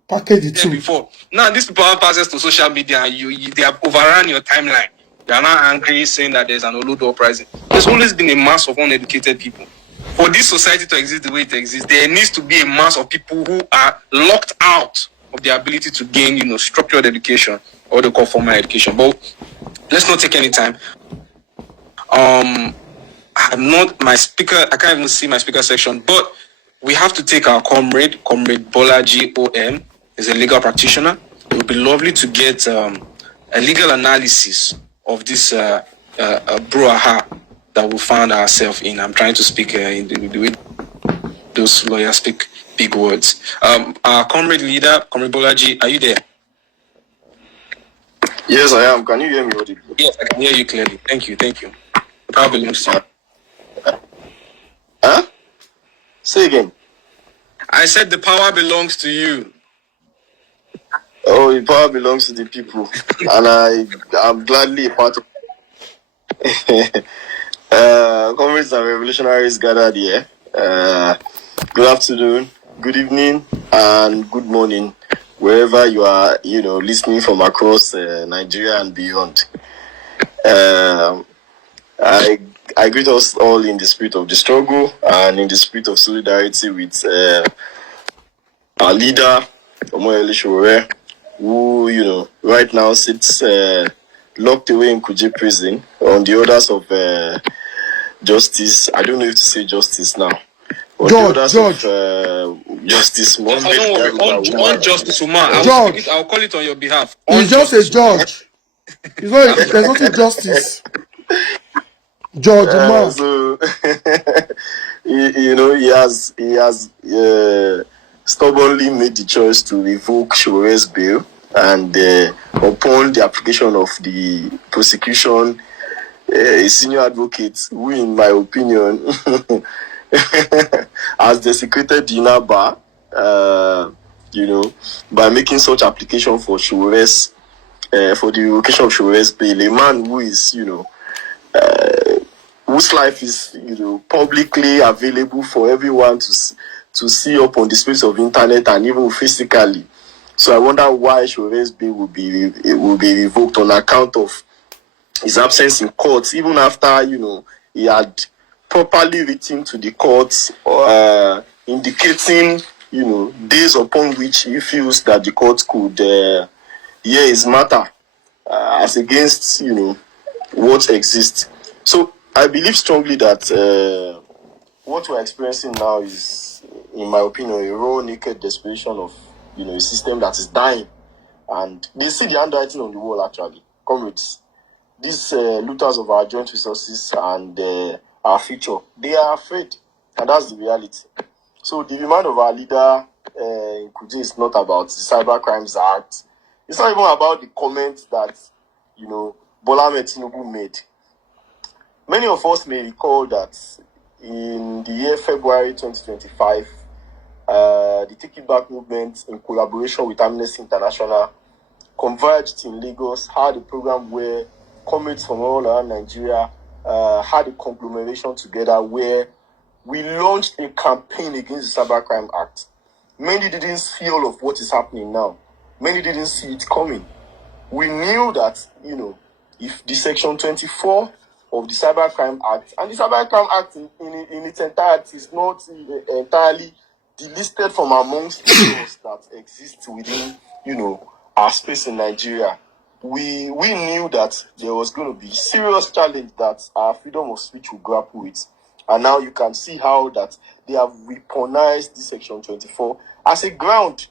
package it too. Before. Now, these people have access to social media and they have overrun your timeline. You are now angry saying that there's an Olodo uprising. There's always been a mass of uneducated people. For this society to exist the way it exists, there needs to be a mass of people who are locked out of the ability to gain, structured education, or they call formal education. But let's not take any time. I'm not my speaker. I can't even see my speaker section, but we have to take our comrade Bolaji OM, is a legal practitioner. It would be lovely to get a legal analysis of this brouhaha that we found ourselves in. I'm trying to speak in the way those lawyers speak big words. Our comrade leader, Comrade Bolaji, are you there? Yes, I am. Can you hear me? Yes, I can hear you clearly. Thank you. The power belongs to you. Huh? Say again. I said the power belongs to you. Oh, the power belongs to the people, and I'm gladly a part of. Comrades and revolutionaries gathered here. Good afternoon, good evening, and good morning, wherever you are, listening from across Nigeria and beyond. I greet us all in the spirit of the struggle and in the spirit of solidarity with our leader, Sowore, who, right now sits locked away in Kuje prison on the orders of justice. I don't know if to say justice now. Or George. Justice on Justice Umar. I'll call it on your behalf. He's just a judge. There's nothing justice. George Umar. So he has stubbornly made the choice to revoke Sowore's bail, and upon the application of the prosecution, a senior advocate who, in my opinion, has desecrated the inner bar, by making such application for Sowore's, for the revocation of Sowore's bail. A man who is, whose life is, publicly available for everyone to see up on the space of internet and even physically. So I wonder why Sowore's bail will be revoked on account of his absence in court, even after he had properly written to the courts, indicating days upon which he feels that the court could hear his matter as against what exists. So I believe strongly that what we're experiencing now is, in my opinion, a raw, naked desperation of a system that is dying, and they see the handwriting on the wall. Actually, comrades, these looters of our joint resources and our future, they are afraid, and that's the reality. So the demand of our leader in Kuje is not about the Cyber Crimes Act. It's not even about the comment that Bola Ahmed Tinubu made. Many of us may recall that in the year February 2025, the Take It Back movement, in collaboration with Amnesty International, converged in Lagos, had a program where comrades from all around Nigeria had a conglomeration together where we launched a campaign against the Cybercrime Act. Many didn't see all of what is happening now. Many didn't see it coming. We knew that, if the Section 24 of the Cybercrime Act, and the Cybercrime Act in its entirety is not entirely delisted from amongst the laws that exist within, our space in Nigeria, we knew that there was going to be serious challenge that our freedom of speech will grapple with. And now you can see how that they have weaponized this Section 24 as a ground.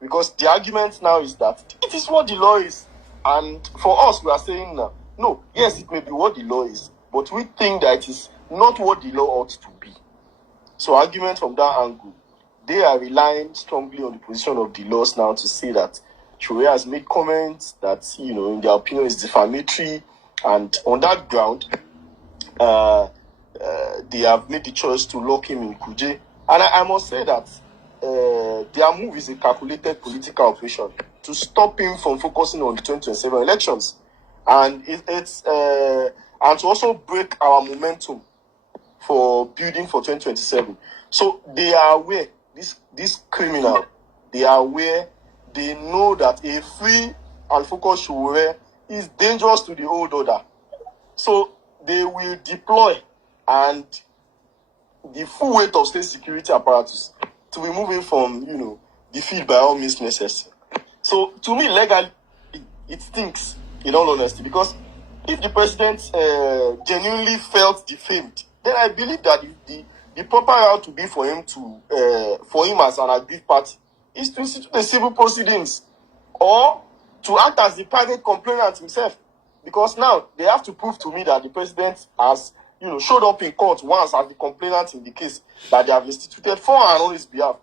Because the argument now is that it is what the law is. And for us, we are saying now, no, yes, it may be what the law is, but we think that it is not what the law ought to be. So argument from that angle, they are relying strongly on the position of the laws now to say that Sowore has made comments that, in their opinion is defamatory. And on that ground, they have made the choice to lock him in Kuje. And I must say that their move is a calculated political operation to stop him from focusing on the 2027 elections, and it's and to also break our momentum for building for 2027. So they are aware, this criminal, they are aware, they know that a free and focused Sowore is dangerous to the old order. So they will deploy and the full weight of state security apparatus to be moving from, defeat by all means necessary. So to me, legally, it stinks, in all honesty, because if the president genuinely felt defamed, then I believe that the proper route to be for him as an aggrieved party is to institute the civil proceedings or to act as the private complainant himself. Because now they have to prove to me that the president has, showed up in court once as the complainant in the case that they have instituted for and on his behalf.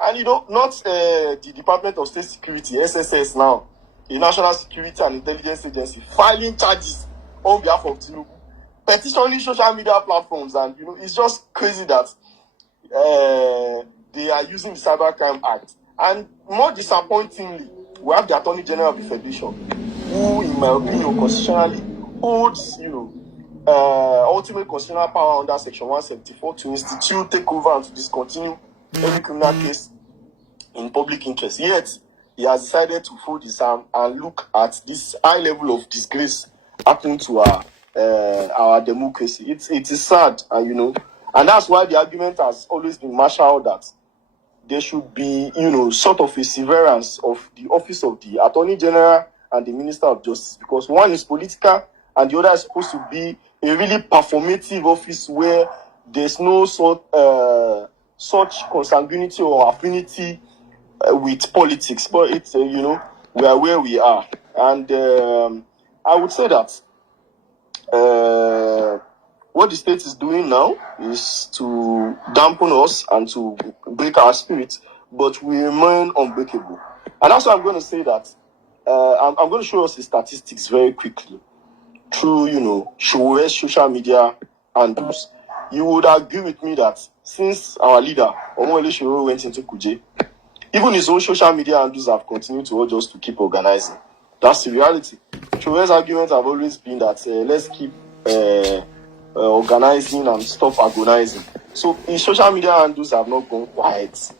And not the Department of State Security, SSS now, the National Security and Intelligence Agency, filing charges on behalf of Tinubu, petitioning social media platforms, and it's just crazy that they are using the Cybercrime Act. And more disappointingly, we have the Attorney General of the Federation, who, in my opinion, constitutionally holds, ultimate constitutional power under Section 174 to institute, take over, and to discontinue every criminal case in public interest. Yet, he has decided to fold his arm and look at this high level of disgrace happening to our democracy. It is sad, and that's why the argument has always been marshaled that there should be, sort of a severance of the office of the Attorney General and the Minister of Justice, because one is political and the other is supposed to be a really performative office where there's no such consanguinity or affinity with politics. But it's, we are where we are. And I would say that what the state is doing now is to dampen us and to break our spirit, but we remain unbreakable. And also I'm going to say that I'm going to show us the statistics very quickly through, Sowore's social media handles. You would agree with me that since our leader, Omowole Sowore, went into Kuje, even his own social media handles have continued to urge us to keep organizing. That's the reality. Sowore's arguments have always been that let's keep organizing and stop agonizing. So his social media handles have not gone quiet.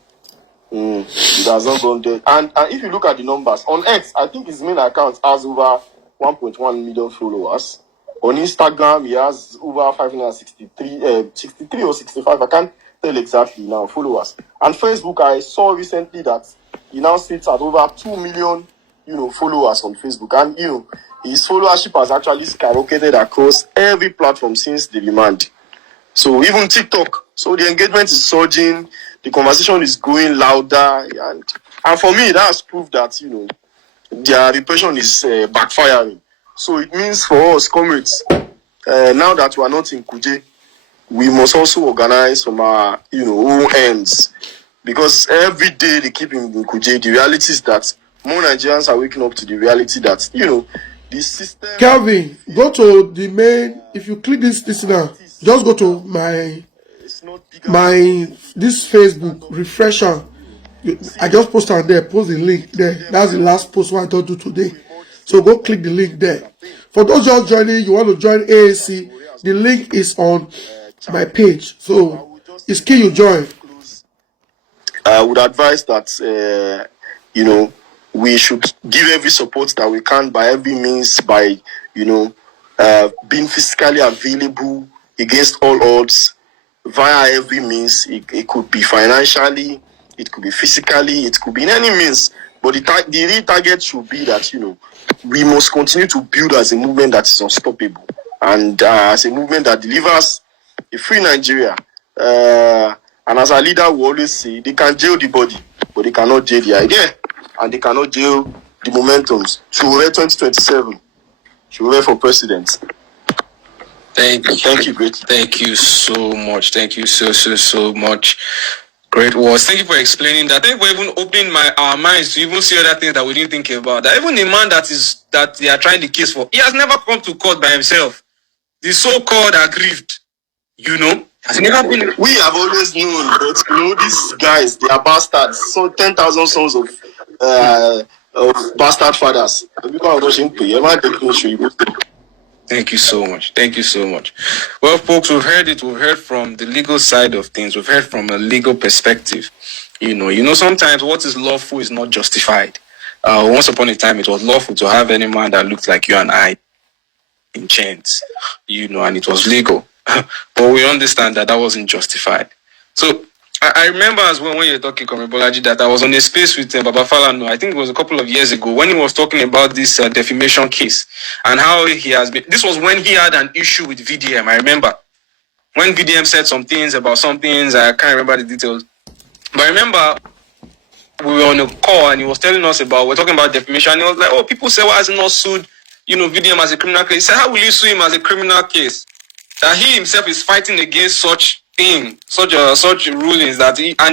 It has not gone dead. And if you look at the numbers, on X, I think his main account has over 1.1 million followers. On Instagram, he has over 63 or 65, I can't tell exactly now, followers. And Facebook, I saw recently that he now sits at over 2 million, followers on Facebook. And, his followership has actually skyrocketed across every platform since the demand. So even TikTok. So the engagement is surging, the conversation is growing louder, and for me, that has proved that, their repression is backfiring. So it means for us, comrades, now that we are not in Kuje, we must also organize from our, own ends. Because every day they keep in Kuje, the reality is that more Nigerians are waking up to the reality that, the system... Kelvin, go to the main, if you click this now, just go to my this Facebook, refresher. I just posted on there, post the link there. That's the last post what I thought to do today. So go click the link there. For those just joining, you want to join AAC, the link is on my page. So it's key you join. I would advise that, we should give every support that we can by every means, by, being physically available against all odds via every means. It could be financially, it could be physically, it could be in any means But the real target should be that, we must continue to build as a movement that is unstoppable, and as a movement that delivers a free Nigeria. And as our leader will always say, they can jail the body, but they cannot jail the idea, and they cannot jail the momentums. Sowore 2027. Sowore for president. Thank you, great. Thank you so much. Thank you so much. Great words. Thank you for explaining that. Thank you for even opening our minds to even see other things that we didn't think about. That even the man that they are trying the case for, he has never come to court by himself. The so-called aggrieved, has never been. We have always known, but these guys, they are bastards. So 10,000 sons of bastard fathers. Thank you so much. Thank you so much. Well, folks, we've heard it. We've heard from the legal side of things. We've heard from a legal perspective. Sometimes what is lawful is not justified. Once upon a time, it was lawful to have any man that looked like you and I in chains, and it was legal. But we understand that wasn't justified. So I remember as well when you were talking, Bolaji, that I was on a space with Baba Falano, I think it was a couple of years ago, when he was talking about this defamation case and how he has been. This was when he had an issue with VDM. I remember when VDM said some things about some things. I can't remember the details. But I remember we were on a call and he was telling us we're talking about defamation. And he was like, oh, people say, why has he not sued, VDM as a criminal case? He said, how will you sue him as a criminal case? That he himself is fighting against such rulings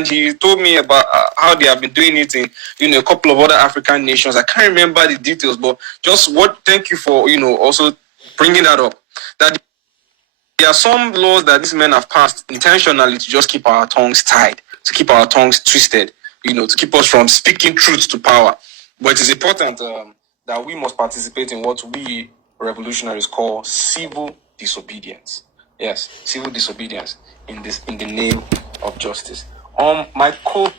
he told me about how they have been doing it in a couple of other African nations. I can't remember the details, but thank you for also bringing that up. That there are some laws that these men have passed intentionally to just keep our tongues tied, to keep our tongues twisted, to keep us from speaking truth to power. But it is important that we must participate in what we revolutionaries call civil disobedience. Yes, civil disobedience in the name of justice. My host,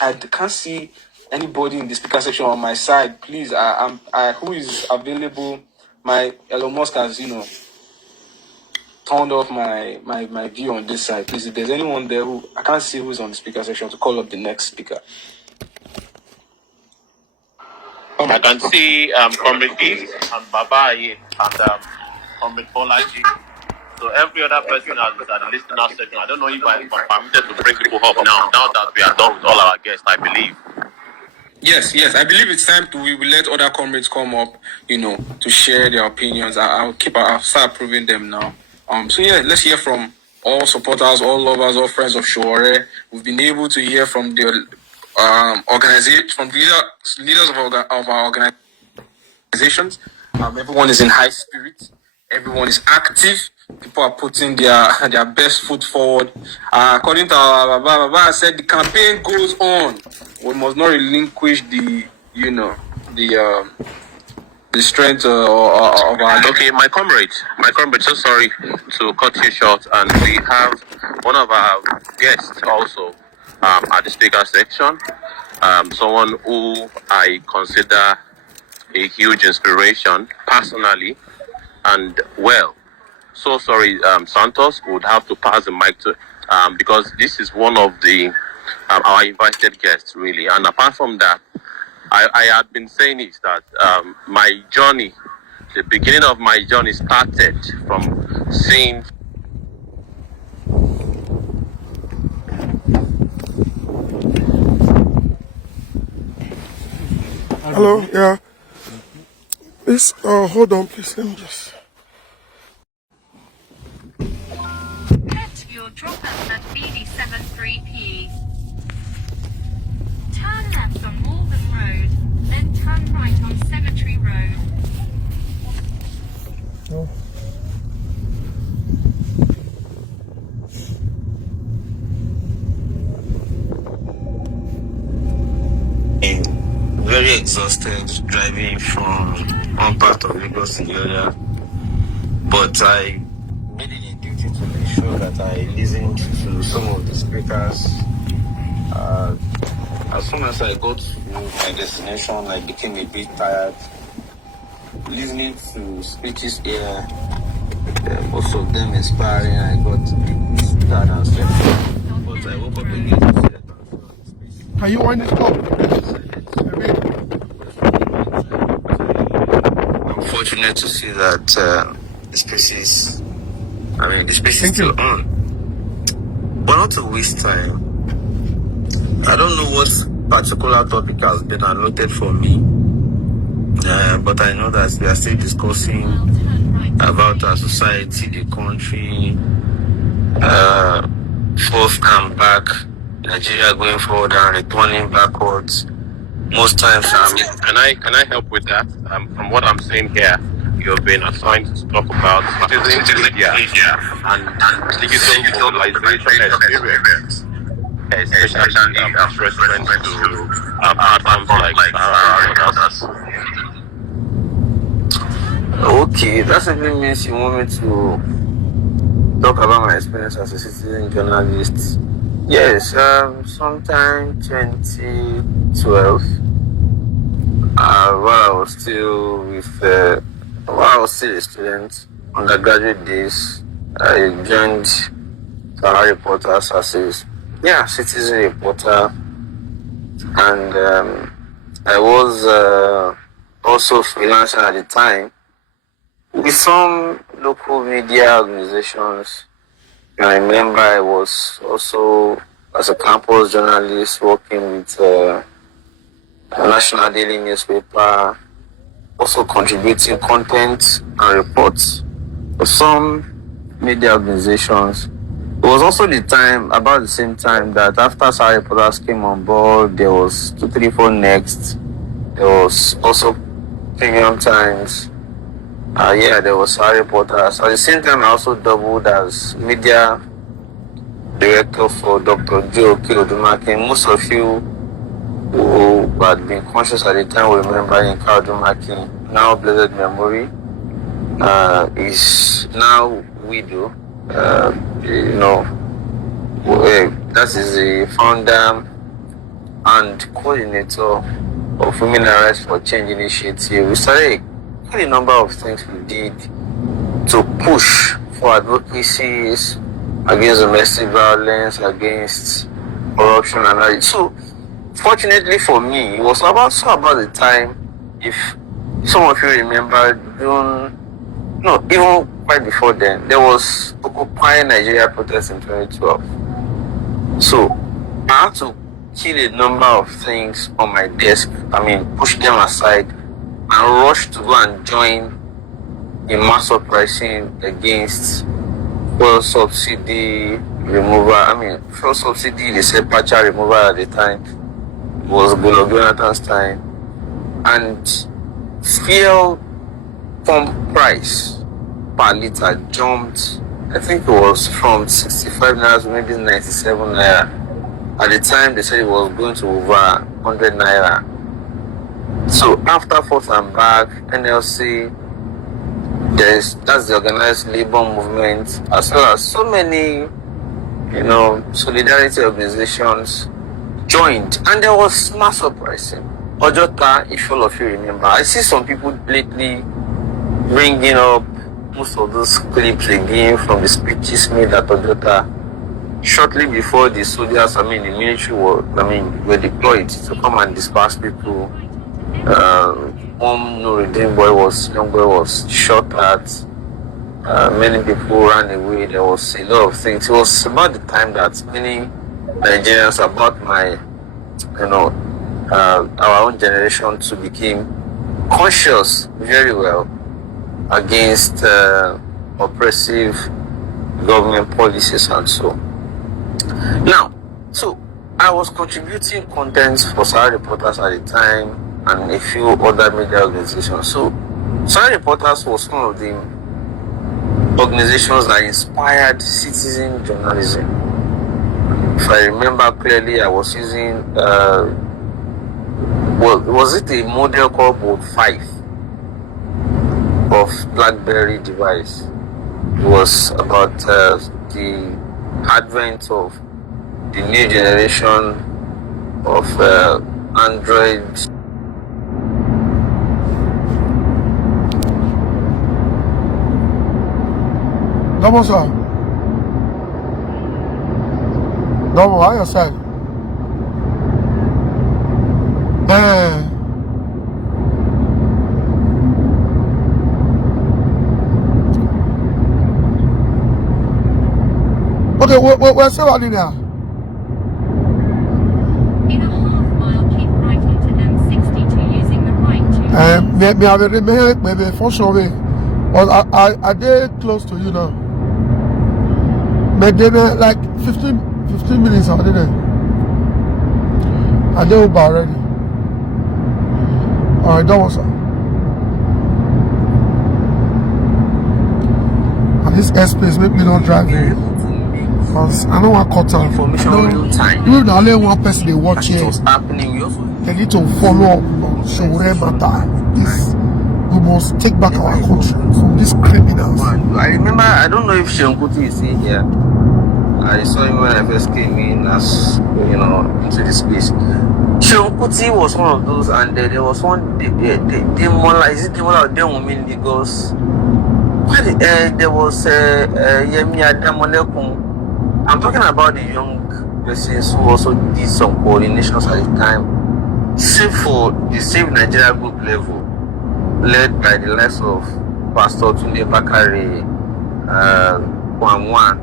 I can't see anybody in the speaker section on my side. Please, who is available? My Elon Musk has, turned off my view on this side. Please, if there's anyone there I can't see who's on the speaker section, to call up the next speaker. I can see Comrade Izzy and Baba and Comrade Bolaji. So every other person at the listener section. I don't know if I'm permitted to bring people up now that we are done with all our guests, I believe. Yes. I believe it's time we will let other comrades come up, to share their opinions. I'll start approving them now. So let's hear from all supporters, all lovers, all friends of Sowore. We've been able to hear from the organization, from leaders of our organizations. Everyone is in high spirits. Everyone is active. People are putting their best foot forward. According to our Baba said, the campaign goes on. We must not relinquish the strength of our. Okay, my comrade, so sorry to cut you short, and we have one of our guests also at the speaker section, someone who I consider a huge inspiration personally, and so sorry, Santos would have to pass the mic to because this is one of the our invited guests, really. And apart from that, I had been saying it that my journey, the beginning of my journey started from seeing. Hello, yeah. Please, hold on, please. Let me just. Get your drop-off at BD73P. Turn left on Malvern Road, then turn right on Cemetery Road. Oh. Very exhausted driving from one part of Lagos to the other, but I made it a duty to make sure that I listened to some of the speakers. As soon as I got to my destination, I became a bit tired. Listening to speeches here, most of them inspiring, I got tired and slept. But I woke up again to see that I was on the space. Can you wind this up? I'm fortunate to see that the space is, the space is Thank you. still on. But not to waste time, I don't know what particular topic has been allotted for me, but I know that we are still discussing about our society, the country, forth and back, Nigeria going forward and returning backwards. Most times, can I help with that? From what I'm saying here, you've been assigned to talk about citizen media and digital mobilization experience, especially with reference to platforms like Naira and others. okay, that simply means you want me to talk about my experience as a citizen journalist. Yes, sometime 2012, while I was still a student, undergraduate days, I joined Sahara Reporters as a citizen reporter, and I was also freelancer at the time with some local media organizations. I remember I was also, as a campus journalist, working with a national daily newspaper, also contributing content and reports for some media organizations. It was also about the same time that after Sahara Reporters came on board, there was 234 Next, there was also Premium Times. There was Sahara Reporters. At the same time, I also doubled as media director for Dr. Joe Odumake. Most of you who had been conscious at the time will remember Yinka Odumake, now blessed memory, is now widow. That is the founder and coordinator of Women Rights for Change initiative. We started a number of things we did to push for advocacies against domestic violence, against corruption and all. So, fortunately for me, it was about the time, if some of you remember, even quite before then, there was Occupy Nigeria protest in 2012. So, I had to kill a number of things on my desk, push them aside, and rush to go and join a mass uprising against fuel subsidy removal. Fuel subsidy, they said partial removal at the time, was Goodluck Jonathan's time. And fuel pump price per liter jumped, I think it was from 65 naira to maybe 97 naira. At the time, they said it was going to over 100 naira. So after forth and back, NLC, that's the organized labor movement, as well as so many, solidarity organizations joined, and there was mass uprising. Ojota, if all of you remember, I see some people lately bringing up most of those clips again from the speeches made at Ojota shortly before the soldiers, the military were deployed to come and disperse people. One young boy was shot at. Many people ran away. There was a lot of things. It was about the time that many Nigerians, about our own generation, to became conscious very well against oppressive government policies and so. Now, so I was contributing content for Sahara Reporters at the time and a few other media organizations. So Sahara Reporters was one of the organizations that inspired citizen journalism. If I remember clearly, I was using was it a model called Bolt 5 of BlackBerry device? It was about the advent of the new generation of Android. Double, sir. Double, how you side? Okay, we're still on there. In a half-mile, keep right onto M62 using the right to... Maybe for sure. But I did close to you now. Maybe like 15 minutes I did it. I did Uber already. Alright, that was it. And this airspace make me not drive here. Because I don't want to cut off. Information real time. You know, only one person they watch here. What's happening? They need to follow up on Sowore matter. We must take back our country from these criminals. I remember, I don't know if Shenkuti is in here. I saw him when I first came in as, you know, into the space. Shenkuti was one of those, and there was one, there was Yemi Adamonekun. I'm talking about the young persons who also did some coordinations at the time, save for the Save Nigeria group level, led by the likes of Pastor Tunde Bakare, Kwamwan,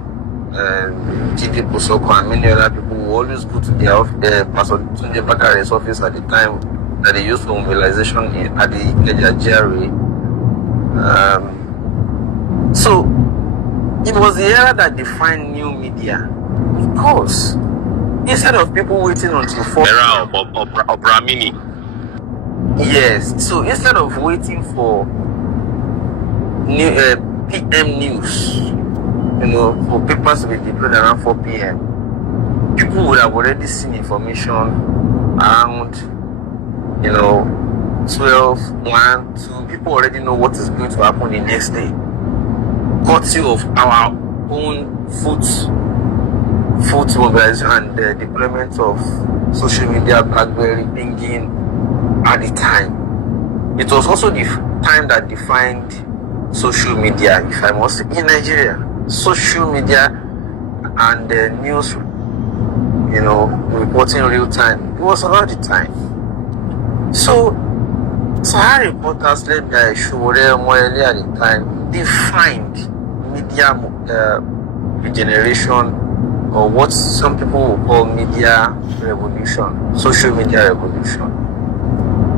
Chidi and many other people who always go to their Pastor Tunde Bakare's office at the time that they used for mobilization at the Ikeja. So it was the era that defined new media. Of course, instead of people waiting until 4 Era of Bramini. Yes, so instead of waiting for new PM news, you know, for papers to be deployed around 4 p.m., people would have already seen information around, you know, 12, 1, 2. People already know what is going to happen the next day. Courtesy of our own foot mobilization and the deployment of social media, BlackBerry, pinging at the time. It was also the time that defined social media, if I must say, in Nigeria. Social media and the news, you know, reporting real time. It was about the time. So, Sahara reporters led by Sowore Moele at the time defined media regeneration, or what some people will call media revolution, social media revolution.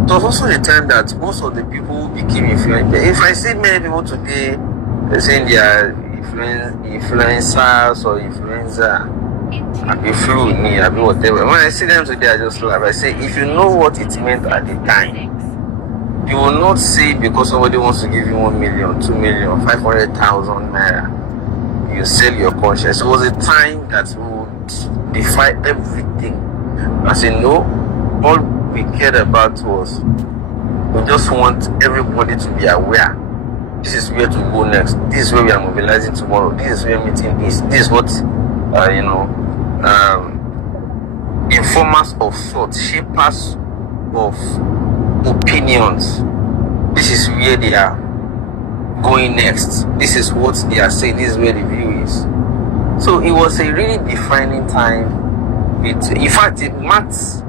It was also the time that most of the people became influenced. If I see many people today, they're saying they are influencers or influencer, whatever. When I see them today, I just laugh. I say, if you know what it meant at the time, you will not say because somebody wants to give you 1 million, 2 million, 500,000 naira, you sell your conscience. It was a time that would defy everything. I say, no, all we cared about was we just want everybody to be aware. This is where to go next. This is where we are mobilizing tomorrow. This is where meeting is. This is what, informers of thought, shapers of opinions. This is where they are going next. This is what they are saying. This is where the view is. So it was a really defining time. In fact, it marks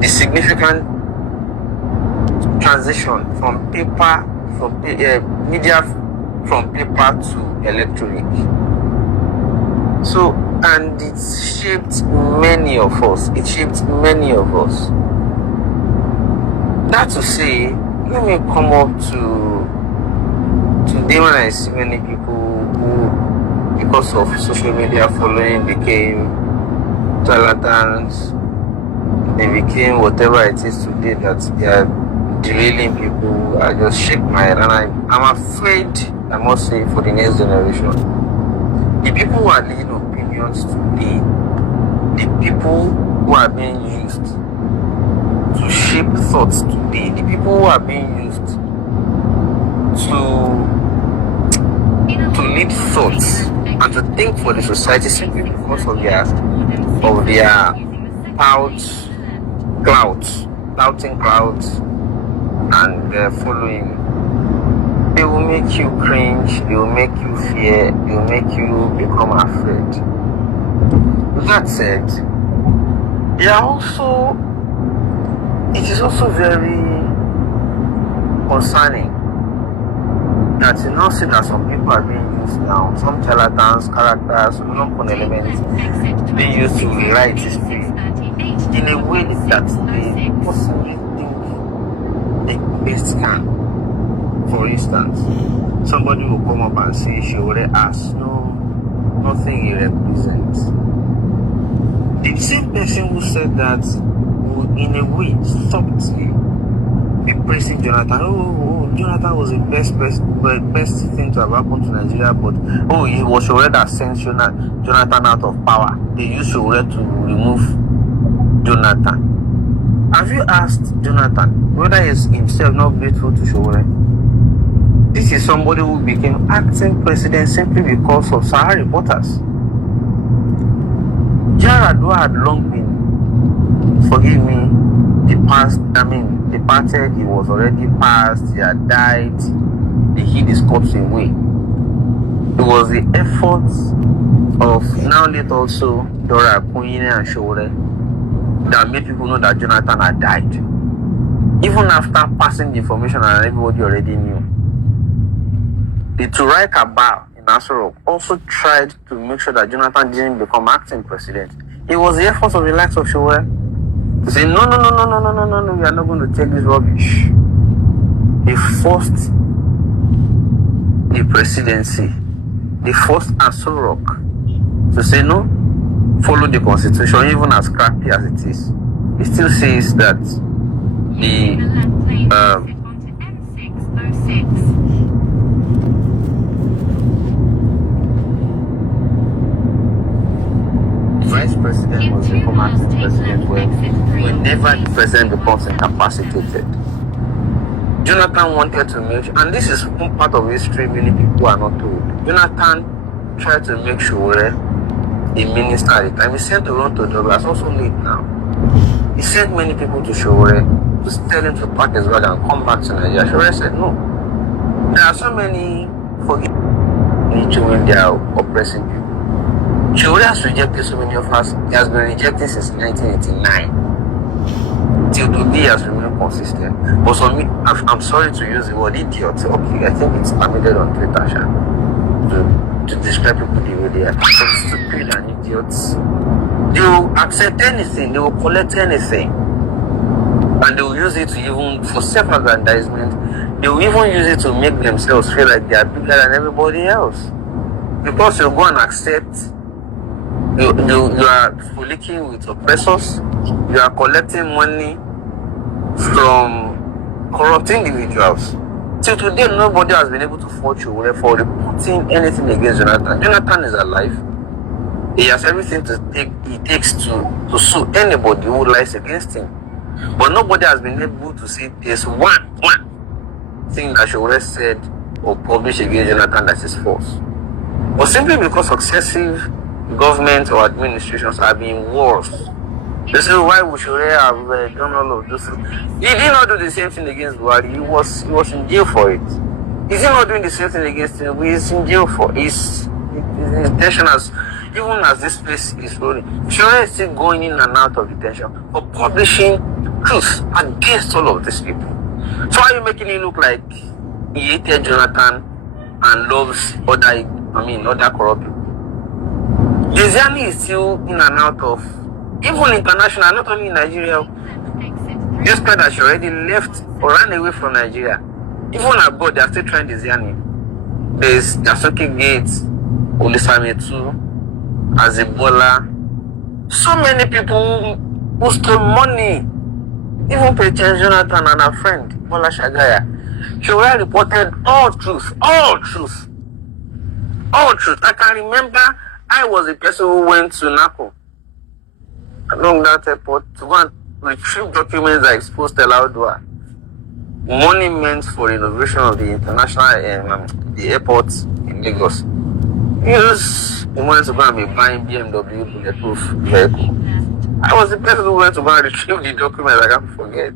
the significant transition from paper, media from paper to electronic. So, and it shaped many of us. It shaped many of us. That to say, let me come up to today when I see many people who, because of social media following, became charlatans. They became whatever it is today that they are derailing people. I just shake my head, and I'm afraid, I must say, for the next generation. The people who are leading opinions today, the people who are being used to shape thoughts today, the people who are being used to lead thoughts and to think for the society simply because of their doubting crowds and their following. They will make you cringe, they will make you fear, they will make you become afraid. That said, there are also it is also very concerning that you now see that some people are being used now, some charlatans, characters, non-con elements, being used to rewrite history in a way that they possibly think they best can. For instance, somebody will come up and say Sowore has nothing he represents. The same person who said that will in a way subtly be praising Jonathan. Oh, Jonathan was the best thing to have happened to Nigeria, but it was Sowore that sent Jonathan out of power. They used Sowore to remove Jonathan. Have you asked Jonathan whether he is himself not grateful to Sowore? This is somebody who became acting president simply because of Sahara reporters. Yaradua had long been, forgive me, departed, he was already passed, he had died, they hid his corpse away. It was the efforts of now late also Dora Akunyine and Sowore that made people know that Jonathan had died. Even after passing the information and everybody already knew. The Turai cabal in Asoro also tried to make sure that Jonathan didn't become acting president. It was the efforts of the likes of Sowore to say, no, we are not going to take this rubbish. They forced the presidency, they forced Asoro to say, no, follow the constitution, even as crappy as it is. It still says that the vice president must become acting president whenever the president becomes incapacitated. Jonathan wanted to make sure, and this is one part of history many people are not told. Jonathan tried to make Sowore a minister at the time. He sent Toronto Douglas, also late now. He sent many people to Sowore to tell him to pack his bag and come back to Nigeria. Sowore said no. There are so many when they are oppressing people. Sowore has rejected so many of us. He has been rejected since 1989. Till today, he has remained consistent. But for me, I'm sorry to use the word idiot. Okay, I think it's permitted on Twitter, to describe people the way they are. Some stupid and idiots. They will accept anything. They will collect anything. And they will use it to even for self-aggrandizement. They will even use it to make themselves feel like they are bigger than everybody else. Because you go and accept. You are frolicking with oppressors. You are collecting money from corrupt individuals. Till today, nobody has been able to fault you for reporting anything against Jonathan. Jonathan is alive. He has everything it takes to sue anybody who lies against him. But nobody has been able to say there's one thing that Sowore said or published against Jonathan that is false. But simply because successive government or administrations are being worse. They say, why would Sowore have done all of this? He did not do the same thing against Buhari. He was in jail for it. He's not doing the same thing against him. He's in jail for his detention even as this place is rolling. Sowore is still going in and out of detention for publishing truth against all of these people. So are you making it look like he hated Jonathan and loves other corrupt people? Izzy is still in and out of, even international, not only in Nigeria. This guy that she already left or ran away from Nigeria. Even abroad, they are still trying Izzy. There's Yasoki Gates, Olisametu, Azebola. So many people who stole money. Even President Jonathan and her friend, Bola Shagaya. Sowore reported all truth. I can remember I was the person who went to Nako along that airport to go and retrieve documents that exposed Elaudua. Monuments for renovation of the international the airport in Lagos. Yes, he wanted to go and be buying BMW bulletproof vehicle. I was the person who went to go and retrieve the documents I can't forget.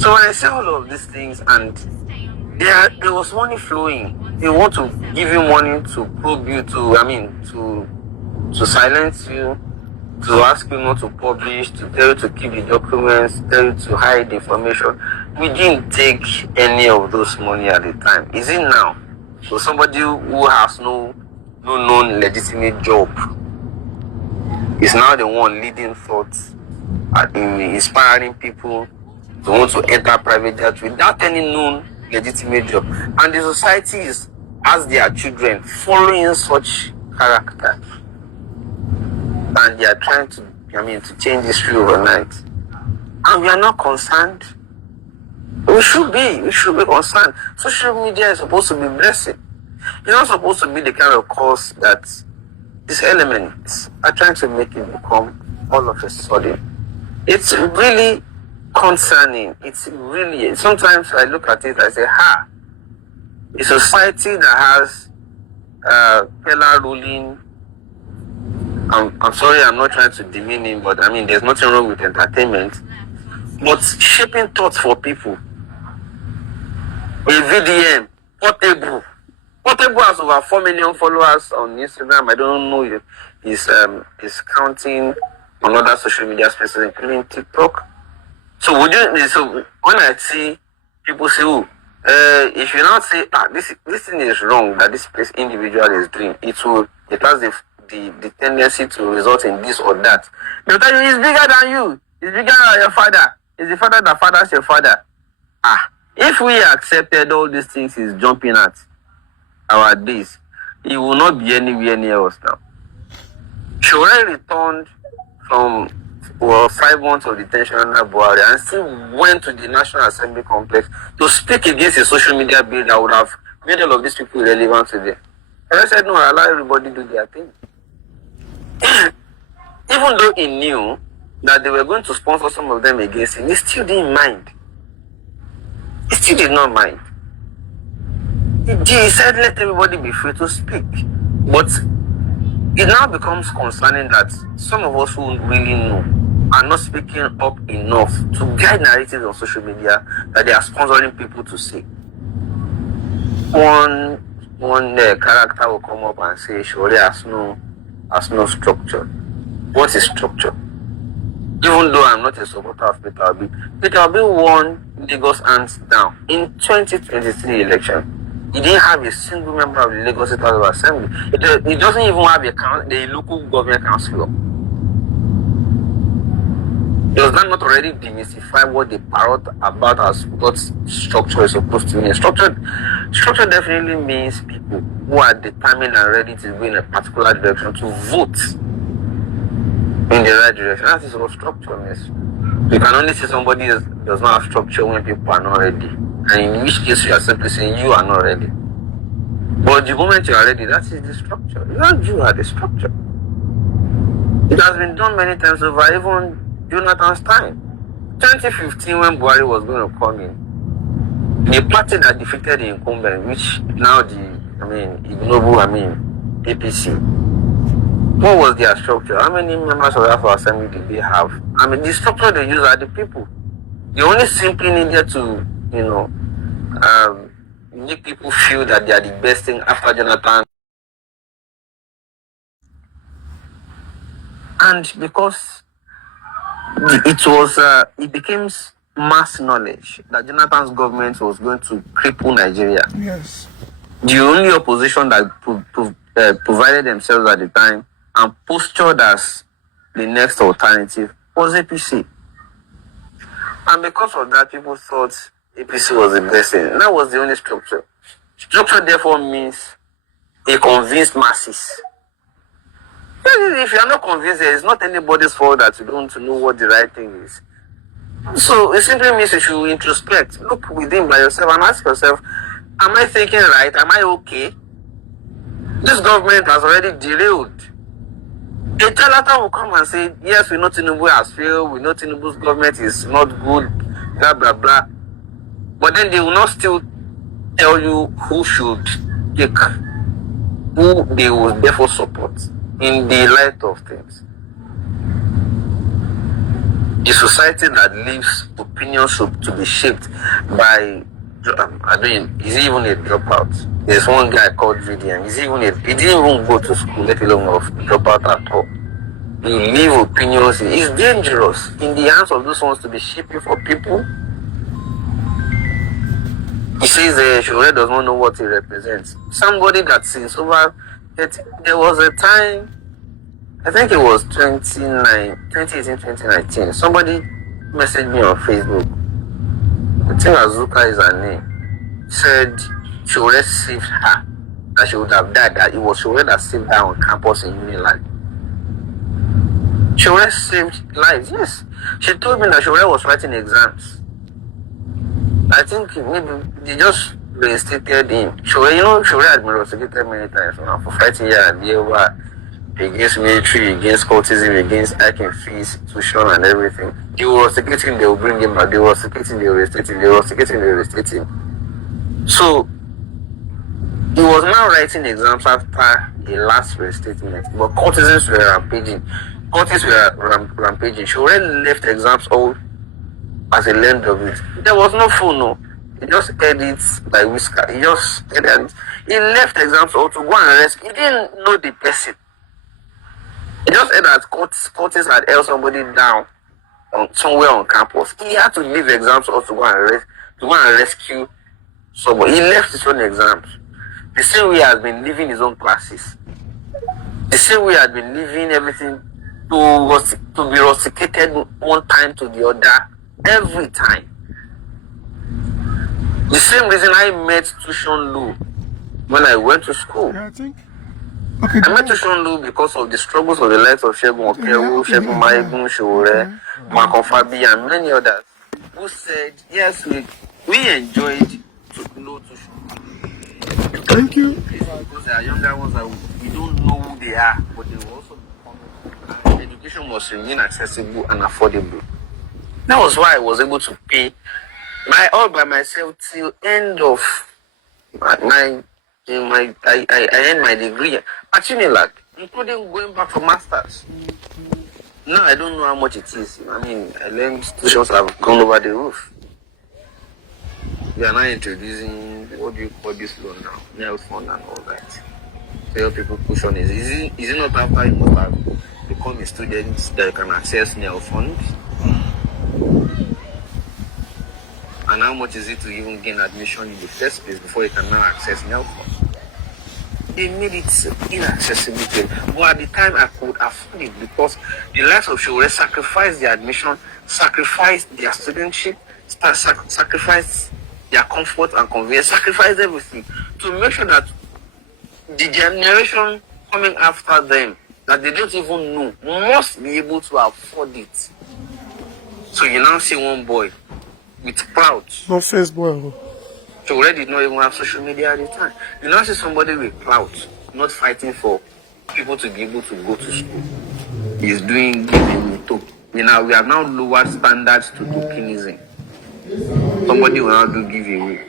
So when I say all of these things and there was money flowing. They want to give you money to probe you, to silence you, to ask you not to publish, to tell you to keep the documents, tell you to hide the information. We didn't take any of those money at the time. Is it now? So somebody who has no known legitimate job is now the one leading thoughts and inspiring people to want to enter private jet without any known legitimate job. And the society is, as their children, following such character. And they are trying to, to change history overnight. And we are not concerned. We should be concerned. Social media is supposed to be blessing. It's not supposed to be the kind of cause that these elements are trying to make it become all of a sudden. It's really concerning. It's really, sometimes I look at it, I say, a society that has pillar ruling. I'm sorry, I'm not trying to demean him, but there's nothing wrong with entertainment. But shaping thoughts for people. A VDM, Portable has over 4 million followers on Instagram. I don't know if he's counting on other social media spaces, including TikTok. So when I see people say, if you not say this thing is wrong, that this individual is doing, it has the tendency to result in this or that. They'll tell you, it's bigger than you. It's bigger than your father. It's the father that fathers your father. If we accepted all these things he's jumping at our days, he will not be anywhere near us now. Sowore returned from 5 months of detention under Buhari and still went to the National Assembly complex to speak against a social media bill that would have made all of these people irrelevant today. And I said, no, I allow everybody to do their thing. Even though he knew that they were going to sponsor some of them against him, he still didn't mind. He still did not mind. He said, let everybody be free to speak. But it now becomes concerning that some of us who really know are not speaking up enough to guide narratives on social media that they are sponsoring people to say. One character will come up and say, Sowore has no structure. What is structure? Even though I'm not a supporter of Peter Obi won Lagos hands down. In 2023 election, he didn't have a single member of the Lagos State House of Assembly. He doesn't even have the local government council. Does that not already demystify what they parrot about as what structure is supposed to mean? Structure definitely means people who are determined and ready to go in a particular direction to vote in the right direction. That is what structure means. You can only say somebody does not have structure when people are not ready. And in which case you are simply saying you are not ready. But the moment you are ready, that is the structure. You are the structure. It has been done many times over, even Jonathan's time. 2015, when Buhari was going to come in, the party that defeated the incumbent, which now ignoble, APC, what was their structure? How many members of the House of Assembly did they have? The structure they use are the people. They only simply needed to, make people feel that they are the best thing after Jonathan. And because it became mass knowledge that Jonathan's government was going to cripple Nigeria. Yes. The only opposition that provided themselves at the time and postured as the next alternative was APC. And because of that, people thought APC was the best thing. That was the only structure. Structure therefore means a convinced masses. If you are not convinced, there is not anybody's fault that you don't know what the right thing is. So it simply means you should introspect, look within by yourself and ask yourself, am I thinking right? Am I okay? This government has already derailed. A charlatan will come and say, yes, we know Tinubu has failed, we know Tinubu's government is not good, blah, blah, blah. But then they will not still tell you who should take, who they will therefore support in the light of things. The society that leaves opinions to be shaped by, is he even a dropout? There's one guy called VDM. He didn't even go to school, let alone of dropout at all. you leave opinions. It's dangerous in the hands of those ones to be shaping for people. He says Sowore does not know what he represents. Somebody that since over, there was a time, I think it was 2018, 2019. Somebody messaged me on Facebook. I think Azuka is her name. Said Sowore saved her. That she would have died. That it was Sowore that saved her on campus in Unilag. Sowore saved lives. Yes. She told me that Sowore was writing exams. I think maybe they just reinstated him. Sowore, Sowore had been rusticated many times now for fighting here and there against military, against cultism, against hiking fees, tuition and everything. They were rusticating, they will bring him back. They were rusticating, they were restating, they were rusticating, they were restating. So he was now writing exams after the last restatement, but cultists were rampaging. Cultists were rampaging. Sowore left exams all as a length of it. There was no phone, no. He just edits by whisker. He just edits. He left exams all to go and rescue. He didn't know the person. He just said that cultists had held somebody down somewhere on campus. He had to leave exams all to go and rescue somebody. He left his own exams. The same way he has been leaving his own classes. The same way he had been leaving everything to be rusticated one time to the other. Every time. The same reason I met Tuition Lu when I went to school. Yeah, I think. Okay, I met Tuition Lu because of the struggles of the likes of Shegun Okewu, Shegun Maigun, Sowore, Marco Fabi, and many others who said, yes, we enjoyed to know Tuition. Thank you. Because there are younger ones that we don't know who they are, but they will also become. Education must remain accessible and affordable. That was why I was able to pay all by myself till end of I end my degree at Unilag, including going back for masters. Now I don't know how much it is. I mean, I learned tuitions have gone over the roof. We are now introducing, what do you call this loan now? Nail fund and all that. So your people push on. Is it not after you must have become a student that you can access nail funds? And how much is it to even gain admission in the first place before you can now access nail funds? They made it inaccessible to them. But at the time I could afford it because the likes of Sowore sacrificed their admission, sacrificed their studentship, sacrificed their comfort and convenience, sacrificed everything to make sure that the generation coming after them that they don't even know must be able to afford it. So you now see one boy with clout. No Facebook. Sowore did not even have social media at the time. You now see somebody with clout, not fighting for people to be able to go to school. He's doing giving to. We have now lowered standards to tokenism. Somebody will now do giveaway.